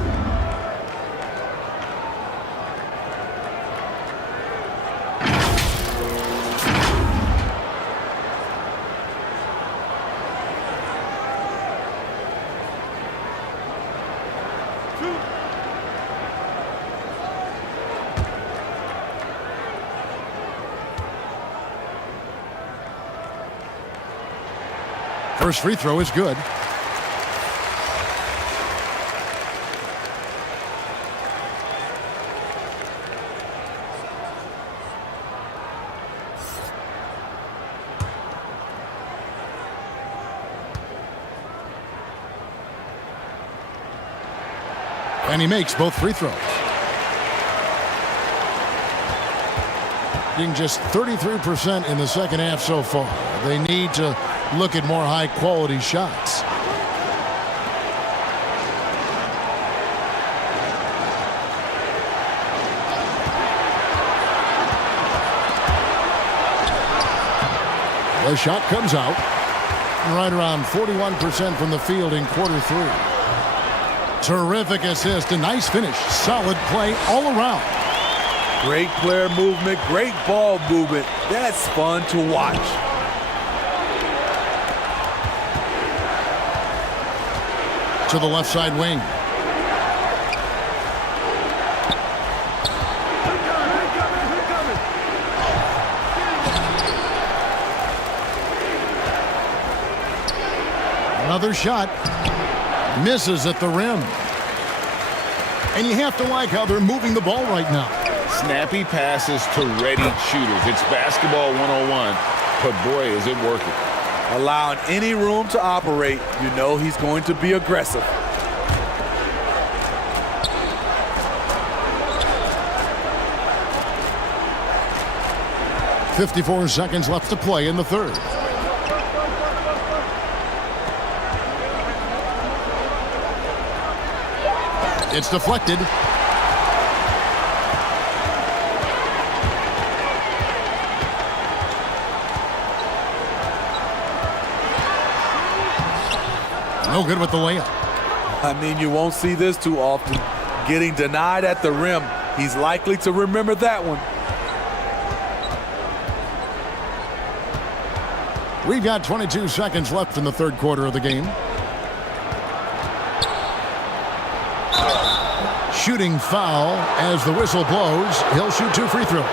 First free throw is good. And he makes both free throws. Being just 33% in the second half so far. They need to look at more high-quality shots. The shot comes out. Right around 41% from the field in quarter three. Terrific assist, a nice finish. Solid play all around. Great player movement, great ball movement. That's fun to watch. To the left side wing. Another shot. Misses at the rim. And you have to like how they're moving the ball right now. Snappy passes to ready shooters. It's basketball 101, but boy, is it working. Allowing any room to operate, you know he's going to be aggressive. .54 seconds left to play in the third. It's deflected. No good with the layup. I mean, you won't see this too often. Getting denied at the rim. He's likely to remember that one. We've got 22 seconds left in the third quarter of the game. Shooting foul as the whistle blows. He'll shoot 2 free throws.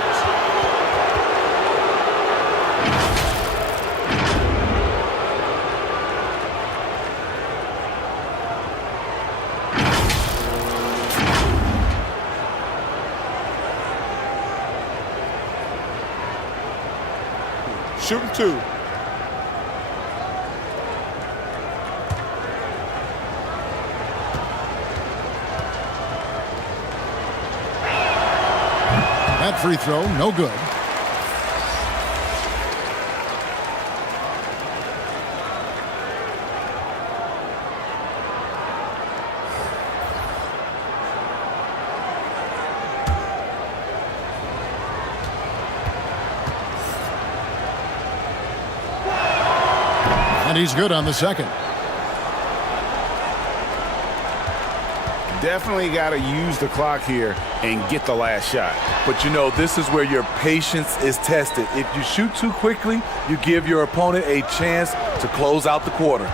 Shooting 2. That free throw, no good. And he's good on the second. Definitely got to use the clock here and get the last shot. But you know, this is where your patience is tested. If you shoot too quickly, you give your opponent a chance to close out the quarter.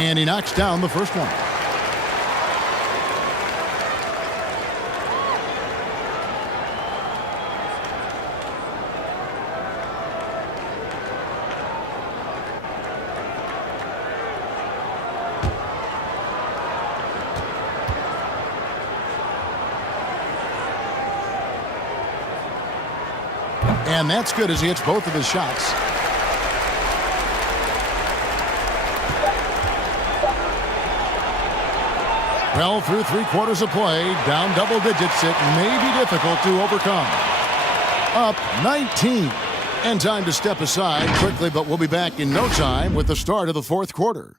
And he knocks down the first one. And that's good as he hits both of his shots. Well, through 3/4 of play, down double digits, it may be difficult to overcome. Up 19. And time to step aside quickly, but we'll be back in no time with the start of the fourth quarter.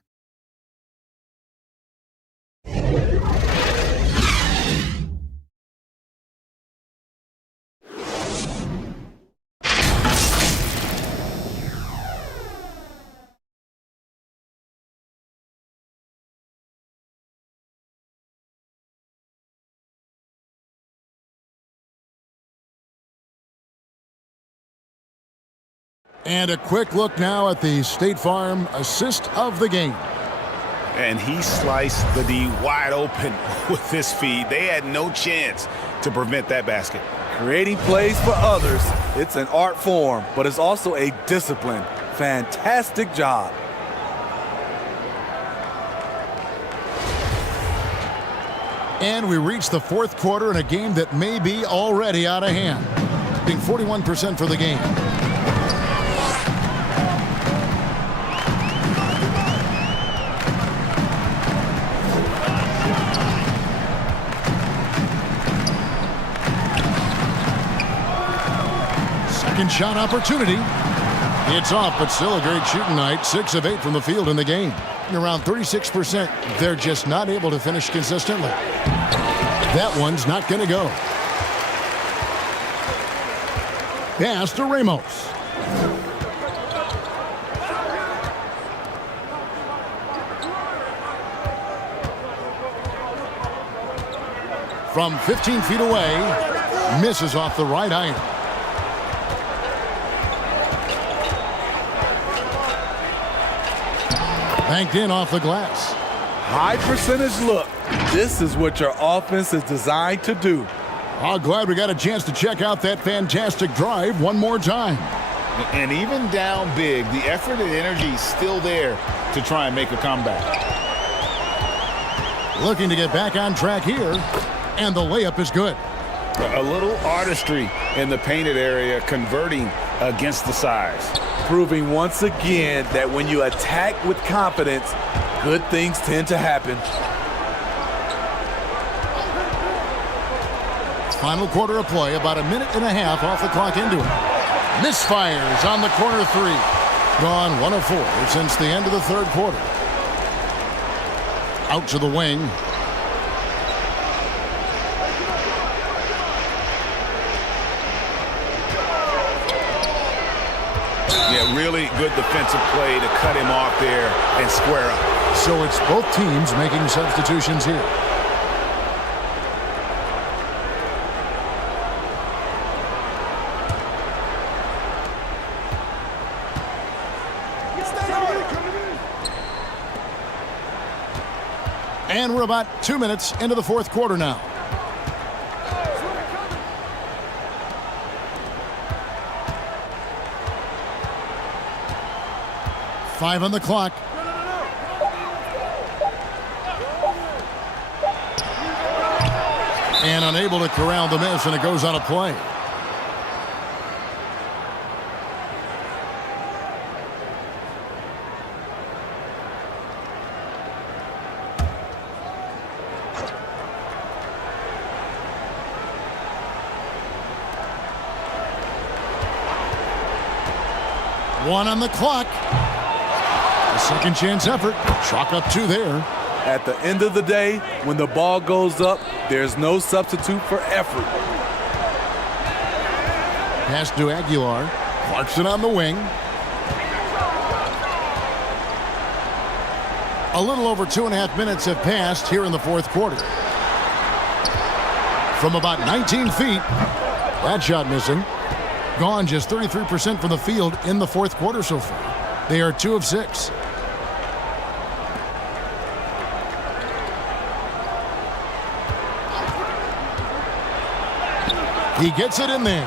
And a quick look now at the State Farm assist of the game. And he sliced the D wide open with this feed. They had no chance to prevent that basket. Creating plays for others, it's an art form, but it's also a discipline. Fantastic job. And we reach the fourth quarter in a game that may be already out of hand. Being 41% for the game. Second shot opportunity. It's off, but still a great shooting night. 6 of 8 from the field in the game. Around 36%. They're just not able to finish consistently. That one's not going to go. Pass to Ramos. From 15 feet away, misses off the right iron. Banked in off the glass. High percentage look. This is what your offense is designed to do. Oh, glad we got a chance to check out that fantastic drive one more time. And even down big, the effort and energy is still there to try and make a comeback. Looking to get back on track here, and the layup is good. A little artistry in the painted area, converting against the size. Proving once again that when you attack with confidence, good things tend to happen. Final quarter of play, about a minute and a half off the clock into it. Misfires on the corner three. Gone 1 of 4 since the end of the third quarter. Out to the wing. Yeah, really good defensive play to cut him off there and square up. So it's both teams making substitutions here. And we're about 2 minutes into the fourth quarter now. Five on the clock. And unable to corral the miss, and it goes out of play. One on the clock. A second chance effort. Chalk up 2 there. At the end of the day, when the ball goes up, there's no substitute for effort. Pass to Aguilar. Clarkson on the wing. A little over 2.5 minutes have passed here in the fourth quarter. From about 19 feet, that shot missing. Gone just 33% from the field in the fourth quarter so far. They are 2 of 6. He gets it in there.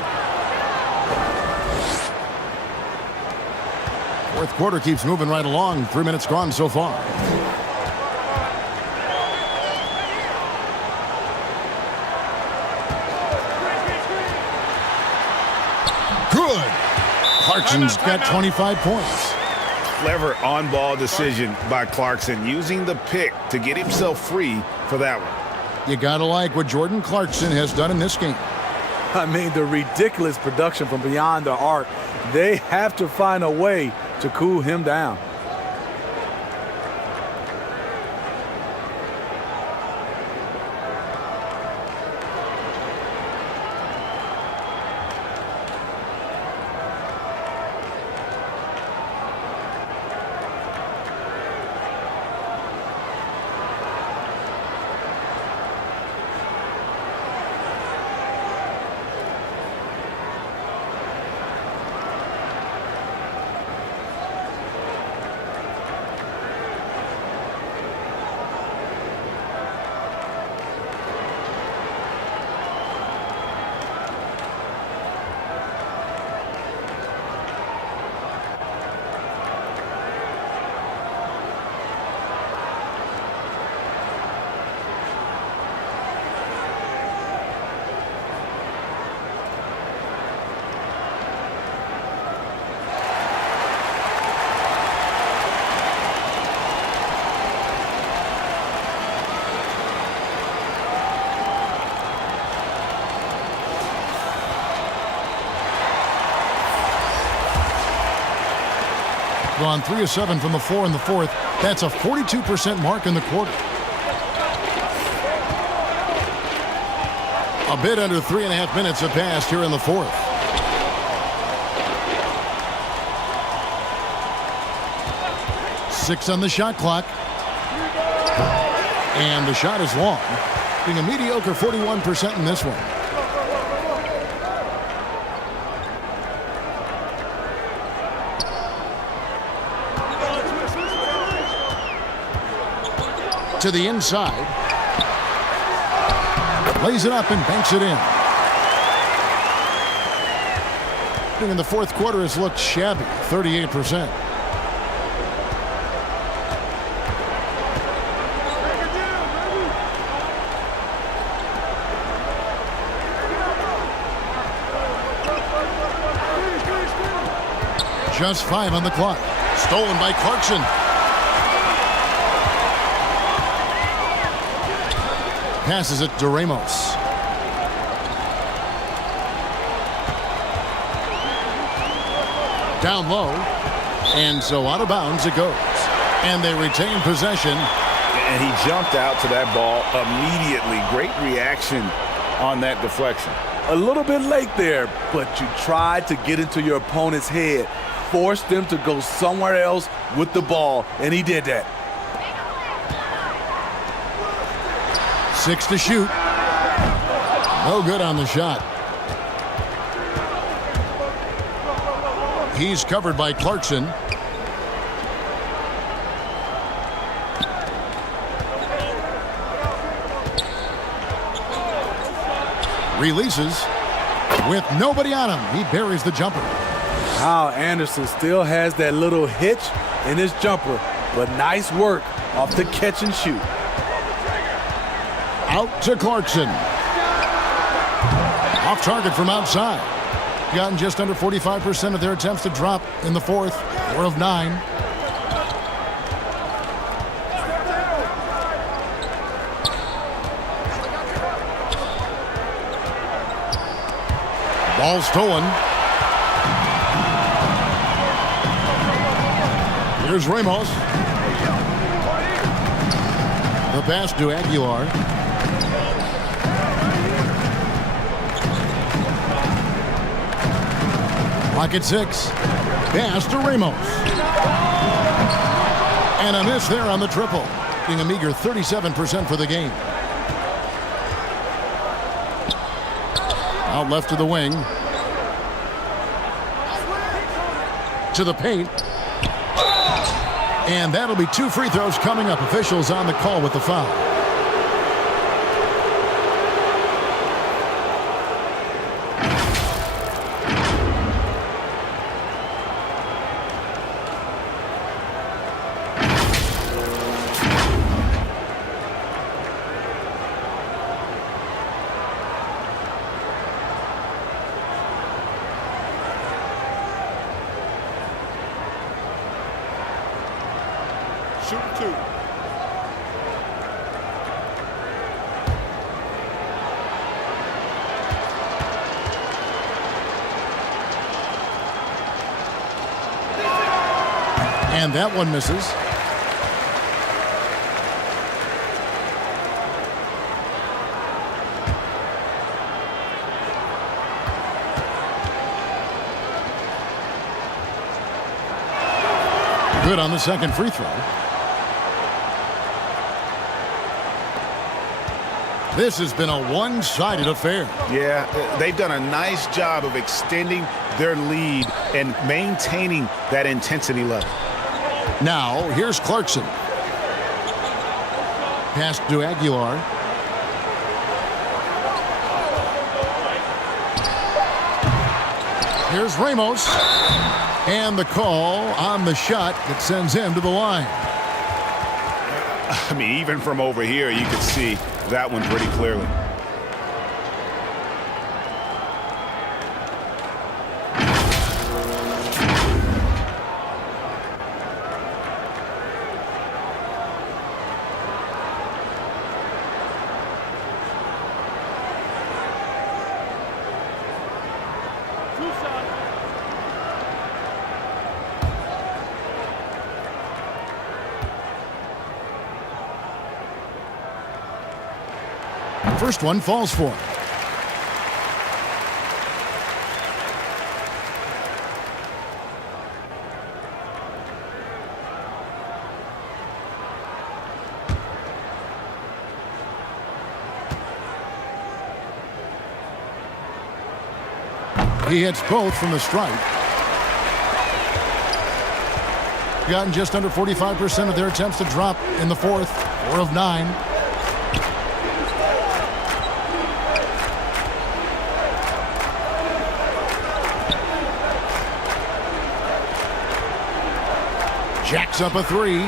Fourth quarter keeps moving right along. 3 minutes gone so far. Good. Clarkson's got 25 points. Clever on-ball decision by Clarkson, using the pick to get himself free for that one. You gotta like what Jordan Clarkson has done in this game. I mean, the ridiculous production from beyond the arc. They have to find a way to cool him down. Gone 3 of 7 from the floor in the fourth. That's a 42% mark in the quarter. A bit under 3.5 minutes have passed here in the fourth. Six on the shot clock. And the shot is long, being a mediocre 41% in this one. To the inside. Lays it up and banks it in. In the fourth quarter has looked shabby, 38%. Just 5 on the clock. Stolen by Clarkson. Passes it to Ramos. Down low. And so out of bounds it goes. And they retain possession. And he jumped out to that ball immediately. Great reaction on that deflection. A little bit late there, but you tried to get into your opponent's head. Force them to go somewhere else with the ball, and he did that. 6 to shoot. No good on the shot. He's covered by Clarkson. Releases with nobody on him. He buries the jumper. Kyle Anderson still has that little hitch in his jumper, but nice work off the catch and shoot. Out to Clarkson. Off target from outside. Gotten just under 45% of their attempts to drop in the fourth. 4 of 9. Ball stolen. Here's Ramos. The pass to Aguilar. Pocket 6. Pass to Ramos. And a miss there on the triple. Being a meager 37% for the game. Out left to the wing. To the paint. And that'll be 2 free throws coming up. Officials on the call with the foul. Shooting 2. And that one misses. Good on the second free throw. This has been a one-sided affair. Yeah, they've done a nice job of extending their lead and maintaining that intensity level. Now, here's Clarkson. Pass to Aguilar. Here's Ramos. And the call on the shot that sends him to the line. I mean, even from over here, you could see that one pretty clearly. First one falls for him. He hits both from the stripe. Gotten just under 45% of their attempts to drop in the fourth. 4 of 9. Jacks up a 3.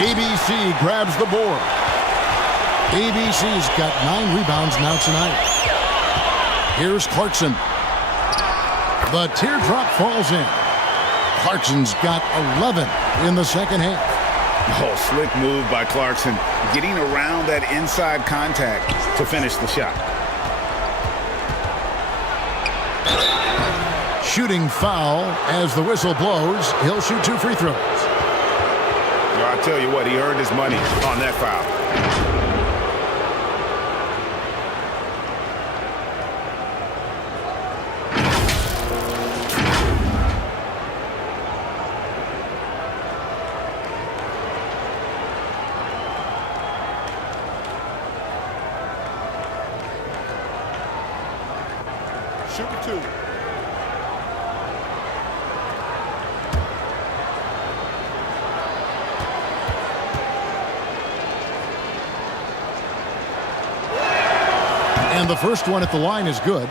ABC grabs the board. ABC's got 9 rebounds now tonight. Here's Clarkson. The teardrop falls in. Clarkson's got 11 in the second half. Oh, slick move by Clarkson, getting around that inside contact to finish the shot. Shooting foul as the whistle blows. He'll shoot 2 free throws. I'll tell you what, he earned his money on that foul. Shooting 2. And the first one at the line is good.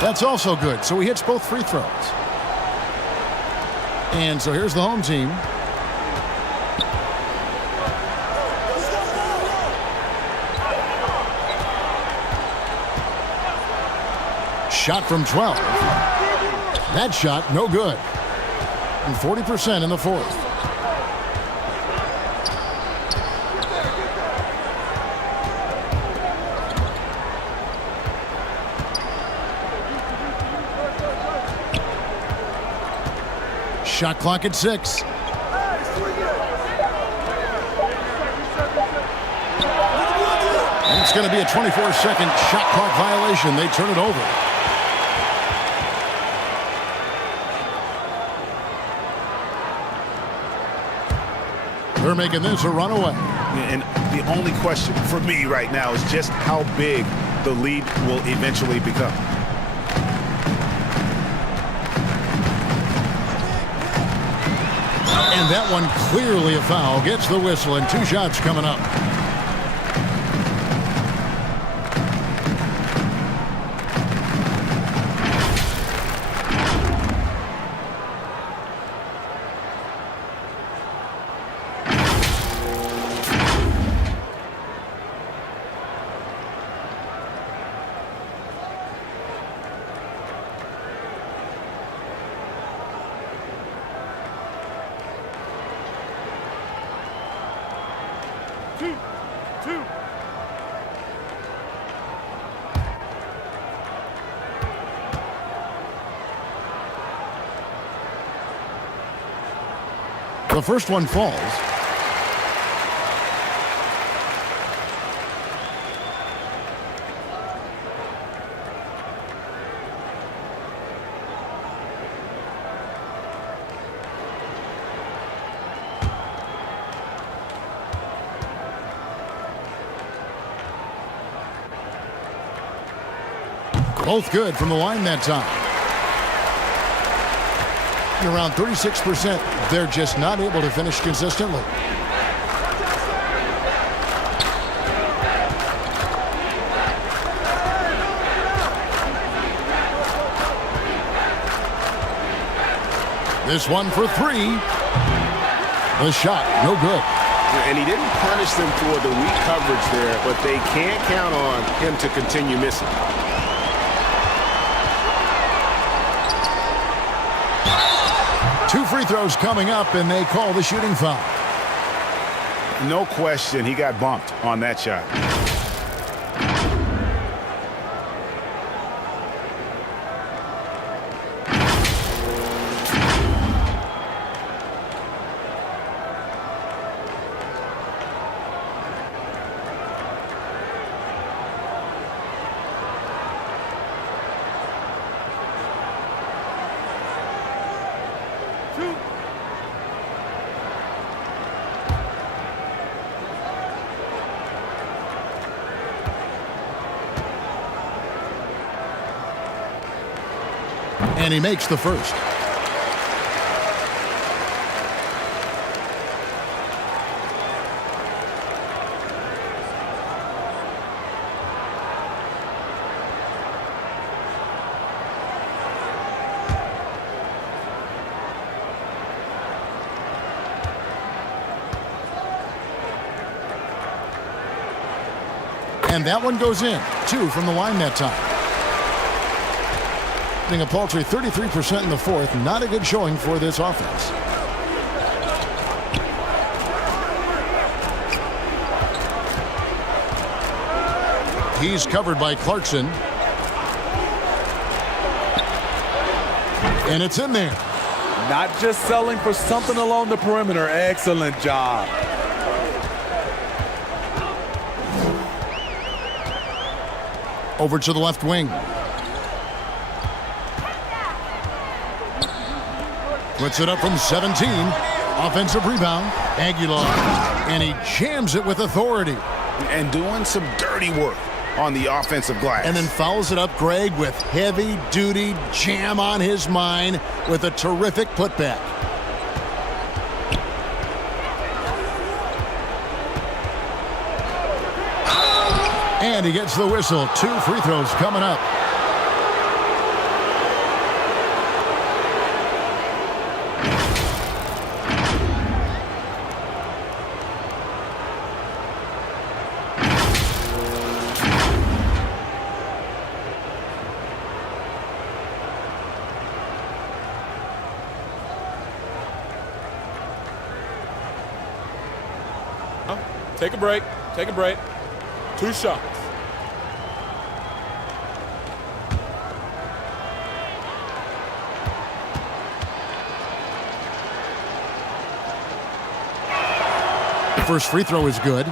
That's also good. So he hits both free throws. And so here's the home team. Shot from 12. That shot, no good. And 40% in the fourth. Shot clock at 6. And it's going to be a 24-second shot clock violation. They turn it over. They're making this a runaway. And the only question for me right now is just how big the lead will eventually become. And that one clearly a foul. Gets the whistle and 2 shots coming up. The first one falls. Both good from the line that time. And around 36%, they're just not able to finish consistently. This one for three. The shot, no good. And he didn't punish them for the weak coverage there, but they can't count on him to continue missing. Two free throws coming up, and they call the shooting foul. No question, he got bumped on that shot. And he makes the first. And that one goes in. 2 from the line that time. A paltry 33% in the fourth. Not a good showing for this offense. He's covered by Clarkson. And it's in there. Not just selling for something along the perimeter. Excellent job. Over to the left wing. Puts it up from 17. Offensive rebound. Aguilar. And he jams it with authority. And doing some dirty work on the offensive glass. And then fouls it up, Greg, with heavy-duty jam on his mind with a terrific putback. And he gets the whistle. 2 free throws coming up. Take a break. Take a break. 2 shots. The first free throw is good.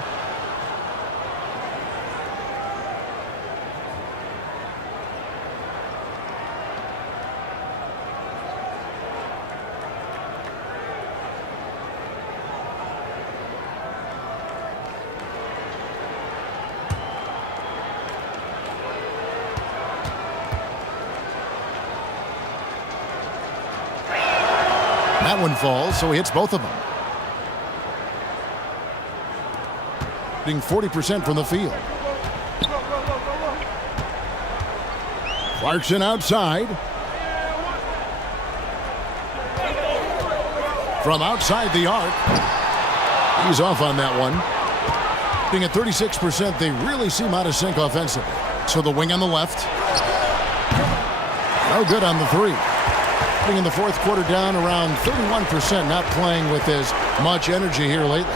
That one falls, so he hits both of them. Being 40% from the field. Clarkson outside. From outside the arc. He's off on that one. Being at 36%, they really seem out of sync offensively. So the wing on the left. No good on the 3. Being in the fourth quarter down around 31%, not playing with as much energy here lately.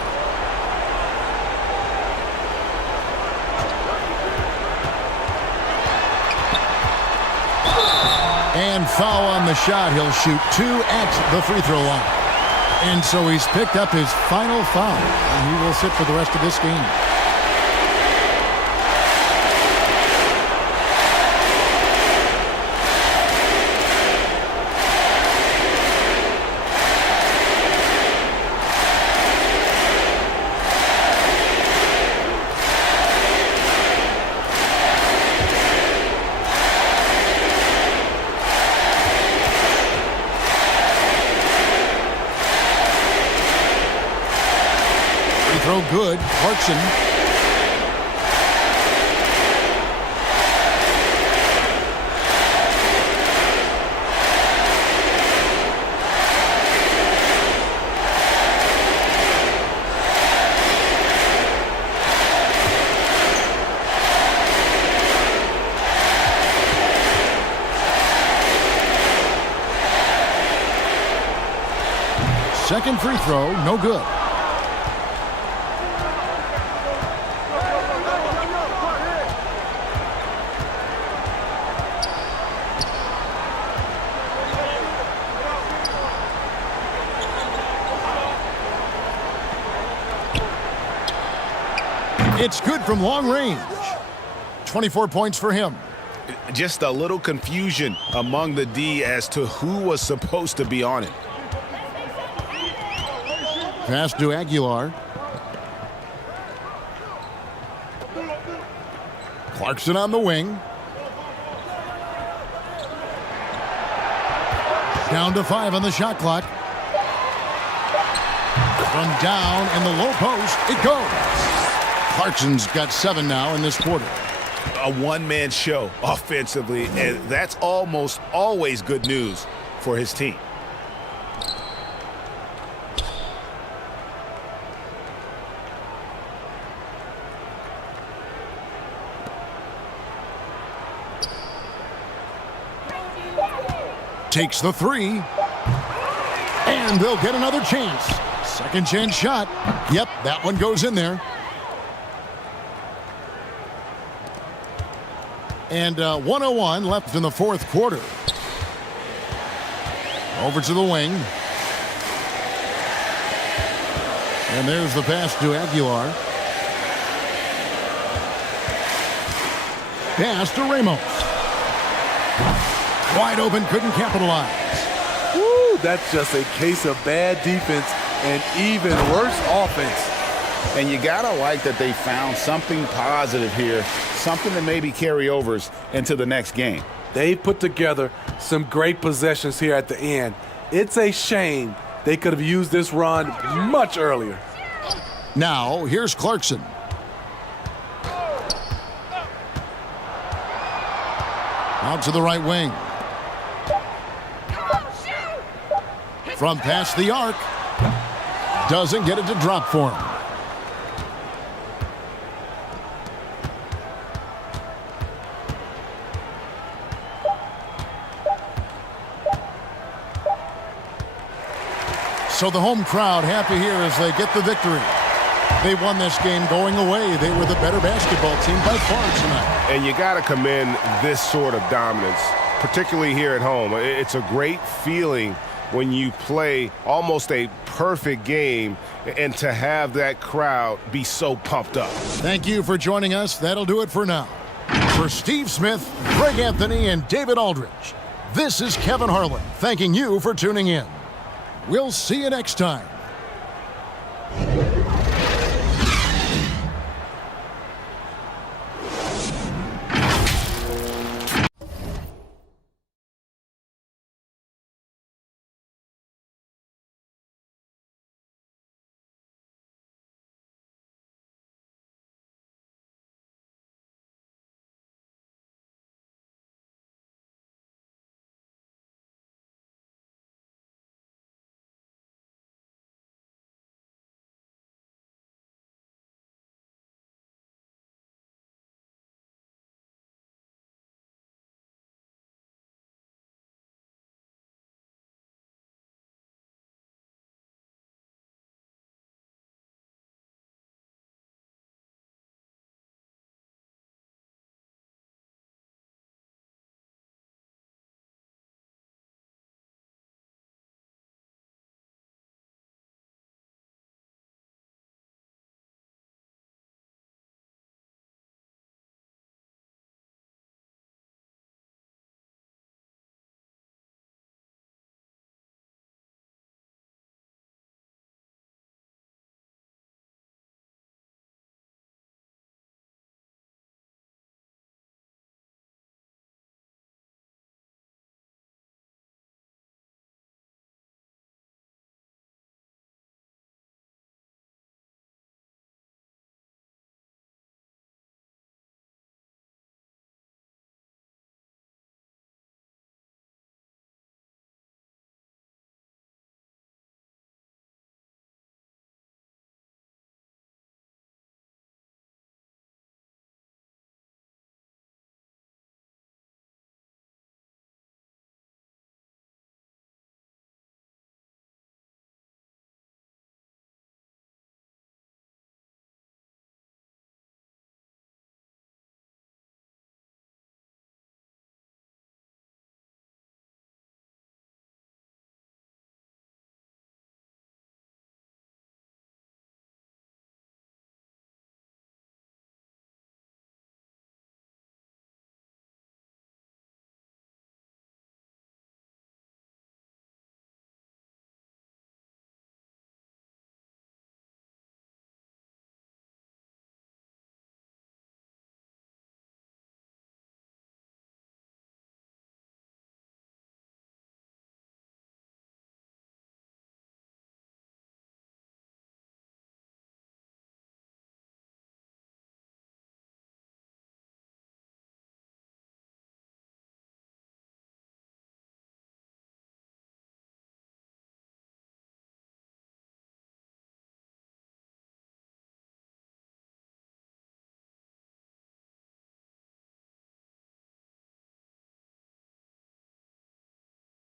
And foul on the shot. He'll shoot 2 at the free throw line. And so he's picked up his final foul, and he will sit for the rest of this game. Throw good. Clarkson. Second free throw, no good. It's good from long range. 24 points for him. Just a little confusion among the D as to who was supposed to be on it. Pass to Aguilar. Clarkson on the wing. Down to 5 on the shot clock. From down in the low post, it goes. Clarkson's got 7 now in this quarter. A one-man show offensively, and that's almost always good news for his team. Takes the 3. And they'll get another chance. Second chance shot. Yep, that one goes in there. And 1:01 left in the fourth quarter. Over to the wing. And there's the pass to Aguilar. Pass to Ramos. Wide open, couldn't capitalize. Woo, that's just a case of bad defense and even worse offense. And you gotta like that they found something positive here, something that maybe carry overs into the next game. They put together some great possessions here at the end. It's a shame they could have used this run much earlier. Now, here's Clarkson. Out to the right wing. From past the arc. Doesn't get it to drop for him. So the home crowd happy here as they get the victory. They won this game going away. They were the better basketball team by far tonight. And you got to commend this sort of dominance, particularly here at home. It's a great feeling when you play almost a perfect game and to have that crowd be so pumped up. Thank you for joining us. That'll do it for now. For Steve Smith, Greg Anthony, and David Aldridge, this is Kevin Harlan thanking you for tuning in. We'll see you next time.